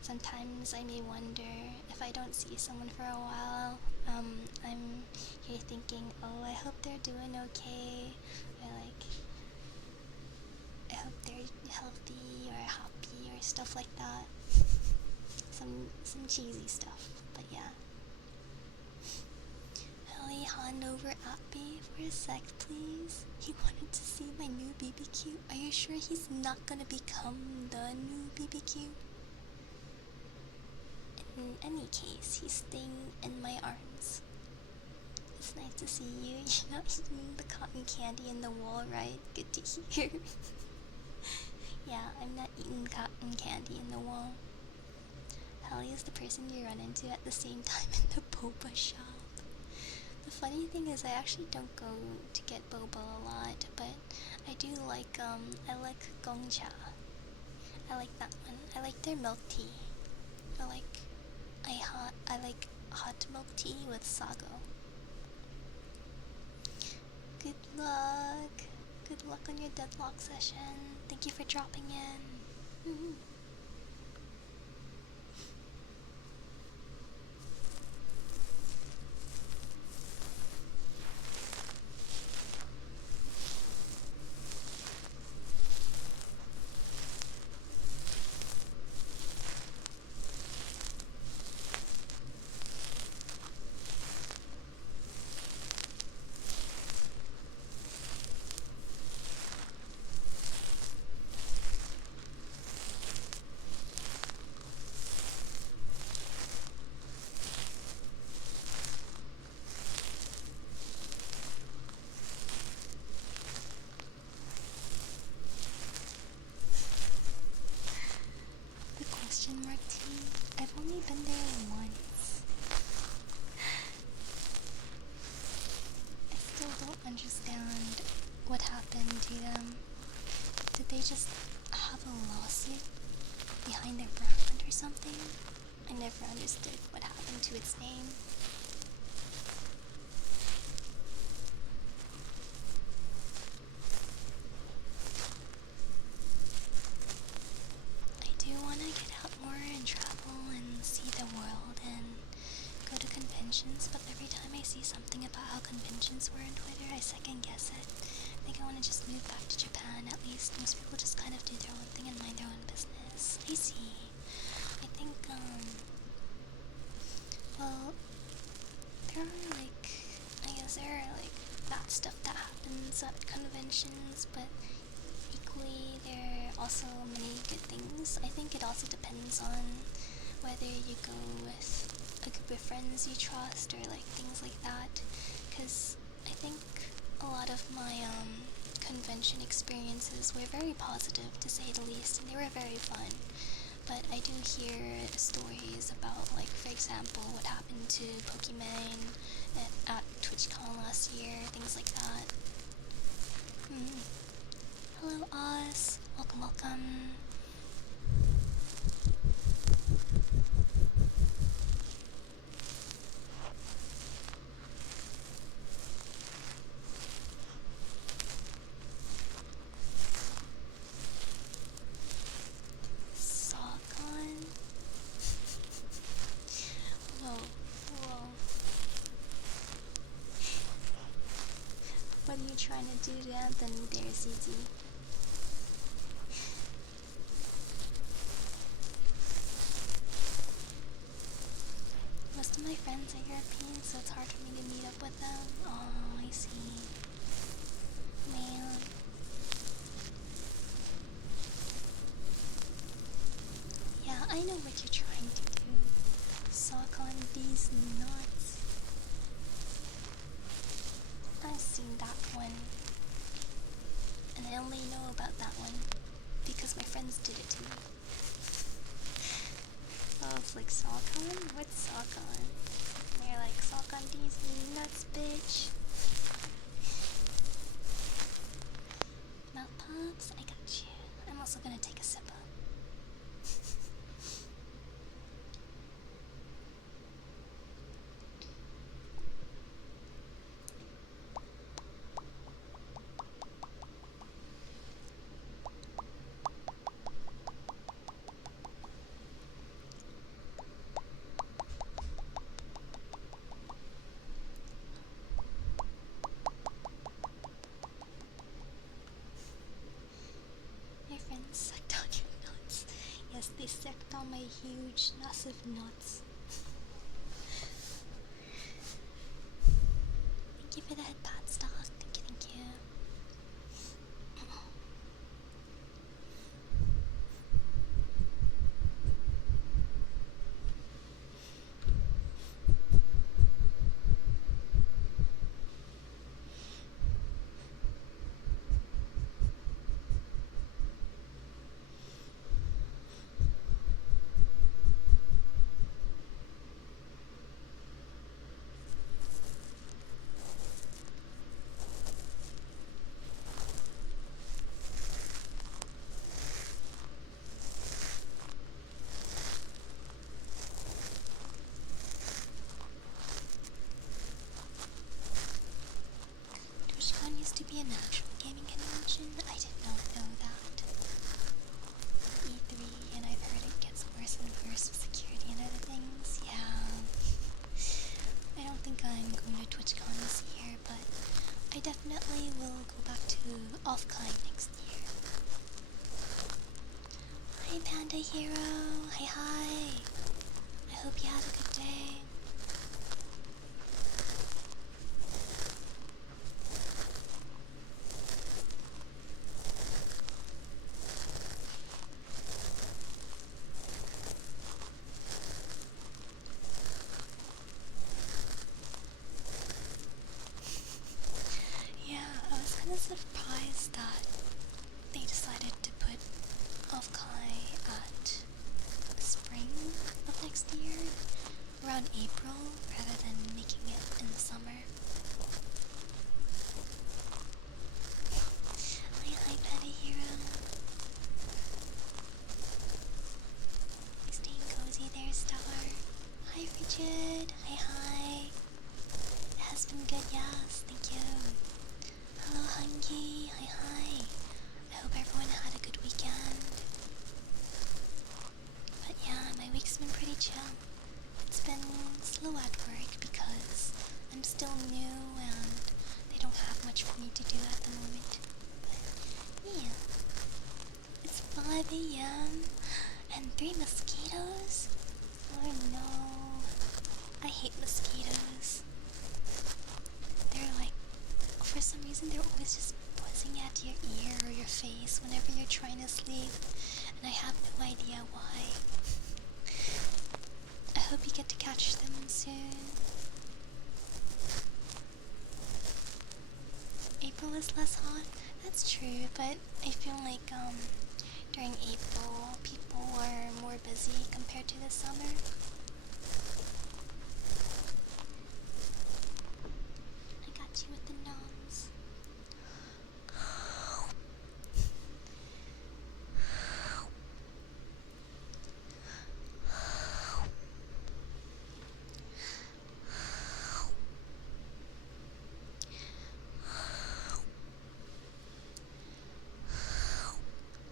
sometimes I may wonder if I don't see someone for a while, I'm here thinking, oh, I hope they're doing okay, or like, I hope they're healthy or happy or stuff like that. Some cheesy stuff, but yeah. Helli, hand over at me for a sec, please. He wanted to see my new BBQ. Are you sure he's not gonna become the new BBQ? In any case, he's staying in my arms. It's nice to see you. You're not eating the cotton candy in the wall, right? Good to hear. Yeah, I'm not eating cotton candy in the wall. Helli is the person you run into at the same time in the boba shop. The funny thing is, I actually don't go to get boba a lot, but I do like, I like gongcha. I like that one. I like their milk tea. I like hot milk tea with sago. Good luck. Good luck on your deadlock session. Thank you for dropping in. The question mark team? I've only been there once. I still don't understand what happened to them. Did they just have a lawsuit behind their brand or something? I never understood what happened to its name. I do want to get out more and travel and see the world and go to conventions, but every time I see something about how conventions were on Twitter, I second guess it. I think I want to just move back to Japan, at least. Most people just kind of do their own thing and mind their own business. I see. I think, well, there are, like, I guess there are, like, bad stuff that happens at conventions, but equally there are also many good things. I think it also depends on whether you go with a group of friends you trust or, like, things like that, because I think a lot of my, convention experiences were very positive, to say the least, and they were very fun. But I do hear stories about, like, for example, what happened to Pokemon at TwitchCon last year, things like that. Hello, Oz. Welcome, welcome. Sawcon? Whoa, whoa. What are you trying to do to Anthony there, CT? Most of my friends are European, so it's hard for me to meet up with them. Oh, I see. Man. Yeah, I know what you're trying to do. Suck on these nuts. I've seen that one. And I only know about that one because my friends did it to me. So it's like, sock on? What's sock on? And they're like, sock on these nuts, bitch. Mouth pops? I got you. I'm also gonna take a sip of. dissect all my huge, massive nuts. Thank you for the head pat stock. Thank you, thank you. TwitchCon used to be a natural gaming convention. I did not know that. E3, and I've heard it gets worse and worse with security and other things. Yeah. I don't think I'm going to TwitchCon this year, but I definitely will go back to Offkai next year. Hi Panda Hero! Hi hi! I hope you had a good day. Yeah, I was kind of surprised that they decided to put Offkai at the spring of next year, around April, rather than making it in the summer. Hi Panda Hero. Staying cozy there, Star. Hi Rigid. Hi. It has been good, yes, thank you. Hello Hungy. Hi. I hope everyone had a good weekend. But yeah, my week's been pretty chill. It's been slow at work because I'm still new and they don't have much for me to do at the moment. But yeah, it's 5 a.m. and 3 mosquitoes? Oh no, I hate mosquitoes. They're like, for some reason they're always just buzzing at your ear or your face whenever you're trying to sleep, and I have no idea why. I hope you get to catch them soon. April is less hot? That's true, but I feel like during April people are more busy compared to the summer. I got you with the noms.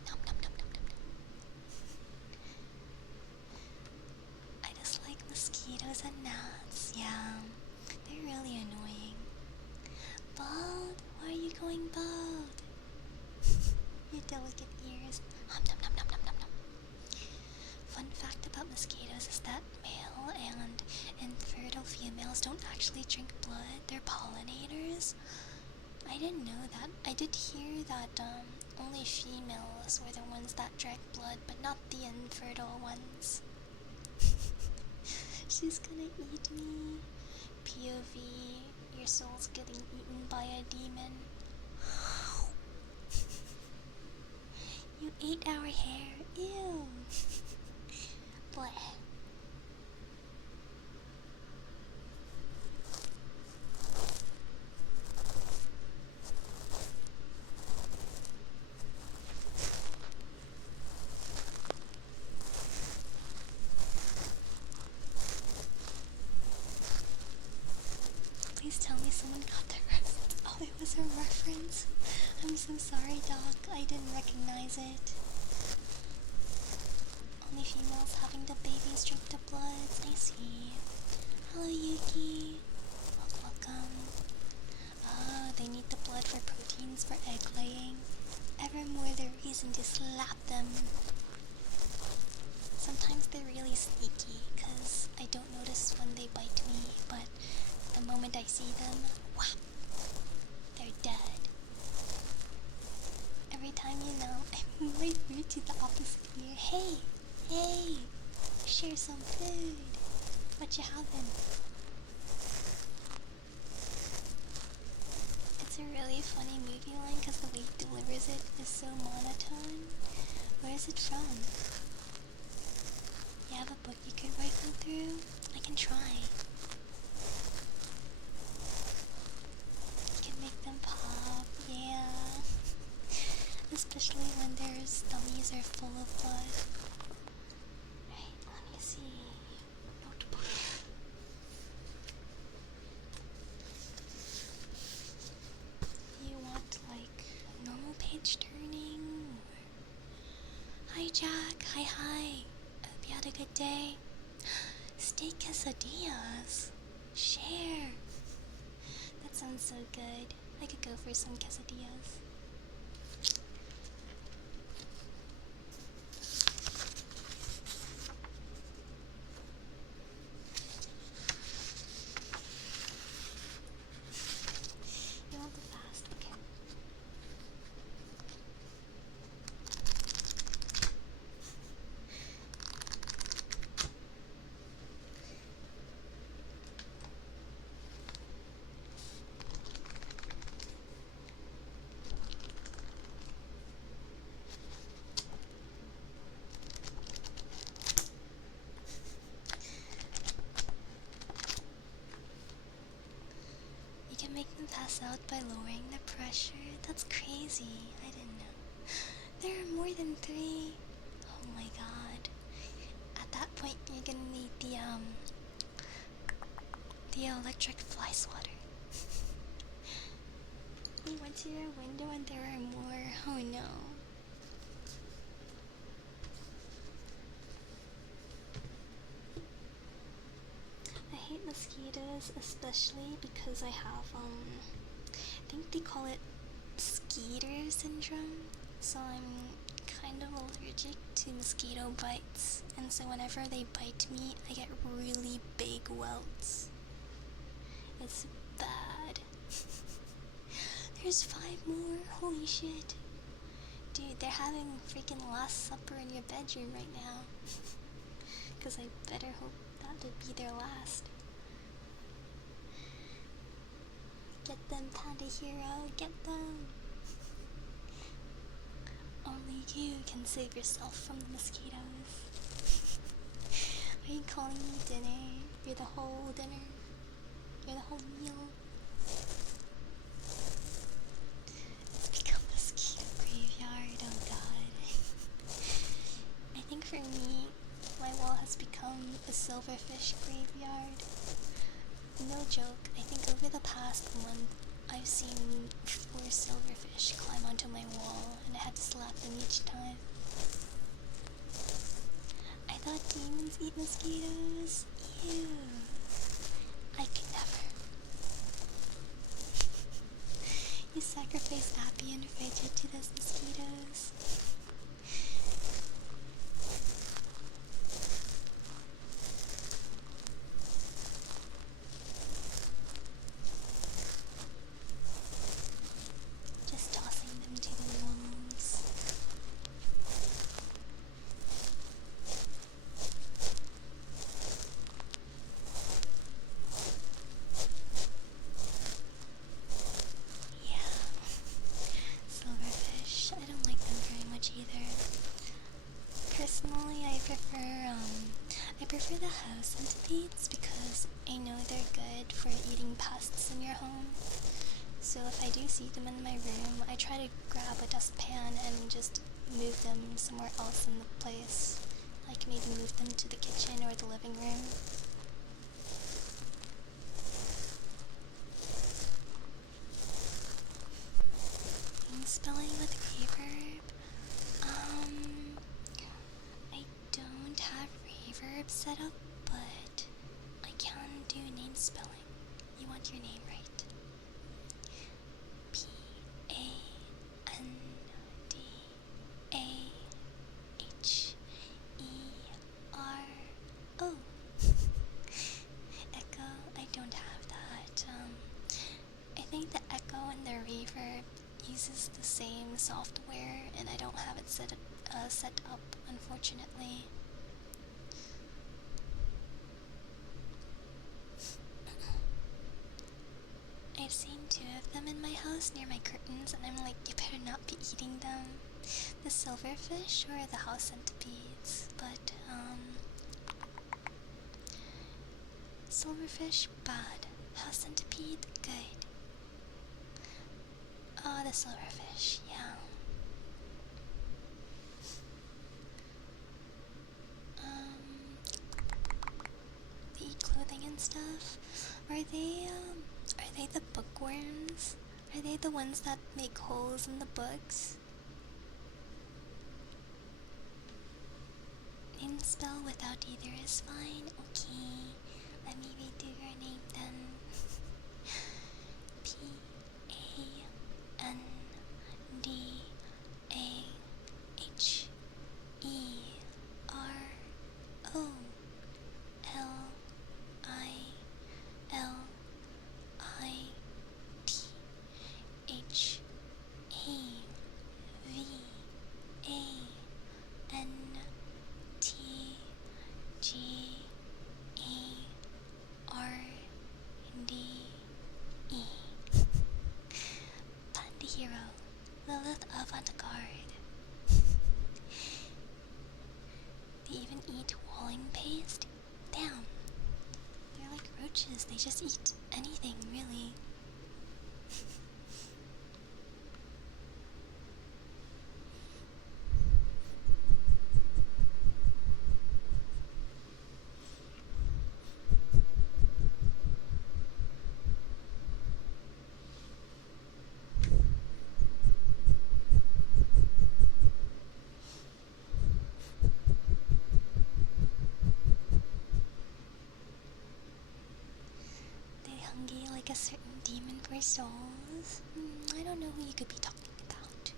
Nom, nom, nom, nom, nom. I just like mosquitoes and gnats, yeah. They're really annoying. Bald? Why are you going bald? Your delicate ears. Nom, nom, nom, nom, nom, nom, nom. Fun fact about mosquitoes is that male and infertile females don't actually drink blood. They're pollinators. I didn't know that. I did hear that only females were the ones that drank blood, but not the infertile ones. She's gonna eat me. POV, your soul's getting eaten by a demon. You ate our hair. Ew. Bleh. Please tell me someone got the reference. Oh, it was a reference. I'm so sorry, Doc. I didn't recognize it. Only females having the babies drink the bloods. I see. Hello, Yuki. Welcome. Oh, they need the blood for proteins for egg laying. Ever more the reason to slap them. sneaky because I don't notice when they bite me, but the moment I see them, whap, they're dead. Every time I might move to the opposite ear. Hey, hey, share some food. What you having? It's a really funny movie line because the way he delivers it is so monotone. Where is it from? You have a book you could rifle through? I can try. You can make them pop, yeah. Especially when their stomachs are full of blood. Right, let me see. Notebook. You want like normal page turning? Hi Jack, hi. Hope you had a good day. Steak quesadillas. Share. That sounds so good. I could go for some quesadillas. You want the fast? Okay. You can make them pass out by lowering the pressure. That's crazy. I didn't know. There are more than 3. Oh my god. At that point, you're gonna need the electric fly swatter. We went to your window and there are more. Oh no. I hate mosquitoes, especially because I have, I think they call it skeeter syndrome. So I'm kind of allergic to mosquito bites. And so whenever they bite me, I get really big welts. It's bad. There's 5 more. Holy shit. Dude, they're having freaking Last Supper in your bedroom right now. Because I better hope that would be their last. Get them, Panda Hero. Get them. Only you can save yourself from the mosquitoes. Are you calling me dinner? You're the whole dinner. You're the whole meal. It's become a mosquito graveyard, oh god. I think for me, my wall has become a silverfish graveyard. No joke, I think over the past month, I've seen 4 silverfish climb onto my wall, and I had to slap them each time. I thought demons eat mosquitoes. Ew. I could never. You sacrifice Appy and Frigid to those mosquitoes. Just tossing them to the wolves. Yeah. Silverfish. I don't like them very much either. Personally, I prefer the house centipedes because I know they're good for eating pests in your home. So if I do see them in my room, I try to grab a dustpan and just move them somewhere else in the place. Like maybe move them to the kitchen or the living room. Name spelling with reverb? I don't have reverb set up, but I can do name spelling. You want your name right. use the same software, and I don't have it set up, unfortunately. I've seen 2 of them in my house near my curtains, and I'm like, you better not be eating them. The silverfish or the house centipedes, but silverfish bad, house centipede good. Oh, the silverfish, yeah. They eat clothing and stuff. Are they the bookworms? Are they the ones that make holes in the books? Name spell without either is fine. Okay, let me redo your name then. Pandihiro, Lilith Avant-Garde. They even eat walling paste? Damn. They're like roaches, they just eat anything, really. Like a certain demon for souls? I don't know who you could be talking about.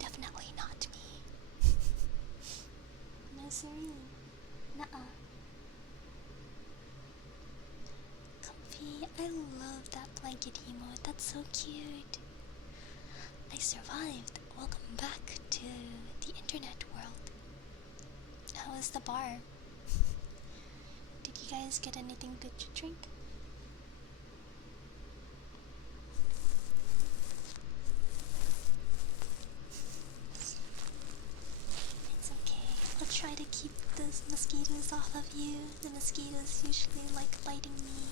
Definitely not me. No, sorry. Nuh-uh. Comfy, I love that blanket emote. That's so cute. I survived. Welcome back to the internet world. How was the bar? Did you guys get anything good to drink? Try to keep those mosquitoes off of you. The mosquitoes usually like biting me.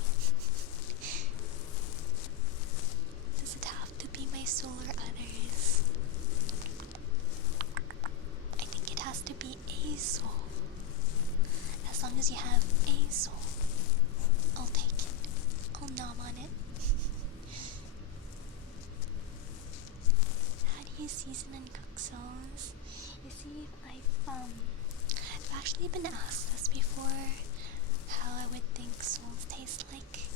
Does it have to be my soul or others? I think it has to be a soul. As long as you have a soul, I'll take it. I'll nom on it. How do you season and cook souls? You see, I've actually been asked this before, how I would think souls taste like.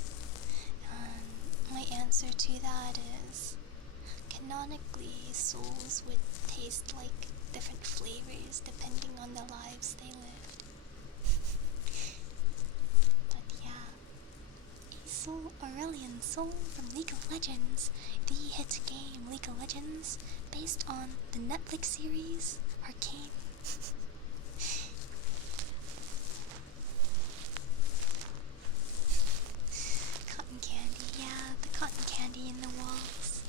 My answer to that is, canonically, souls would taste like different flavors depending on the lives they lived. But yeah, a soul, Aurelian soul from League of Legends, the hit game League of Legends, based on the Netflix series Arcane. Cotton candy, yeah, the cotton candy in the walls.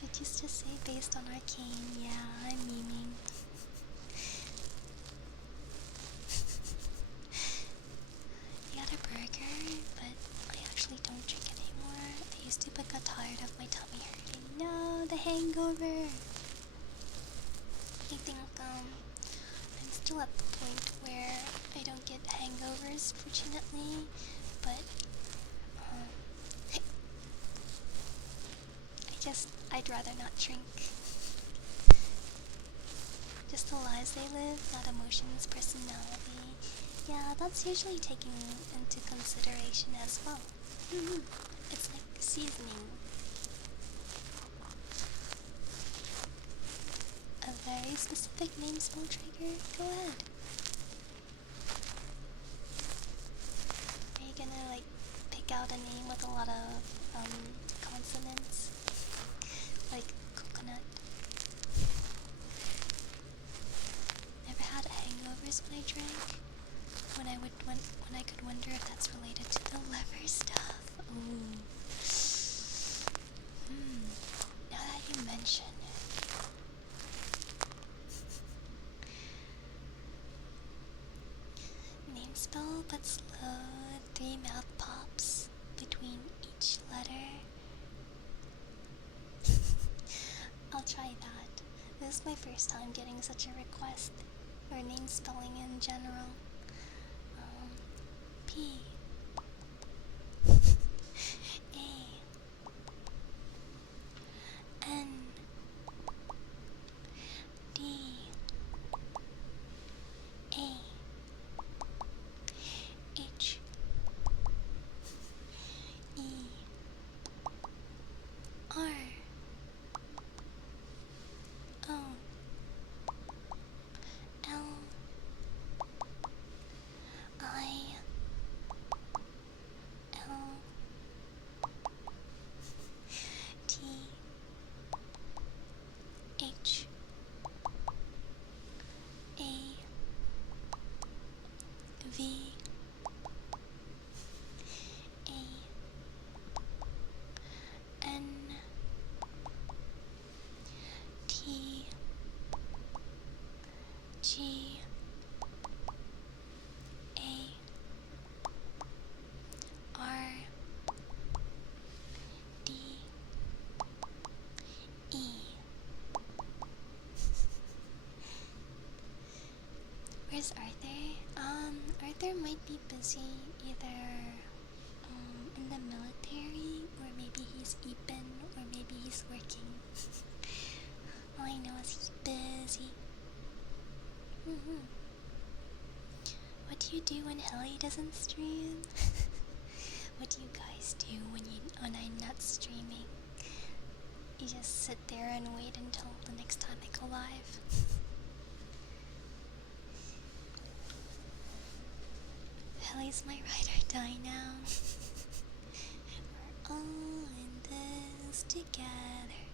Did you just say based on Arcane? Yeah, I'm memeing. I got a burger, but I actually don't drink anymore. I used to, but got tired of my tummy hurting. No, the hangover. I think I'm still at the point where I don't get hangovers, fortunately, but I'd rather not drink. Just the lives they live, not emotions, personality. Yeah, that's usually taken into consideration as well. It's like seasoning. A very specific name spell trigger? Go ahead. Are you gonna like pick out a name with a lot of consonants, like coconut. Never had hangovers when I drank. When I could wonder if that's related to the liver stuff. Ooh. Now that you mention it. Name spell but slow. 3 mouth pops between each letter. I'll try that. This is my first time getting such a request, or name spelling in general. P A N D A H E R O L I L T H A V A N T G A R D E. Where's Arthur? Arthur might be busy either in the military, or maybe he's eaten, or maybe he's working. All I know is he's busy. What do you do when Helli doesn't stream? What do you guys do when I'm not streaming? You just sit there and wait until the next time I go live. Helli's my ride or die now. We're all in this together.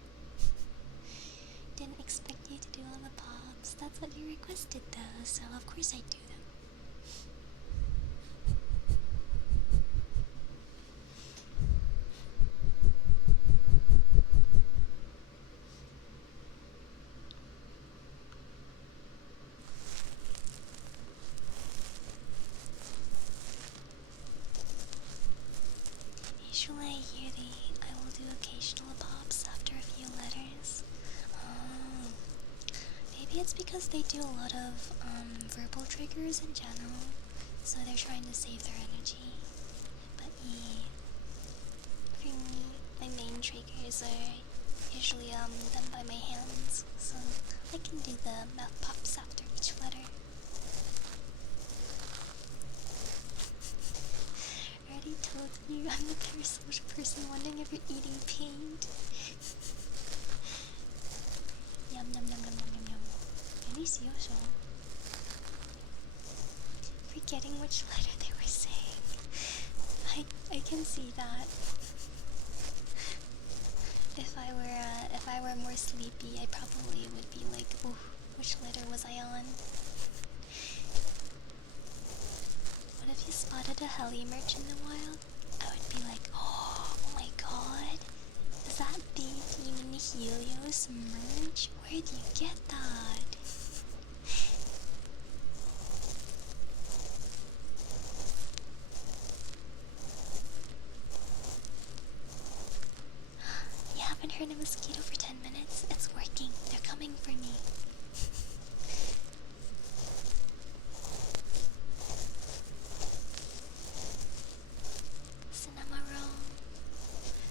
Didn't expect you to do all the pops. That's what you requested though, so of course I do them. Usually I will do occasional pops after a few letters. Maybe it's because they do a lot of verbal triggers in general, so they're trying to save their energy. But yeah, for me, my main triggers are usually done by my hands, so I can do the mouth pops after each letter. I already told you I'm the parasocial person wondering if you're eating paint. Yum yum yum yum yum yum yum. Delicioso. Forgetting which letter they were saying. I can see that. If I were more sleepy, I probably would be like, ooh, which letter was I on? What if you spotted a Helli merch in the wild? I would be like, oh my god, is that the Demon Helios merch? Where do you get that? You haven't heard a mosquito for 10 minutes? It's working. They're coming for me.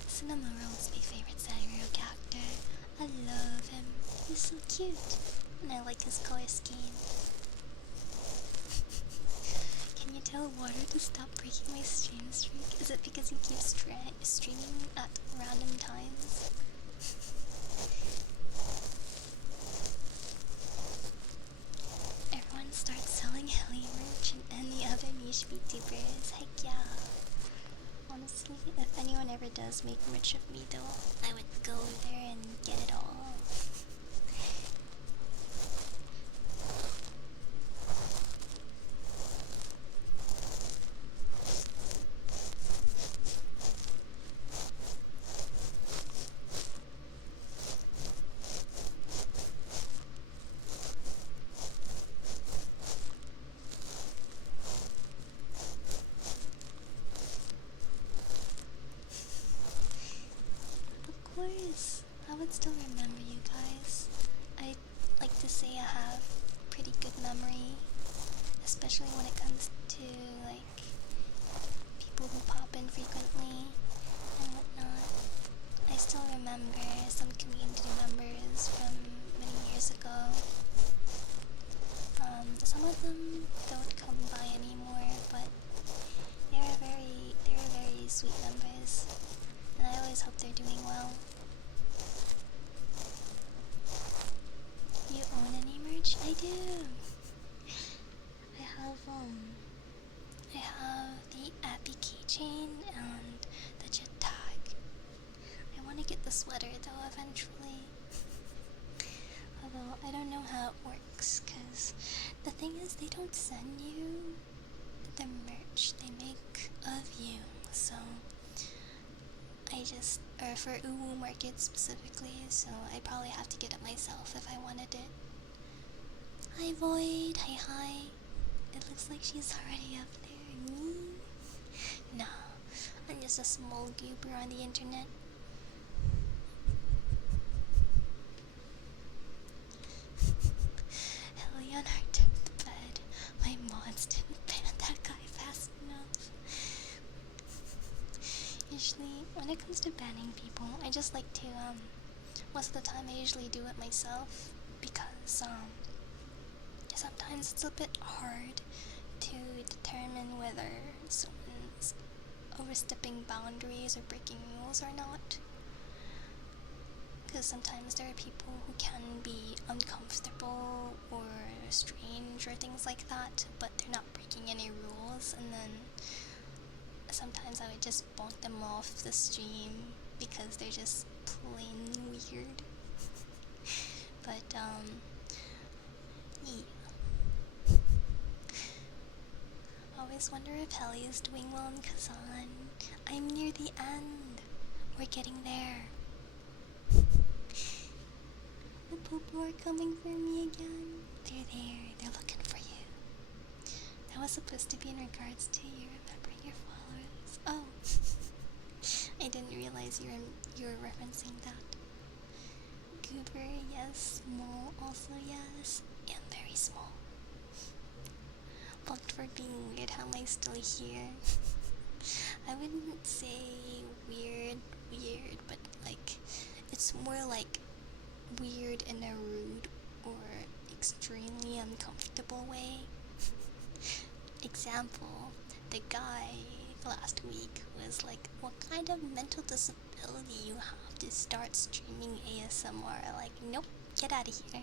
Cinnamoroll is my favorite Sanrio character. I love him. He's so cute. And I like his color scheme. Can you tell water to stop breaking my stream streak? Is it because he keeps streaming at random times? Everyone starts selling Helli merch and any other niche VTubers. Heck yeah. honestly, if anyone ever does make merch of me though, I would go there and get it all. Of course, I would still remember you guys. I like to say I have pretty good memory, especially when it comes to like people who pop in frequently and whatnot. I still remember some community members from many years ago. Some of them don't come by anymore, but they were very sweet members, and I always hope they're doing well. You own any merch? I do. I have I have the Abby keychain and the jet tag. I want to get the sweater though eventually. Although I don't know how it works, cause the thing is they don't send you the merch they make of you. So or for Uwu Market specifically, so I probably have to get it myself if I wanted it. Hi Void, hi. It looks like she's already up there. Me? No, I'm just a small goober on the internet. Helli on our deathbed. My mods didn't ban that guy fast enough. Usually, when it comes to banning people, I just like to, most of the time I usually do it myself, because, sometimes it's a bit hard to determine whether someone's overstepping boundaries or breaking rules or not. Because sometimes there are people who can be uncomfortable or strange or things like that, but they're not breaking any rules, and then sometimes I would just bonk them off the stream because they're just plain weird. But, yeah. Always wonder if Helli is doing well in Kazan. I'm near the end. We're getting there. The people are coming for me again. They're there. They're looking for you. That was supposed to be in regards to you remembering your followers. Oh. I didn't realize you were referencing that. Goober, yes. Small, also yes. And very small. Blocked for being weird. How am I still here? I wouldn't say weird, but like, it's more like weird in a rude or extremely uncomfortable way. Example, the guy last week was like, what kind of mental disability you have to start streaming ASMR? Like, nope, get out of here.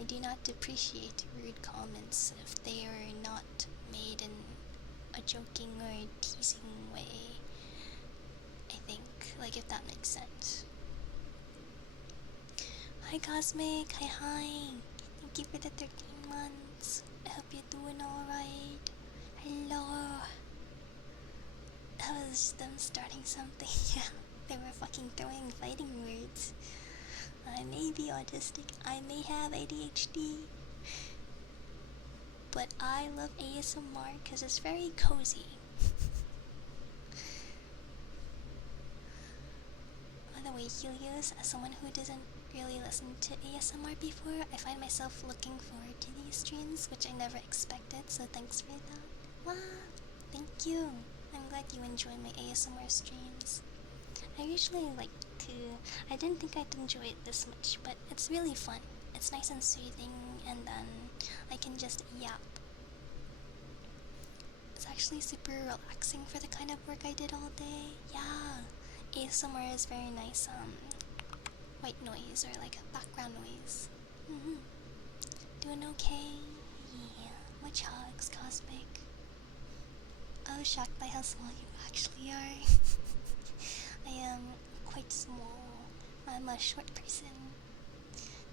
I do not appreciate rude comments if they are not made in a joking or teasing way. I think, like, if that makes sense. Hi Cosmic, hi. Thank you for the 13 months. I hope you're doing alright. Hello. That was them starting something. Yeah, they were fucking throwing fighting words. I may be autistic, I may have ADHD, but I love ASMR because it's very cozy. By the way, Helios, as someone who doesn't really listen to ASMR before, I find myself looking forward to these streams, which I never expected, so thanks for that. Wow, thank you. I'm glad you enjoy my ASMR streams. I usually like to... I didn't think I'd enjoy it this much, but it's really fun. It's nice and soothing, and then I can just yap. It's actually super relaxing for the kind of work I did all day. Yeah, ASMR is very nice, white noise or like background noise. Doing okay? Yeah, much hugs, Cosmic. I was shocked by how small you actually are. I am quite small. I'm a short person.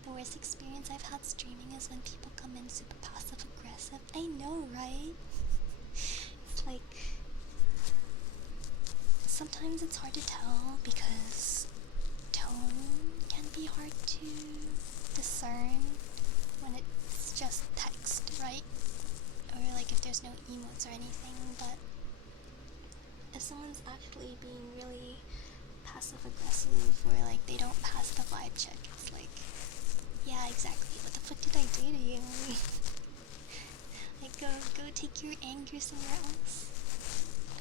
The worst experience I've had streaming is when people come in super passive aggressive. I know, right? It's like sometimes it's hard to tell because tone can be hard to discern when it's just text, right? Or like if there's no emotes or anything, but if someone's actually being really passive aggressive or like they don't pass the vibe check, it's like, yeah, exactly, what the fuck did I do to you? Like go take your anger somewhere else.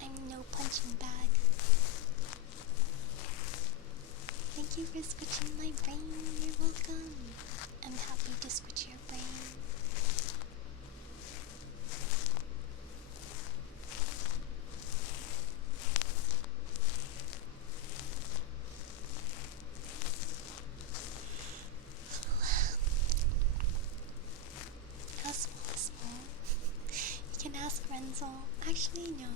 I'm no punching bag. Thank you for switching my brain, you're welcome. I'm happy to switch your brain. How small is small? You can ask Renzo. Actually, no.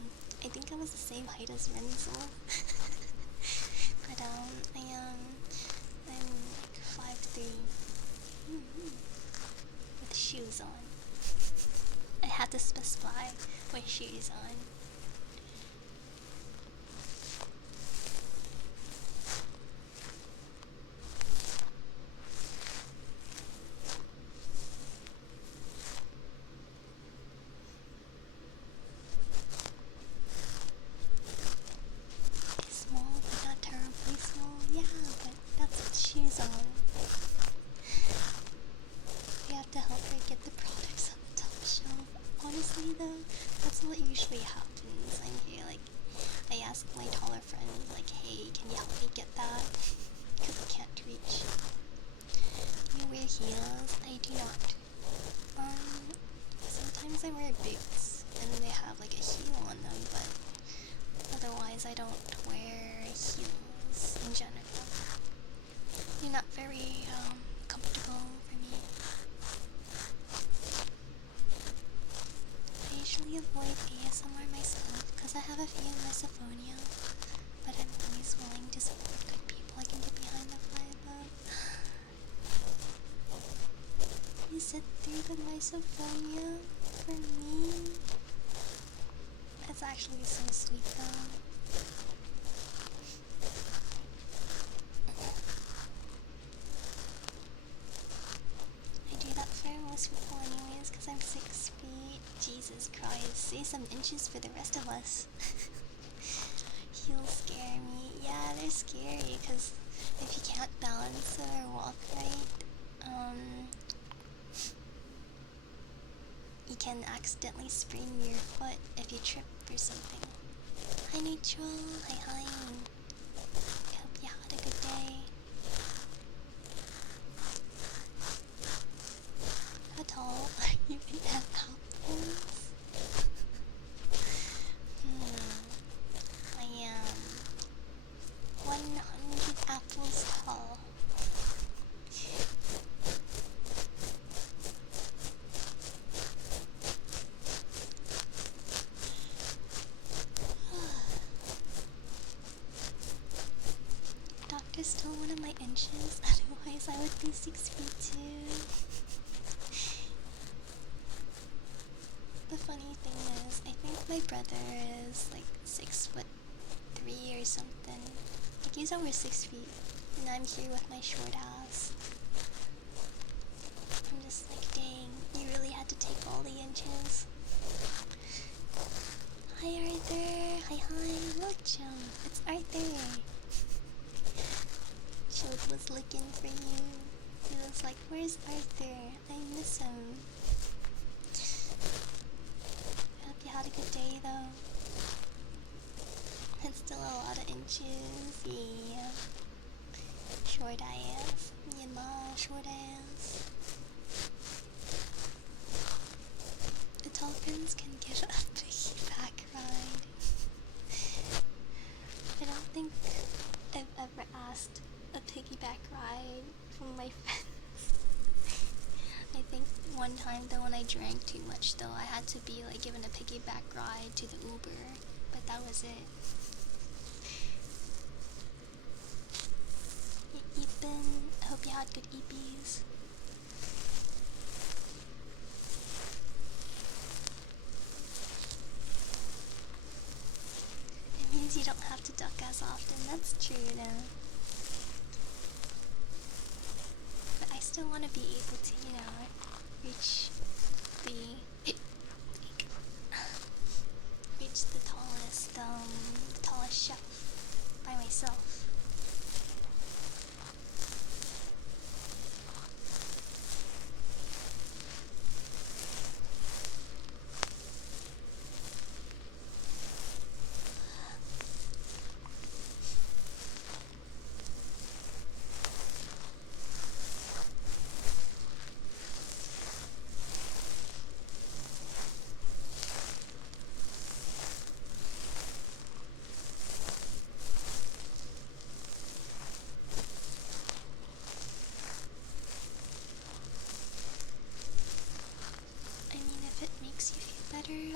I think I was the same height as Renzo. But I'm like 5'3". With shoes on. I had to specify with shoes on. Small, but not terribly small. Yeah, but that's what shoes on. We have to help her get the products on the top shelf. Honestly though, that's what usually happens. I'm here like, I ask my taller friend like, hey, can you help me get that? Because I can't reach. You wear heels? I do not. Sometimes I wear boots and they have like a heel on them, but otherwise I don't wear heels in general. They're not very comfortable for me. I usually avoid ASMR myself because I have a fear of misophonia, but I'm always willing to support good people I can get behind the vibe of. You sit through the misophonia for me? It's actually so sweet though. I do that for most people anyways because I'm 6 feet. Jesus Christ, say some inches for the rest of us. Heels scare me. Yeah, they're scary because if you can't balance or walk right, you can accidentally sprain your foot if you trip or something. Hi Neutral, hi. I hope you had a good day. How tall are you in apples? I am 100 apples tall. Doctor's still 1 of my inches, otherwise I would be 6 feet too. The funny thing is, I think my brother is like 6'3" or something. Like he's over 6 feet, and I'm here with my short ass. I'm just like, dang, you really had to take all the inches. Hi Arthur, hi, look Joe, it's Arthur. Chode was looking for you. He was like, where's Arthur? I miss him. I hope you had a good day though. It's still a lot of inches, yeah. Short ass, you know, short ass. The dolphins can get a piggyback ride. I don't think I've ever asked a piggyback ride from my friends. I think one one time though when I drank too much though. I had to be like given a piggyback ride to the Uber, but that was it. Hey, Ethan, I hope you had good EPs. It means you don't have to duck as often. That's true though. But I still want to be able to, you know, reach the reach the tallest shelf by myself.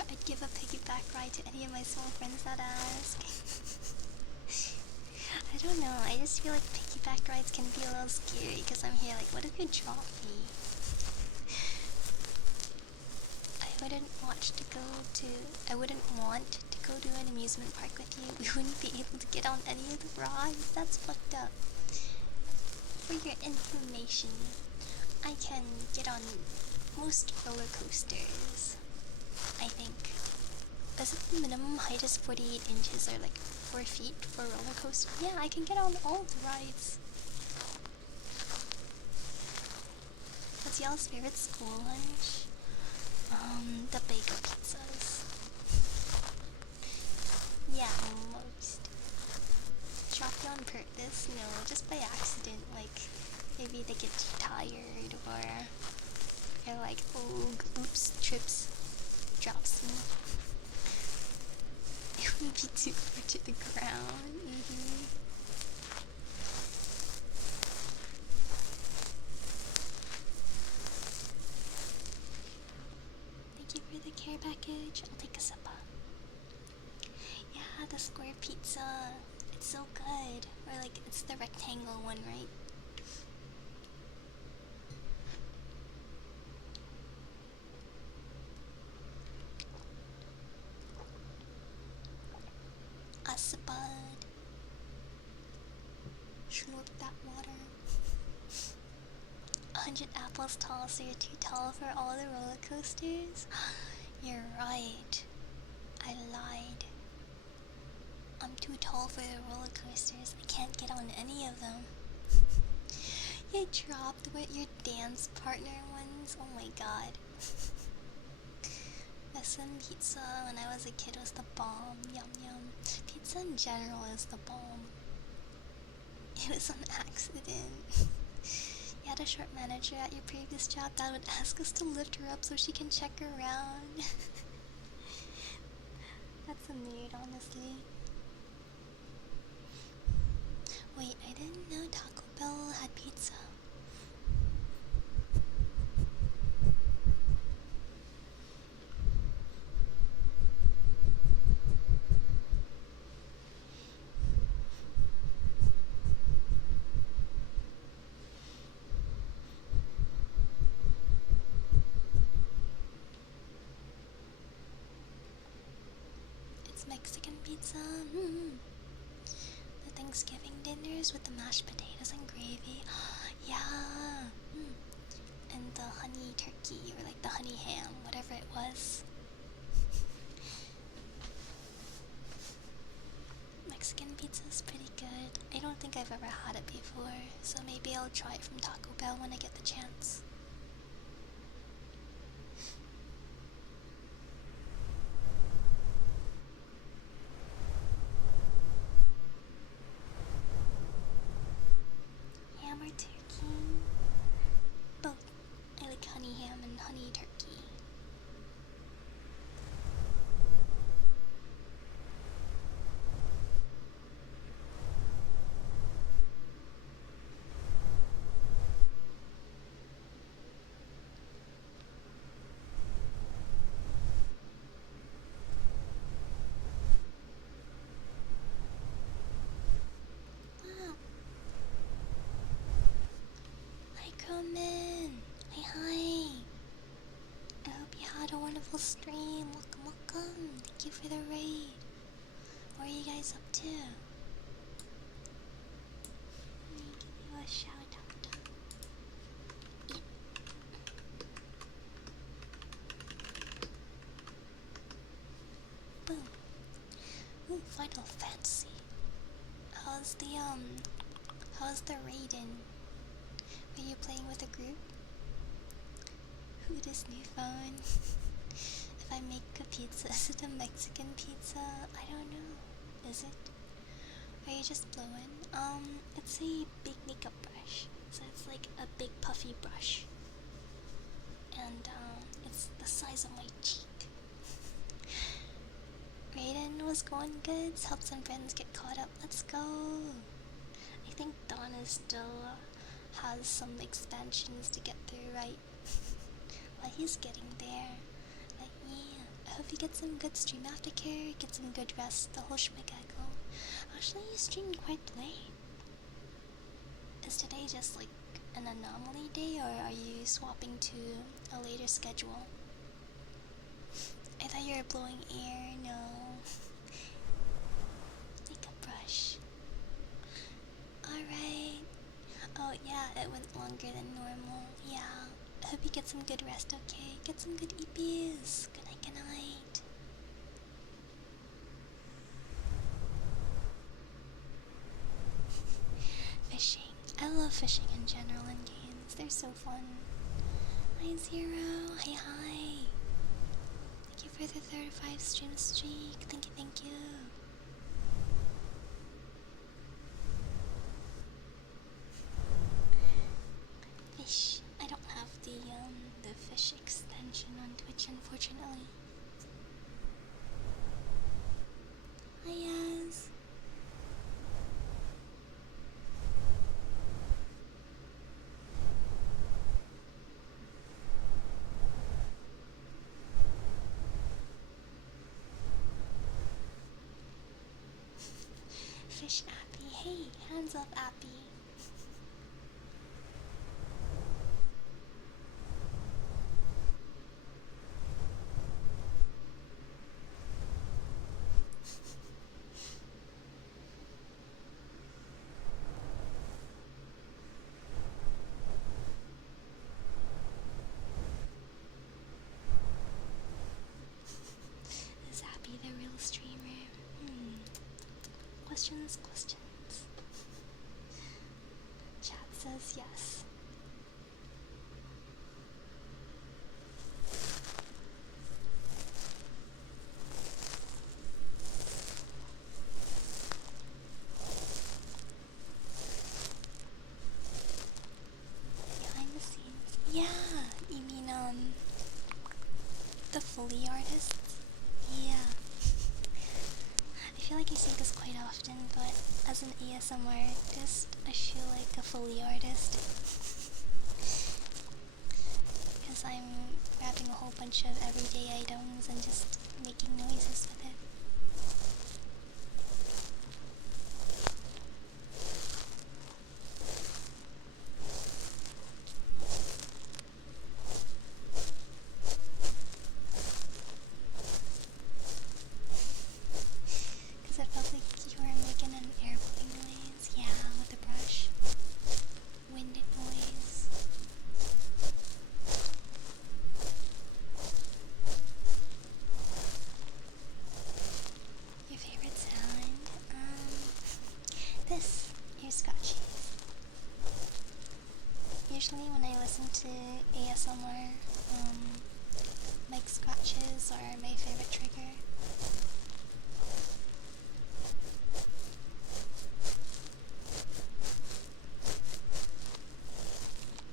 I'd give a piggyback ride to any of my small friends that ask. I don't know, I just feel like piggyback rides can be a little scary because I'm here like, what if you drop me? I wouldn't want to go to an amusement park with you. We wouldn't be able to get on any of the rides. That's fucked up. For your information, I can get on most roller coasters. I think. Is it the minimum height is 48 inches or like 4 feet for a roller coaster? Yeah, I can get on all of the rides. What's y'all's favorite school lunch? The bagel pizzas. Yeah, most. Drop you on purpose? No, just by accident. Like, maybe they get too tired or they're like, oh, oops, trips. Drops me. It would be too far to the ground. Thank you for the care package. I'll take a sip. Yeah, the square pizza. It's so good. Or like, it's the rectangle one, right? Bud. Slurp that water. 100 apples tall, so you're too tall for all the roller coasters? You're right. I lied. I'm too tall for the roller coasters. I can't get on any of them. You dropped with your dance partner ones? Oh my god. SM pizza when I was a kid was the bomb. Yum yum. Pizza in general is the bomb. It was an accident. You had a short manager at your previous job that would ask us to lift her up so she can check around. That's a mood, honestly. Wait, I didn't know Taco Bell had pizza. Mexican pizza. The Thanksgiving dinners with the mashed potatoes and gravy. Yeah. And the honey turkey or like the honey ham, whatever it was. Mexican pizza is pretty good. I don't think I've ever had it before, so maybe I'll try it from Taco Bell when I get the chance. Ham or turkey? Both. I like honey ham and honey turkey. beautiful stream. Welcome, welcome. Thank you for the raid. What are you guys up to? Let me give you a shout out. Yeah. Boom. Ooh, Final Fantasy. How's the raiding? Are you playing with a group? Who this new phone? If I make a pizza, is it a Mexican pizza? I don't know. Is it? Are you just blowing? It's a big makeup brush. So it's like a big puffy brush. And it's the size of my cheek. Raiden was going good. Help some friends get caught up. Let's go. I think Donna still has some expansions to get through, right? Well, he's getting there. But yeah, I hope you get some good stream aftercare, get some good rest, the whole schmagaggle. Actually, you streamed quite late. Is today just like an anomaly day, or are you swapping to a later schedule? I thought you were blowing air. No. Make a brush. Alright. Oh yeah, it went longer than normal. Yeah. I hope you get some good rest, okay? Get some good EPs. Good night, good night. Fishing. I love fishing in general in games. They're so fun. Hi Zero. Hi hi. Thank you for the 35 stream streak. Thank you, thank you. Fish. I don't have the fish extension on Twitch, unfortunately. Hi yes. Fish Appy. Hey, hands up Appy. Is Appy the real streamer? Questions, questions. Chat says yes. Behind the scenes. Yeah, you mean the Foley artists? Yeah. I feel like I say this quite often, but as an ASMR artist, I feel like a Foley artist. Because I'm grabbing a whole bunch of everyday items and just making noises with it. Because it felt like you were making an airplane noise. Yeah, with the brush. Winded noise. Your favorite sound? This. Here's Scotchies. Usually when I listen to ASMR, mic scratches are my favorite trigger.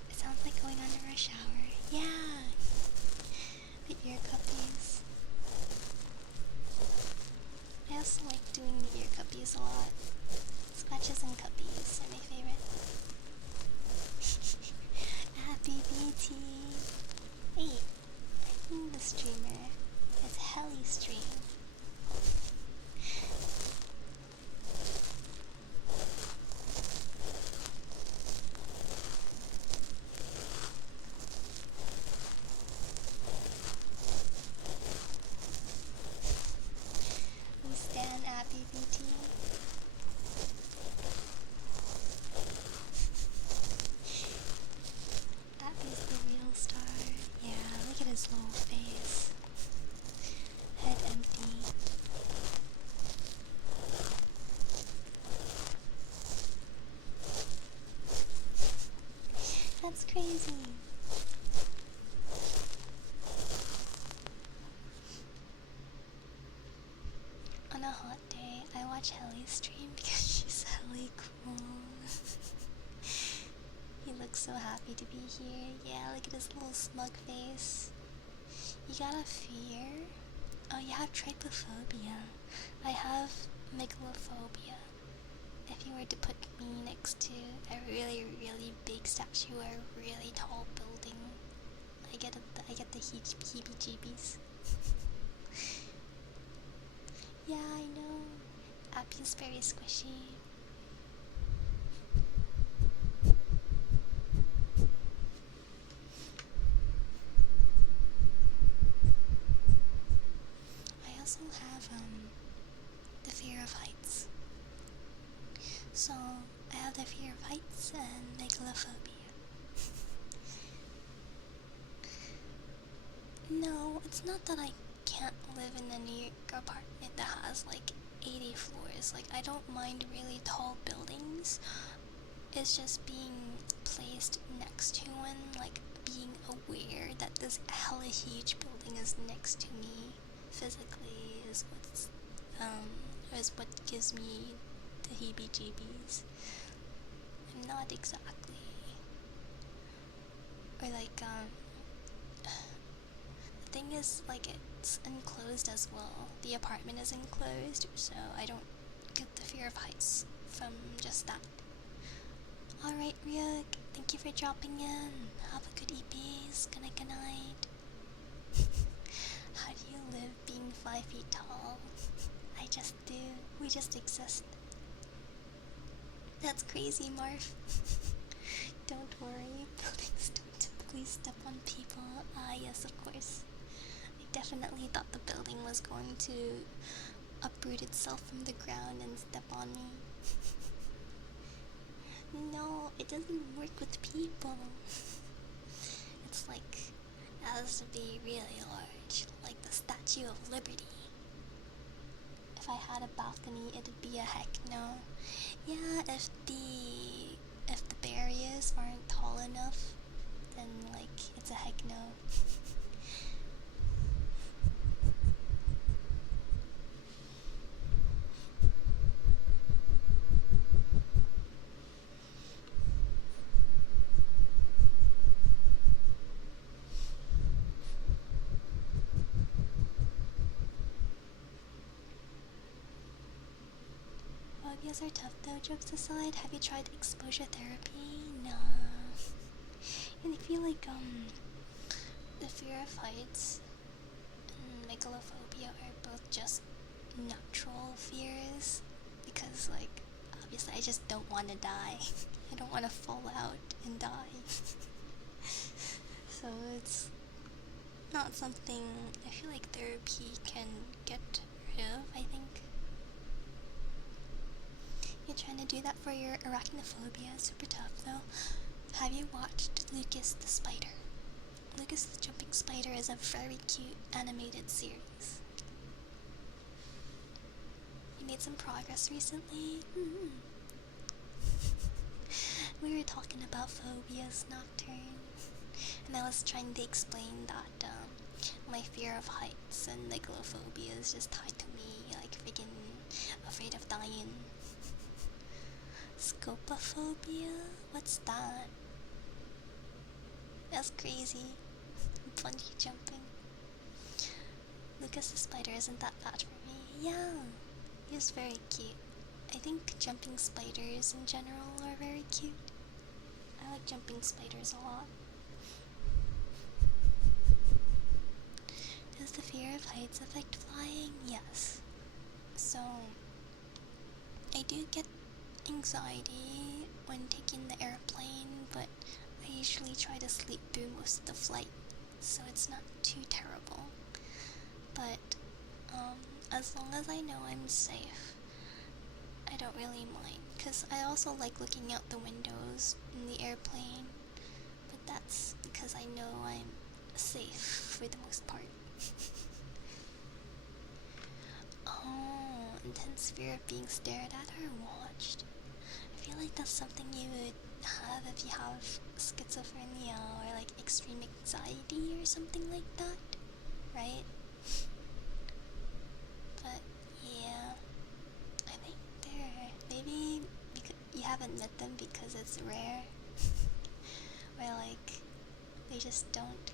It sounds like going under a shower. Yeah! The ear cuppies. I also like doing the ear cuppies a lot. Scratches and cuppies are my favorite. Happy BT! Hey, I think the streamer is Helli stream. watch Helli's stream because she's hella cool. He looks so happy to be here. Yeah, look at his little smug face. You got a fear? Oh, you have trypophobia. I have megalophobia. If you were to put me next to a really, really big statue or a really tall building, I get the heebie-jeebies. Yeah, I know. Appy's very squishy. I also have the fear of heights. So I have the fear of heights and megalophobia. No, it's not that I can't live in a New York apartment that has like 80 floors. Like, I don't mind really tall buildings. It's just being placed next to one, like being aware that this hella huge building is next to me physically is what gives me the heebie-jeebies. I'm not exactly, or like the thing is, like, it's enclosed as well. The apartment is enclosed, so I don't get the fear of heights from just that. Alright, Ryuk, thank you for dropping in. Have a good EPs. Good night, good night. How do you live being 5 feet tall? I just do. We just exist. That's crazy, Marv. Don't worry, buildings don't typically step on people. Ah, yes, of course. I definitely thought the building was going to uproot itself from the ground and step on me. No, it doesn't work with people. It's like, it has to be really large, like the Statue of Liberty. If I had a balcony, it'd be a heck no. Yeah, if the barriers aren't tall enough, then like it's a heck no. Phobias are tough though, jokes aside. Have you tried exposure therapy? No. And I feel like the fear of heights and megalophobia are both just natural fears, because like obviously I just don't want to die. I don't want to fall out and die. So it's not something I feel like therapy can get rid of, I think. You're trying to do that for your arachnophobia. It's super tough though. Have you watched Lucas the Spider? Lucas the Jumping Spider is a very cute animated series. You made some progress recently? We were talking about phobias, Nocturne, and I was trying to explain that my fear of heights and megalophobia is just tied to me, like freaking afraid of dying. Scopophobia? What's that? That's crazy. Bungee jumping. Lucas the Spider isn't that bad for me. Yeah, he's very cute. I think jumping spiders in general are very cute. I like jumping spiders a lot. Does the fear of heights affect flying? Yes. So, I do get anxiety when taking the airplane, but I usually try to sleep through most of the flight, so it's not too terrible. But as long as I know I'm safe, I don't really mind, because I also like looking out the windows in the airplane, but that's because I know I'm safe for the most part. Oh, intense fear of being stared at or watched. I feel like that's something you would have if you have schizophrenia or like extreme anxiety or something like that, right? But yeah, I think maybe you haven't met them because it's rare, or like they just don't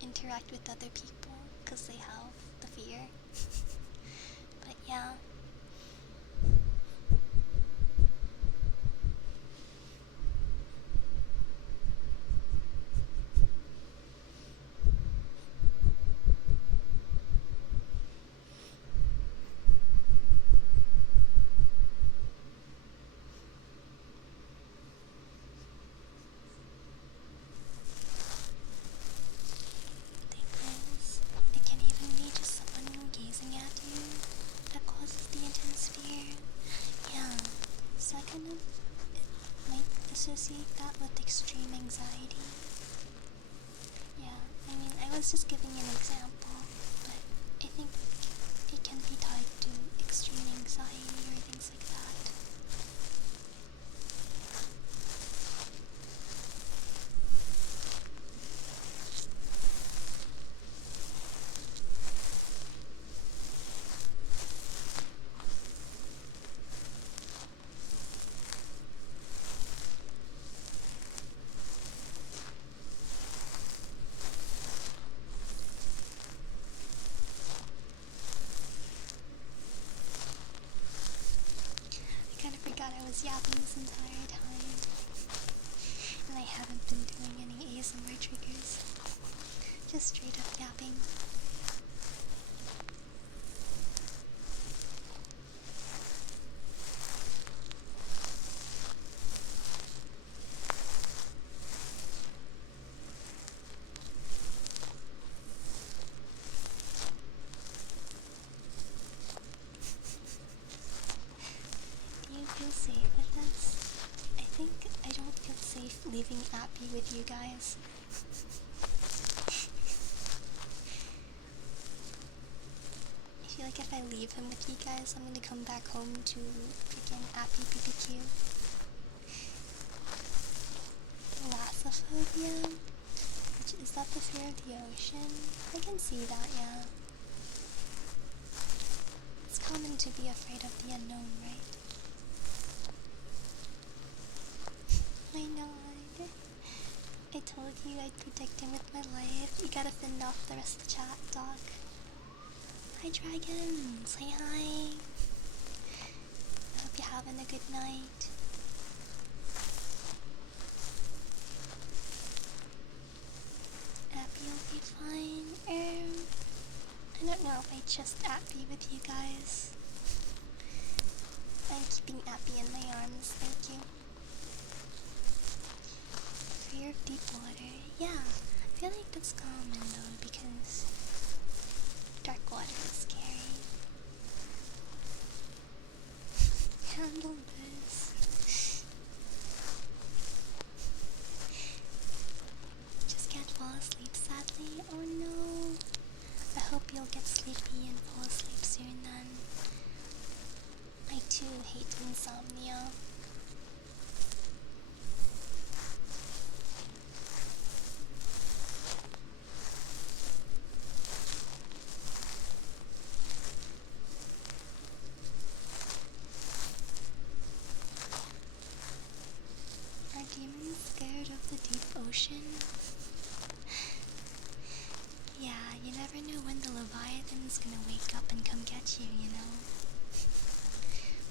interact with other people because they have the fear. But yeah. It can even be just someone gazing at you that causes the intense fear. Yeah, so I kind of might associate that with extreme anxiety. Yeah, I mean, I was just giving an example, but I think it can be tied to extreme anxiety or things like that. I kind of forgot I was yapping this entire time, and I haven't been doing any ASMR triggers, just straight up yapping. Do you feel safe with this? I think I don't feel safe leaving Appy with you guys. I feel like if I leave him with you guys, I'm gonna come back home to freaking Appy PPQ. Thalassophobia? Is that the fear of the ocean? I can see that, yeah. It's common to be afraid of the unknown, right? I know. I told you I'd protect him with my life. You gotta fend off the rest of the chat, dog. Hi, dragon. Say hi. I hope you're having a good night. Appy will be fine. I don't know if I trust Appy with you guys. I'm keeping Appy in my arms, thank you. Fear of deep water. Yeah, I feel like that's common though because dark water is scary. Handle this. Just can't fall asleep sadly. Oh no. I hope you'll get sleepy and fall asleep soon then. I too hate insomnia. Are demons scared of the deep ocean? Yeah, you never know when the Leviathan's gonna wake up and come get you, you know?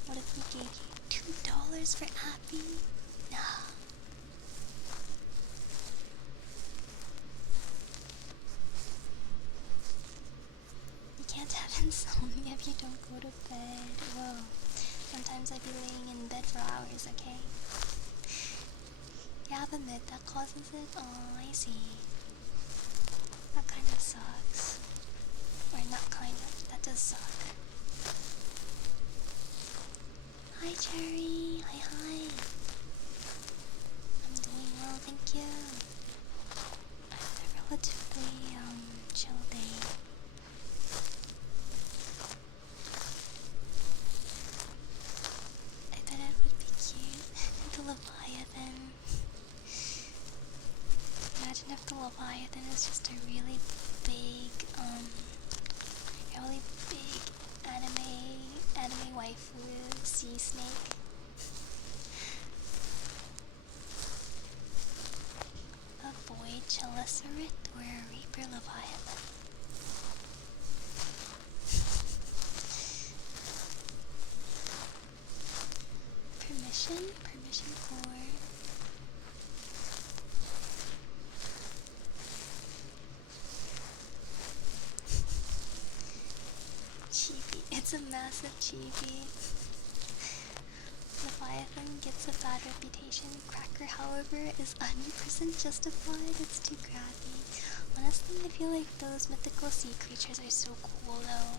What if he gave you $2 for Appy? Nah. You can't have insomnia if you don't go to bed. Whoa. Sometimes I'd be laying in bed for hours, okay? You have a mid that causes it? Oh, I see. That kind of sucks. Or not kind of, that does suck. Hi Cherry, hi. I'm doing well, thank you. I had a relatively chill day. I bet it would be cute. The Leviathan. Imagine if the Leviathan is just a really big anime waifu sea snake. Permission for. Chibi. It's a massive chibi. Leviathan gets a bad reputation. Cracker, however, is 100% justified. It's too grabby. Honestly, I feel like those mythical sea creatures are so cool though.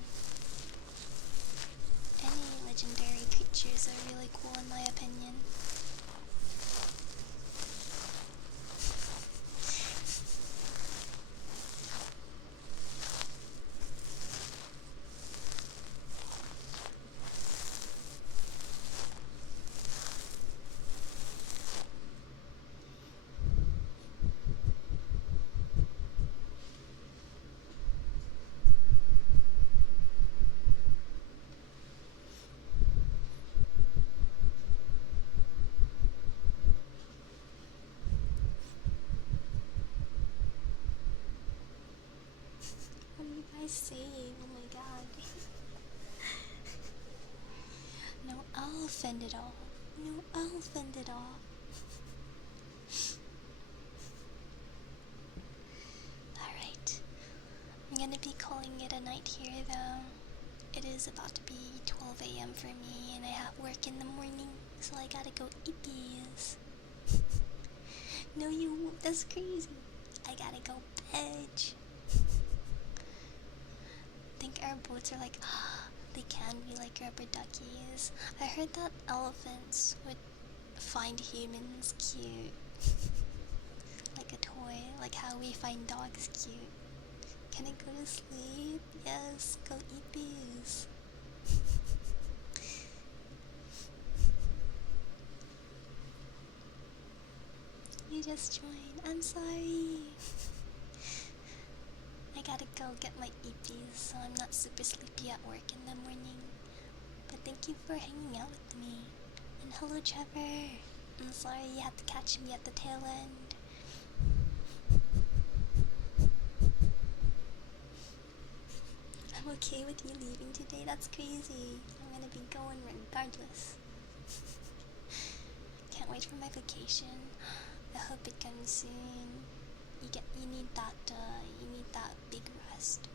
Any legendary creatures are really cool in my opinion. What are you guys saying? Oh my god. No, I'll fend it off. No, I'll fend it off. Alright. I'm gonna be calling it a night here though. It is about to be 12 AM for me and I have work in the morning, so I gotta go eat these. No, you won't. That's crazy. I gotta go edge. Think our boats are like, they can be like rubber duckies. I heard that elephants would find humans cute. Like a toy, like how we find dogs cute. Can I go to sleep? Yes, go eat these. You just joined. I'm sorry. I gotta go get my EPs so I'm not super sleepy at work in the morning. But thank you for hanging out with me. And hello, Trevor. I'm sorry you had to catch me at the tail end. I'm okay with you leaving today. That's crazy. I'm gonna be going regardless. Can't wait for my vacation. I hope it comes soon. You need that big rest.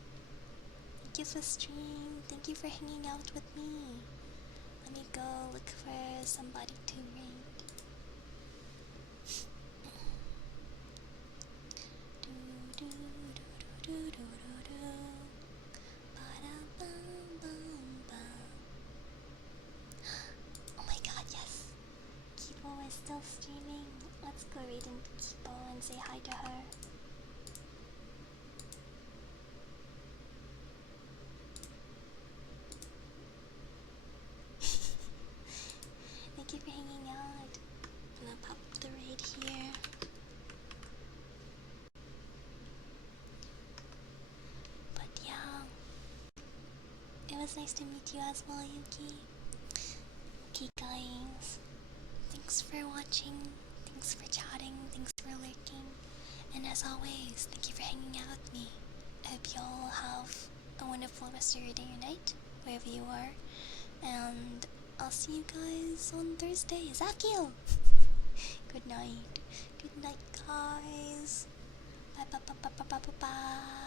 Thank you for stream. Thank you for hanging out with me. Let me go look for somebody to raid. Do do do do do do do. Ba-da-bum-bum-bum. Oh my god, yes. Kibo is still streaming. Let's go raid into Kibo and say hi to her. Thank you for hanging out. I'm gonna pop the raid here. But yeah, it was nice to meet you as well, Yuki. Okay guys, thanks for watching, thanks for chatting, thanks for lurking, and as always, thank you for hanging out with me. I hope you all have a wonderful rest of your day or night, wherever you are, and I'll see you guys on Thursday. Zakio! Good night. Good night, guys. Bye bye bye bye bye bye bye.